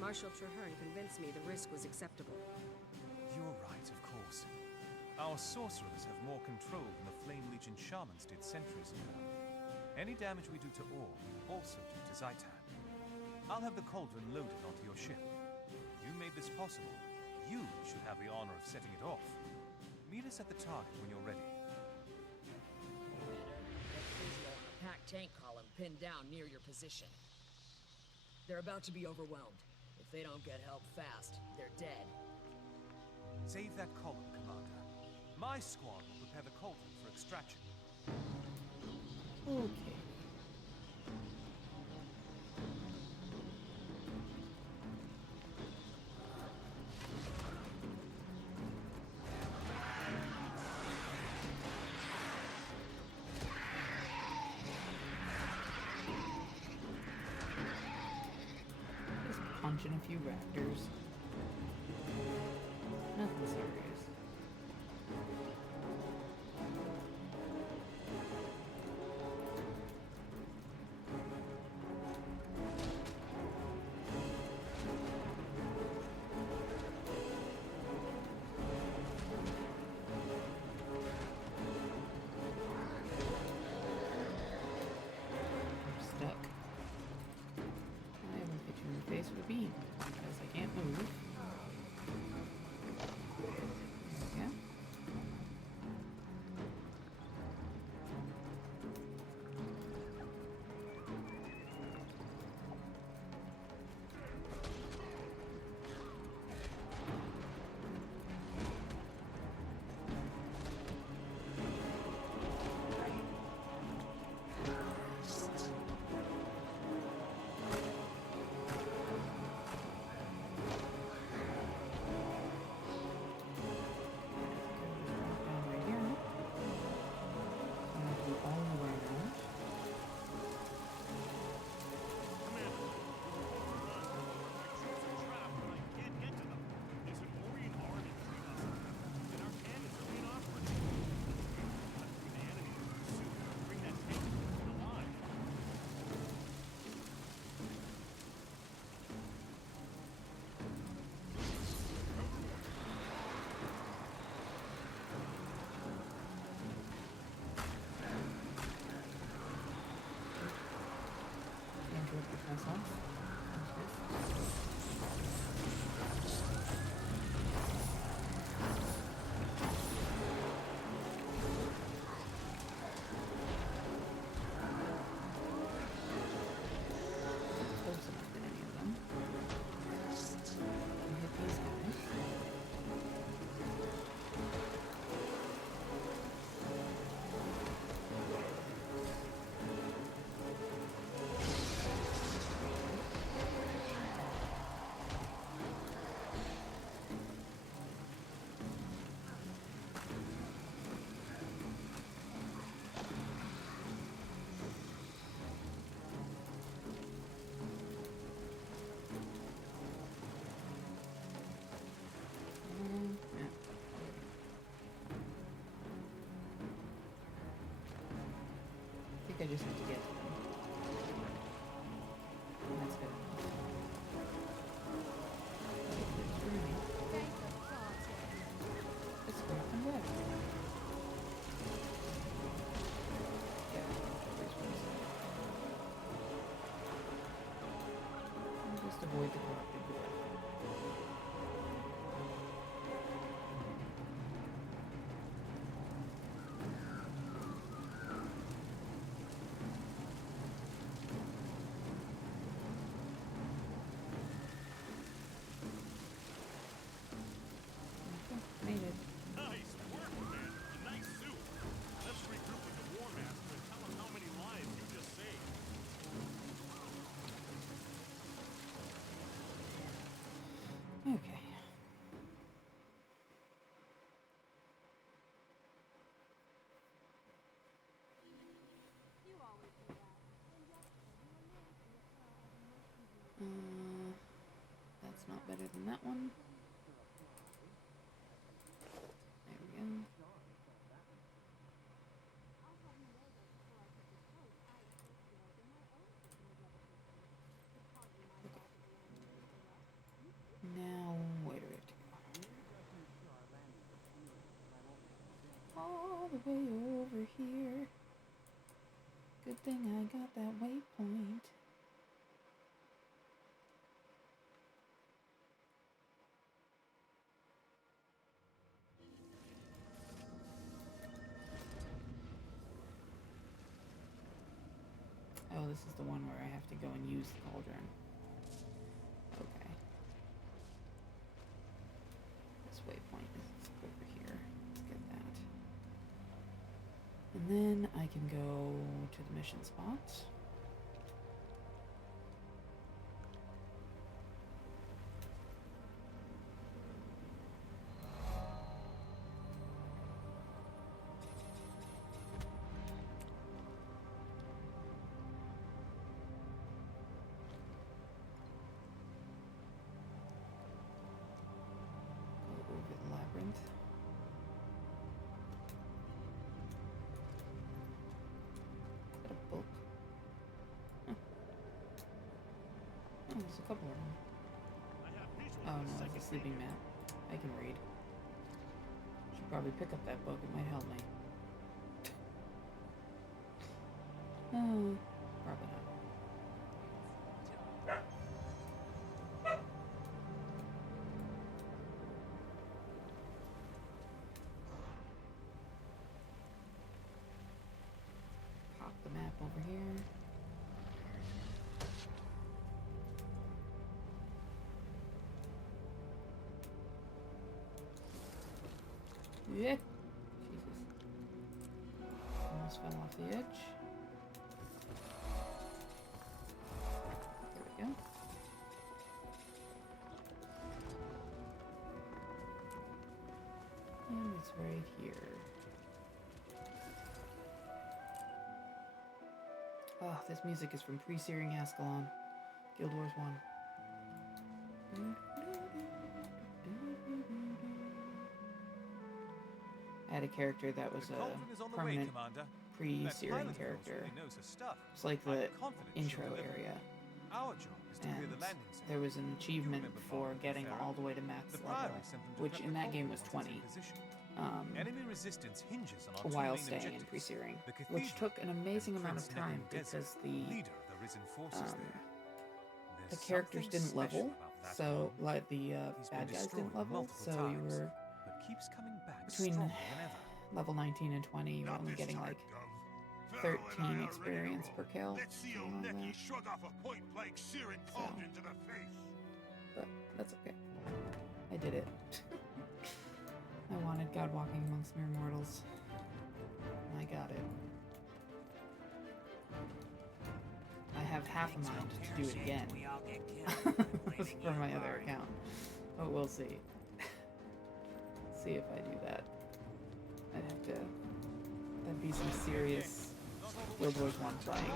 Marshal Traherne convinced me the risk was acceptable. You're right, of course. Our sorcerers have more control than the Flame Legion shamans did centuries ago. Any damage we do to Orr, also do to Zaitan. I'll have the cauldron loaded onto your ship. You made this possible. You should have the honor of setting it off. Meet us at the target when you're ready. Get visual on a packed tank column pinned down near your position. They're about to be overwhelmed. If they don't get help fast, they're dead. Save that column, Commander. My squad will prepare the cauldron for extraction. Okay. Just punching a few raptors. Nothing serious. I'm stuck. I will hit you in the face with a beam because I can't move. Yeah. Right here. I'm gonna go all the way around. Interrupted myself. Close enough to any of them. And hit these guys. Yeah. I think I just have to get to them. That's good. It's really. It's great and good. Yeah, this one's. I'll just avoid the corrupted dwarf. Made it. Nice work, man. A nice suit. Let's regroup with the War Master and tell him how many lives you just saved. Okay. It's not better than that one. There we go. Now, where do we have to go? All the way over here. Good thing I got that waypoint. Oh, this is the one where I have to go and use the cauldron. Okay. This waypoint is over here. Let's get that. And then I can go to the mission spot. There's a couple of them. Oh no, that's a sleeping mat. I can read. Should probably pick up that book, it might help me. Oh, probably not. Pop the map over here. Yeah. Jesus. Almost fell off the edge. There we go. And it's right here. Oh, this music is from Pre-Searing Ascalon. Guild Wars 1. I had a character that was a permanent pre-searing character. It's like the intro area. And there was an achievement for getting all the way to max level, which in that game was 20. While staying in pre-searing, which took an amazing amount of time because the characters didn't level, so like the bad guys didn't level, so you were between level 19 and 20, you're only getting like 13 experience per kill. Let's see old Necky shrug off a point-blank searing cauldron to the face. But that's okay. I did it. I wanted God walking amongst mere mortals. I got it. I have half a mind to do it again for my other account, but we'll see. See if I do that. I'd have to. That'd be some serious Guild Wars 1 playing,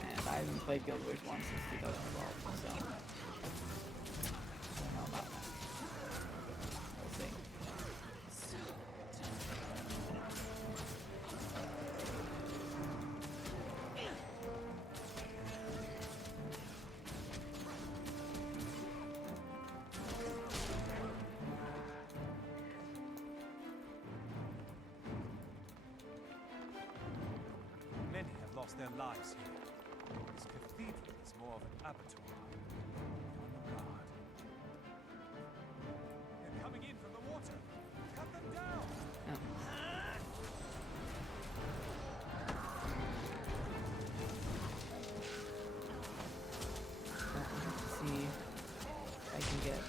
and I haven't played Guild Wars 1 since 2012, so I don't know about that. We'll see. Their lives here. This cathedral is more of an abattoir. On the guard. They're coming in from the water. Cut them down! See if I can get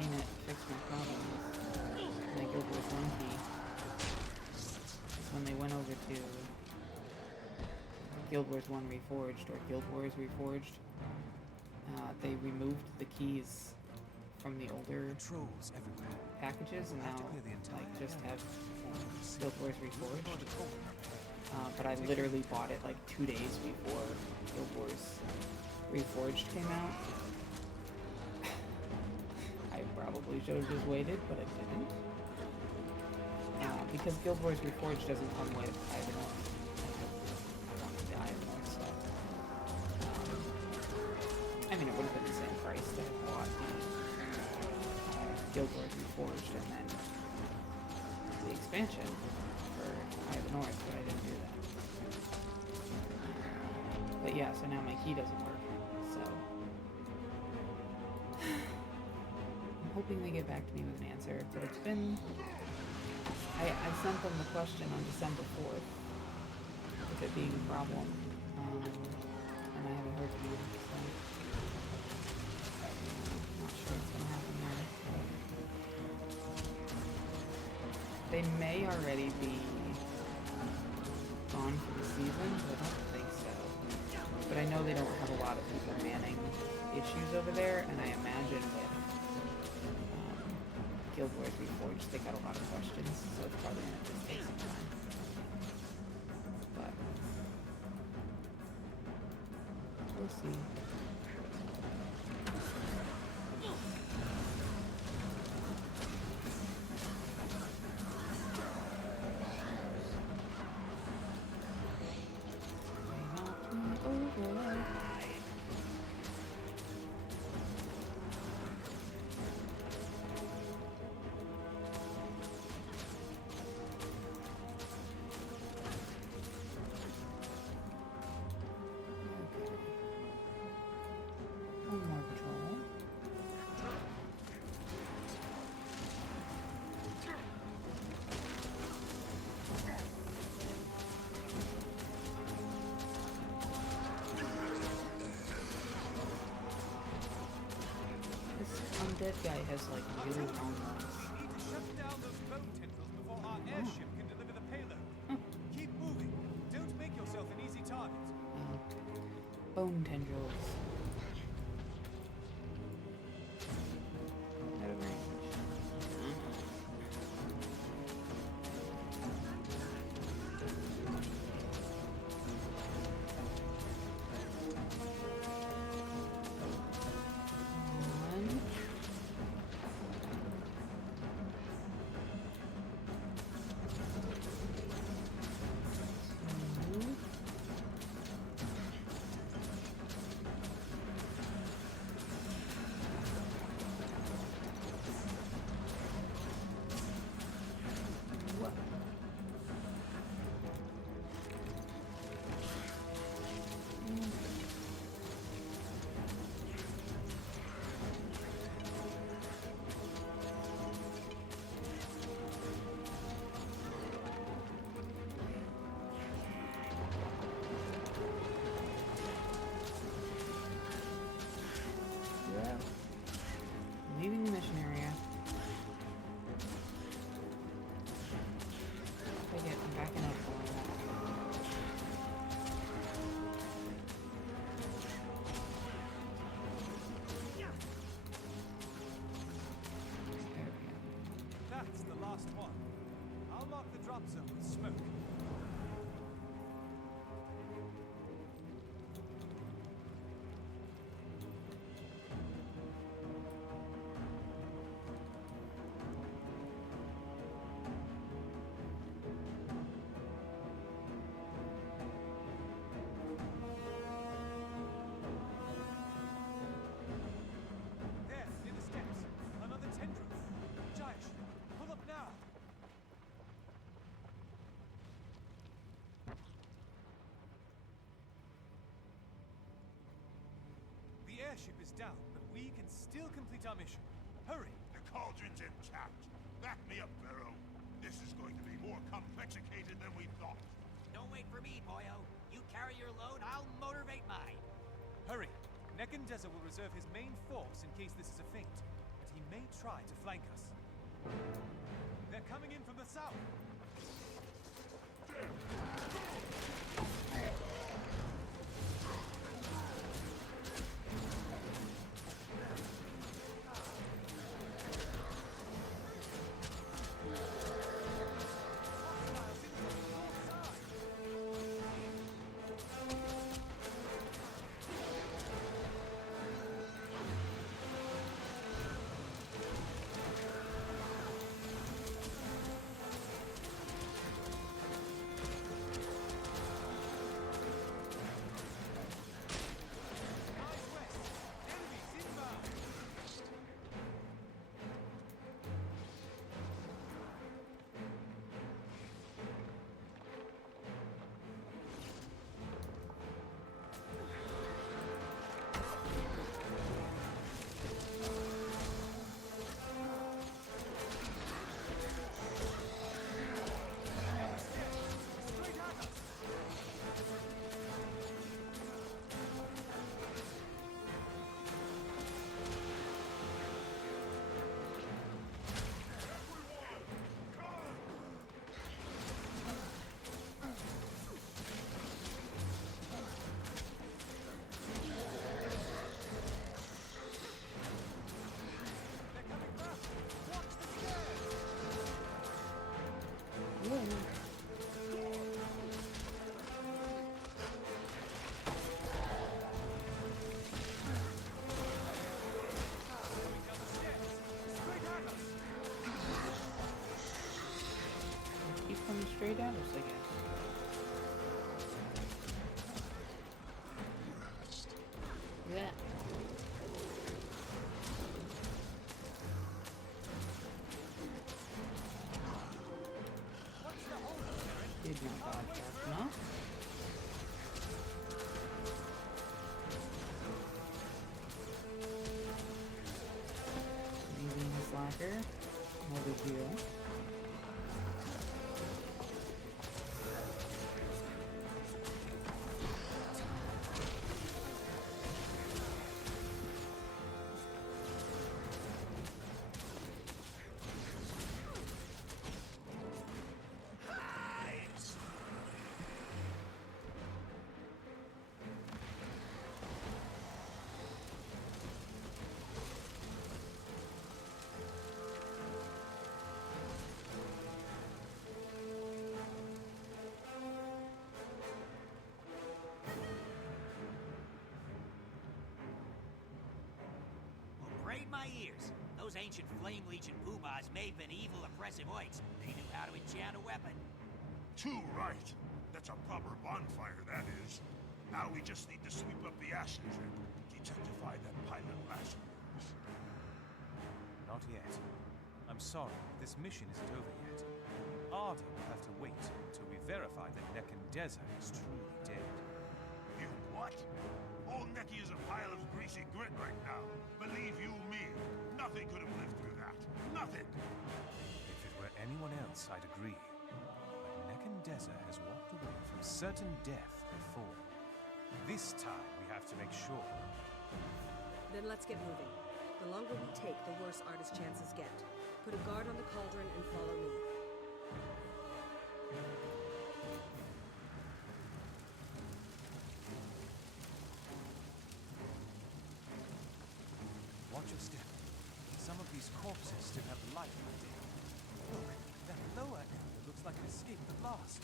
Anet to fix my problem with my Guild Wars 1 key. Because when they went over to Guild Wars 1 Reforged, or Guild Wars Reforged, they removed the keys from the older packages and now like just have Guild Wars Reforged. But I literally bought it like 2 days before Guild Wars Reforged came out. probably should have just waited, but I didn't. Because Guild Wars Reforged doesn't come with Eye of the North. The Eye of the North stuff. I mean, it would have been the same price to have bought Guild Wars Reforged and then the expansion for Eye of the North, but I didn't do that. But yeah, so now my key doesn't work, so I'm hoping they get back to me with an answer, but it's been... I sent them the question on December 4th, with it being a problem, and I haven't heard from them, so I'm not sure what's gonna happen there. But they may already be gone for the season, but I don't think so. But I know they don't have a lot of people manning issues over there, and I imagine with Guild Wars Reforged, they got a lot of questions, so it's probably gonna just take some time. But we'll see. Undead guy has like really long legs. We need to shut down those bone tendrils before our airship can deliver the payload. Keep moving. Don't make yourself an easy target. Bone tendrils. Out of range. Leaving the mission area. Take it, I'm backing up for that. That's the last one. I'll mark the drop zone with smoke. The airship is down, but we can still complete our mission. Hurry! The cauldron's intact. Back me up, Barrow. This is going to be more complicated than we thought. Don't wait for me, boyo. You carry your load, I'll motivate mine. Hurry! Nekandeza will reserve his main force in case this is a feint, but he may try to flank us. They're coming in from the south. I guess. Yeah. Did not dodge fast enough. Me being a slacker, no big deal. Braid my ears. Those ancient Flame Legion poobahs may have been evil, oppressive oiks. They knew how to enchant a weapon. Too right. That's a proper bonfire, that is. Now we just need to sweep up the ashes and detectify that pilot last yours. Not yet. I'm sorry, this mission isn't over yet. Arda will have to wait until we verify that Nekandeza is truly dead. You what? Old Neki is a pile of greasy grit right now. Believe you me, nothing could have lived through that. Nothing! If it were anyone else, I'd agree. But Nekandeza has walked away from certain death before. This time, we have to make sure. Then let's get moving. The longer we take, the worse Arda's chances get. Put a guard on the cauldron and follow me. Watch your step. Some of these corpses still have life within. Look, that lower area looks like it escaped at last.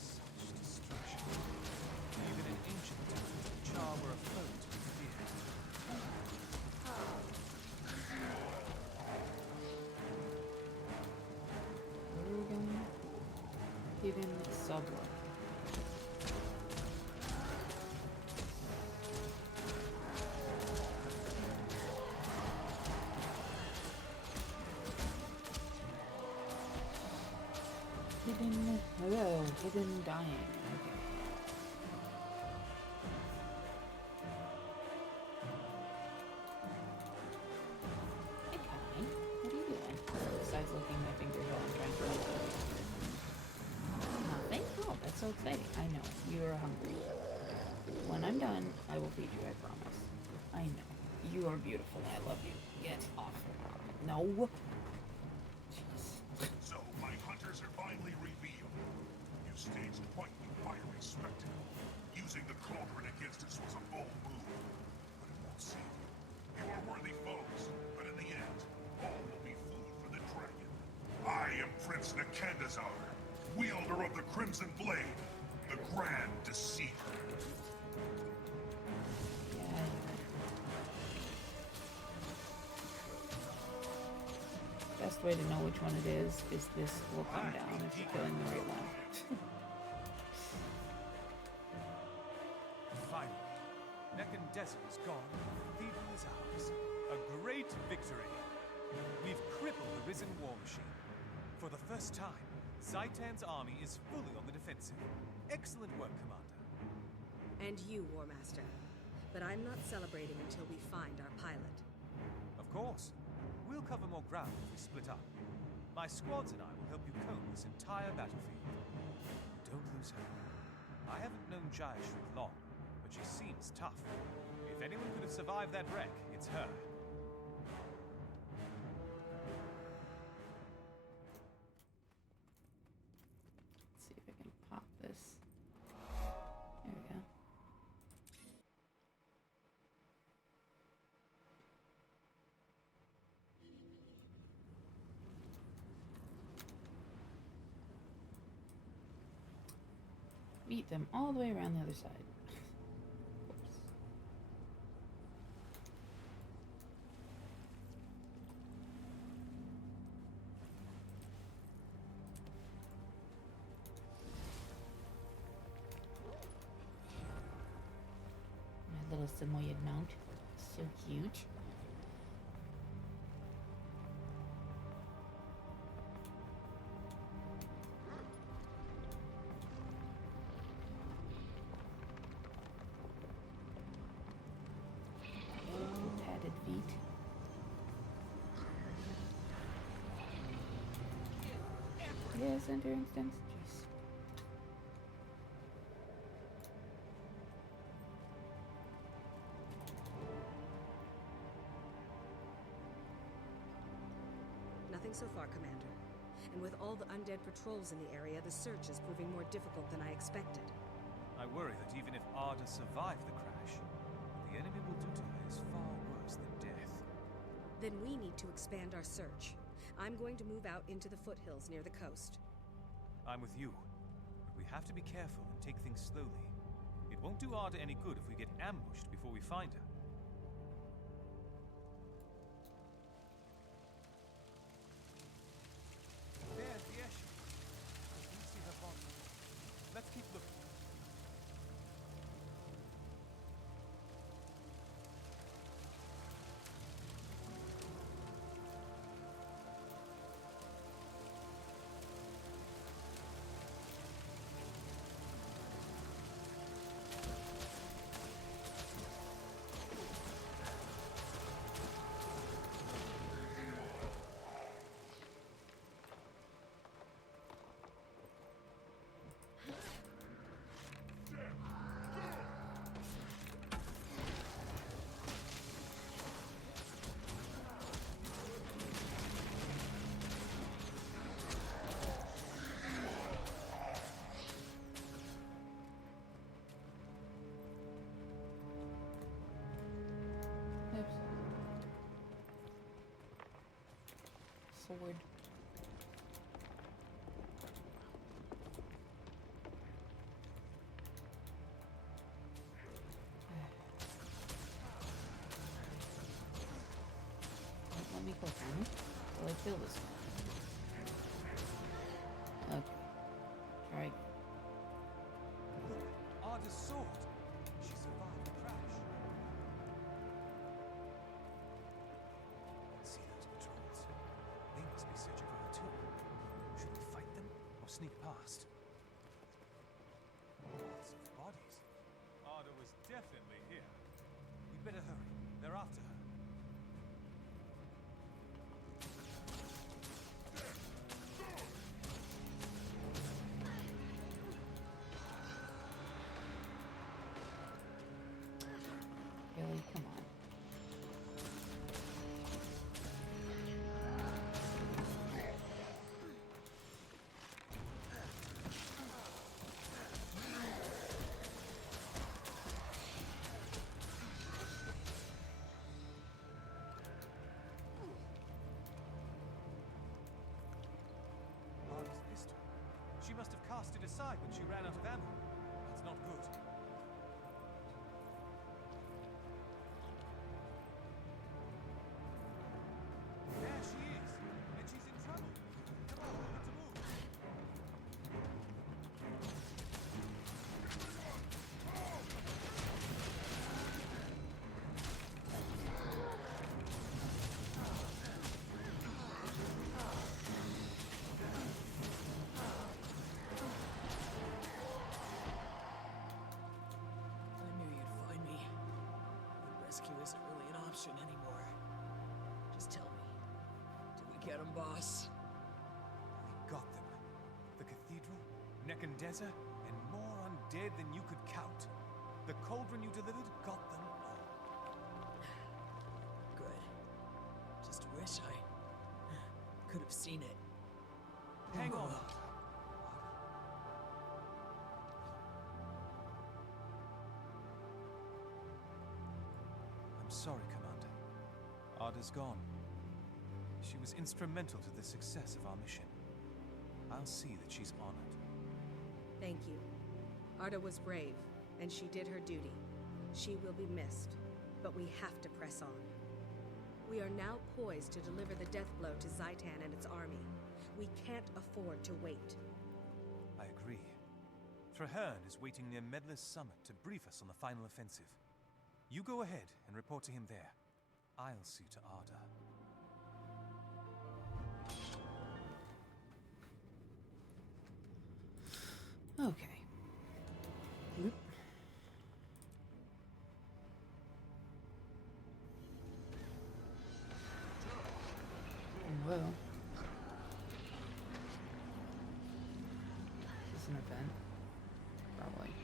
Such destruction. Even in ancient times, the Char were a foe to be feared. Where are we going? Hidden subway. Hidden dying. Okay. Hey, Kai. What are you doing? Besides licking my fingers while I'm trying to eat nothing? Oh, that's so exciting. I know. You are hungry. When I'm done, I will feed you, I promise. I know. You are beautiful and I love you. Get off. No. So, my hunters are finally revealed. You staged quite the fiery spectacle. Using the cauldron against us was a bold move. But it won't save you. You are worthy foes, but in the end, all will be food for the dragon. I am Prince Nekandazar, wielder of the Crimson Blade, the Grand Deceiver. Best way to know which one it is this will come down if you're killing the right one. Finally, Nekandeza is gone, the cathedral is ours. A great victory. We've crippled the risen war machine. For the first time, Zaitan's army is fully on the defensive. Excellent work, Commander. And you, War Master. But I'm not celebrating until we find our pilot. Of course. We'll cover more ground if we split up. My squads and I will help you comb this entire battlefield. Don't lose hope. I haven't known Jayashri long, but she seems tough. If anyone could have survived that wreck, it's her. Let's see if I can pop this. There we go. Meet them all the way around the other side. Of course. Samoyed mount. So cute. Padded feet. Yes, enter instance. Jeez. Nothing so far, Commander. And with all the undead patrols in the area, the search is proving more difficult than I expected. I worry that even if Arda survived the crash, what the enemy will do to her is far worse than death. Then we need to expand our search. I'm going to move out into the foothills near the coast. I'm with you, but we have to be careful and take things slowly. It won't do Arda any good if we get ambushed before we find her. There's the airship. I can see her body. Let's keep looking. Sword. Let me click on it. Will I kill this one? Okay. Try. Arda's sword. She survived the crash. See those patrols? They must be searching for her too. Should we fight them or sneak past? Lots of bodies. Arda was definitely here. We'd better hurry. They're after her. Really? Come on. Arda's pistol. She must have cast it aside when she ran out of ammo. That's not good. There she is! And she's in trouble! Come on, we need to move! I knew you'd find me. But rescue isn't really an option anymore. Just tell me, did we get him, boss? We got them. The cathedral, Nekandeza, and more undead than you could count. The cauldron you delivered got them all. Good. Just wish I could have seen it. Hang on. I'm sorry, Commander. Arda's gone. She was instrumental to the success of our mission. I'll see that she's honored. Thank you. Arda was brave, and she did her duty. She will be missed, but we have to press on. We are now poised to deliver the death blow to Zaitan and its army. We can't afford to wait. I agree. Traherne is waiting near Medler's summit to brief us on the final offensive. You go ahead and report to him there. I'll see to Arda. Okay. Oop. Whoa. Is this an event? Probably.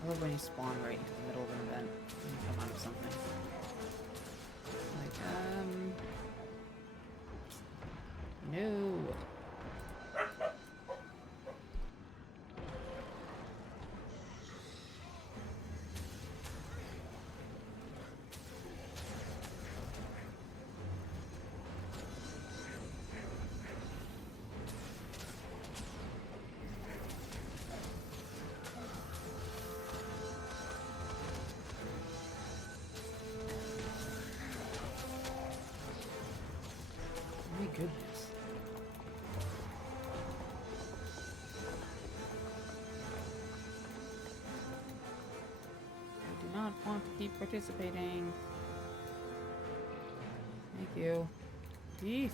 I love when you spawn right into the middle of an event and you come out of something. Like, no. My goodness. I do not want to keep participating. Thank you. Yeesh.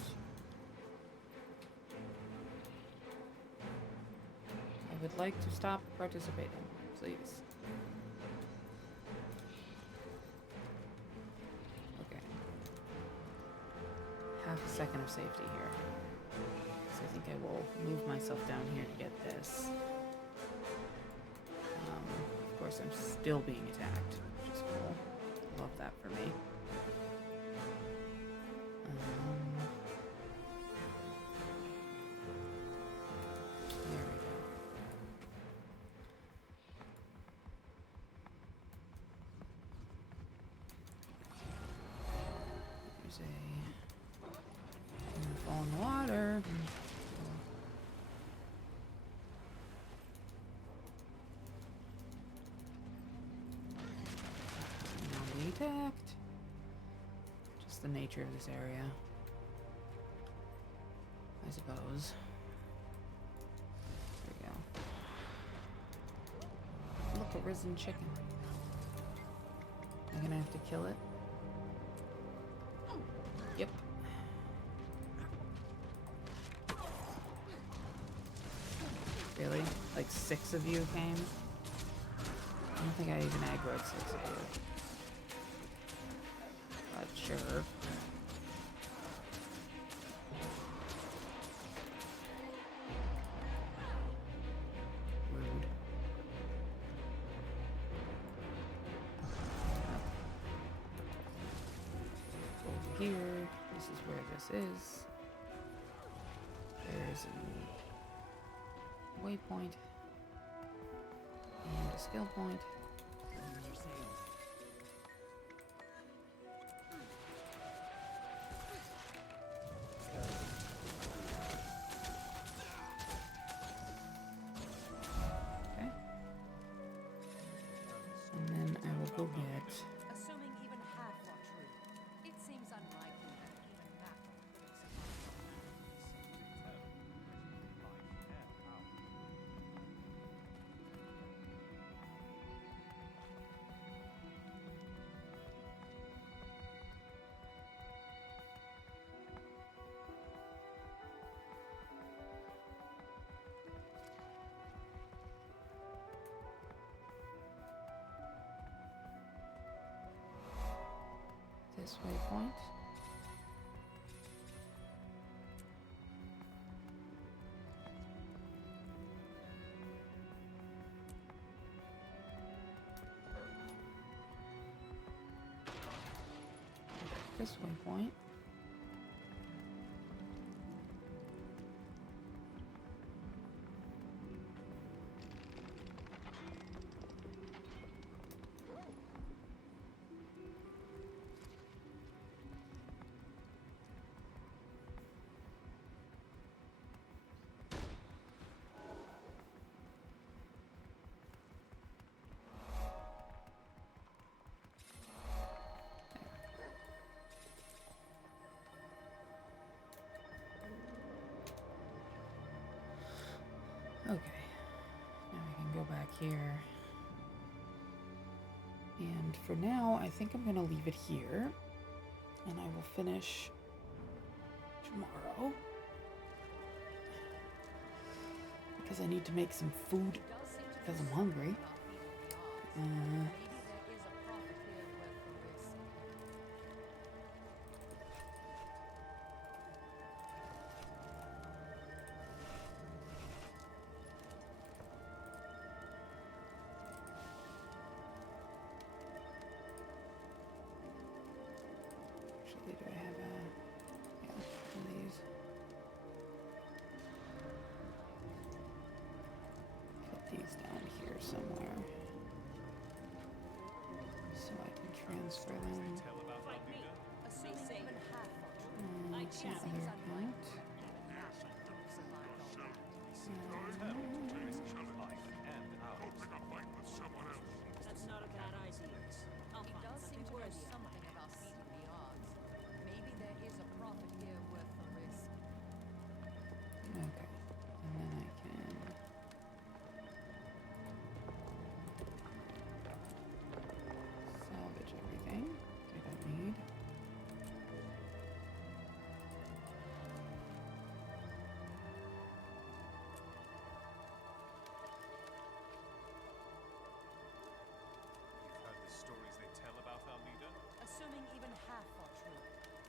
I would like to stop participating, please. Okay. Half a second of safety here. So I think I will move myself down here to get this. Of course, I'm still being attacked, which is cool. Love that for me. There we go. There's a fall in the water. Now we attacked. Just the nature of this area, I suppose. There we go. Look, a risen chicken. I'm gonna have to kill it. Yep. Really? Like 6 of you came? I don't think I even aggroed 6 of you. But sure. Rude. Over here. This is where this is. There's a waypoint and a skill point. Okay. And then I will go get Assuming even half are true, it seems unlikely that even that will this waypoint. This waypoint. Okay. Now we can go back here. And for now, I think I'm going to leave it here. And I will finish tomorrow. Because I need to make some food because I'm hungry. Actually, do I have a... Yeah, one of these. Put these down here somewhere. So I can transfer them. Some other account. That's not a bad idea. It does seem to know something about PvP odds. Maybe there is a profit here worth the risk. Okay. And then I can... salvage everything I don't need. You've heard the stories they tell about our leader? Assuming even half are true,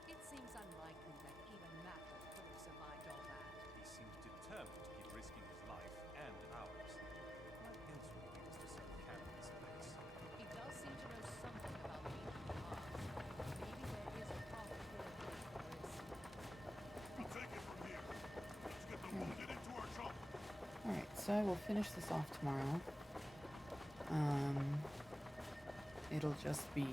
it seems unlikely that even Mako could have survived all that. He seems determined to keep risking his life and ours. What else would lead us to so carry this place? He does seem to know something about PvP odds. Maybe there is a profit here worth the risk. We'll take it from here. Let's get the wounded into our chopper. Alright, so I will finish this off tomorrow. It'll just be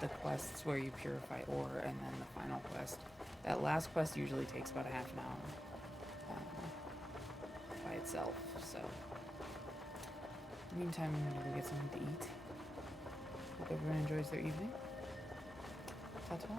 the quests where you purify ore and then the final quest. That last quest usually takes about a half an hour by itself, so. In the meantime, I'm gonna go get something to eat. Hope everyone enjoys their evening. Ta-ta.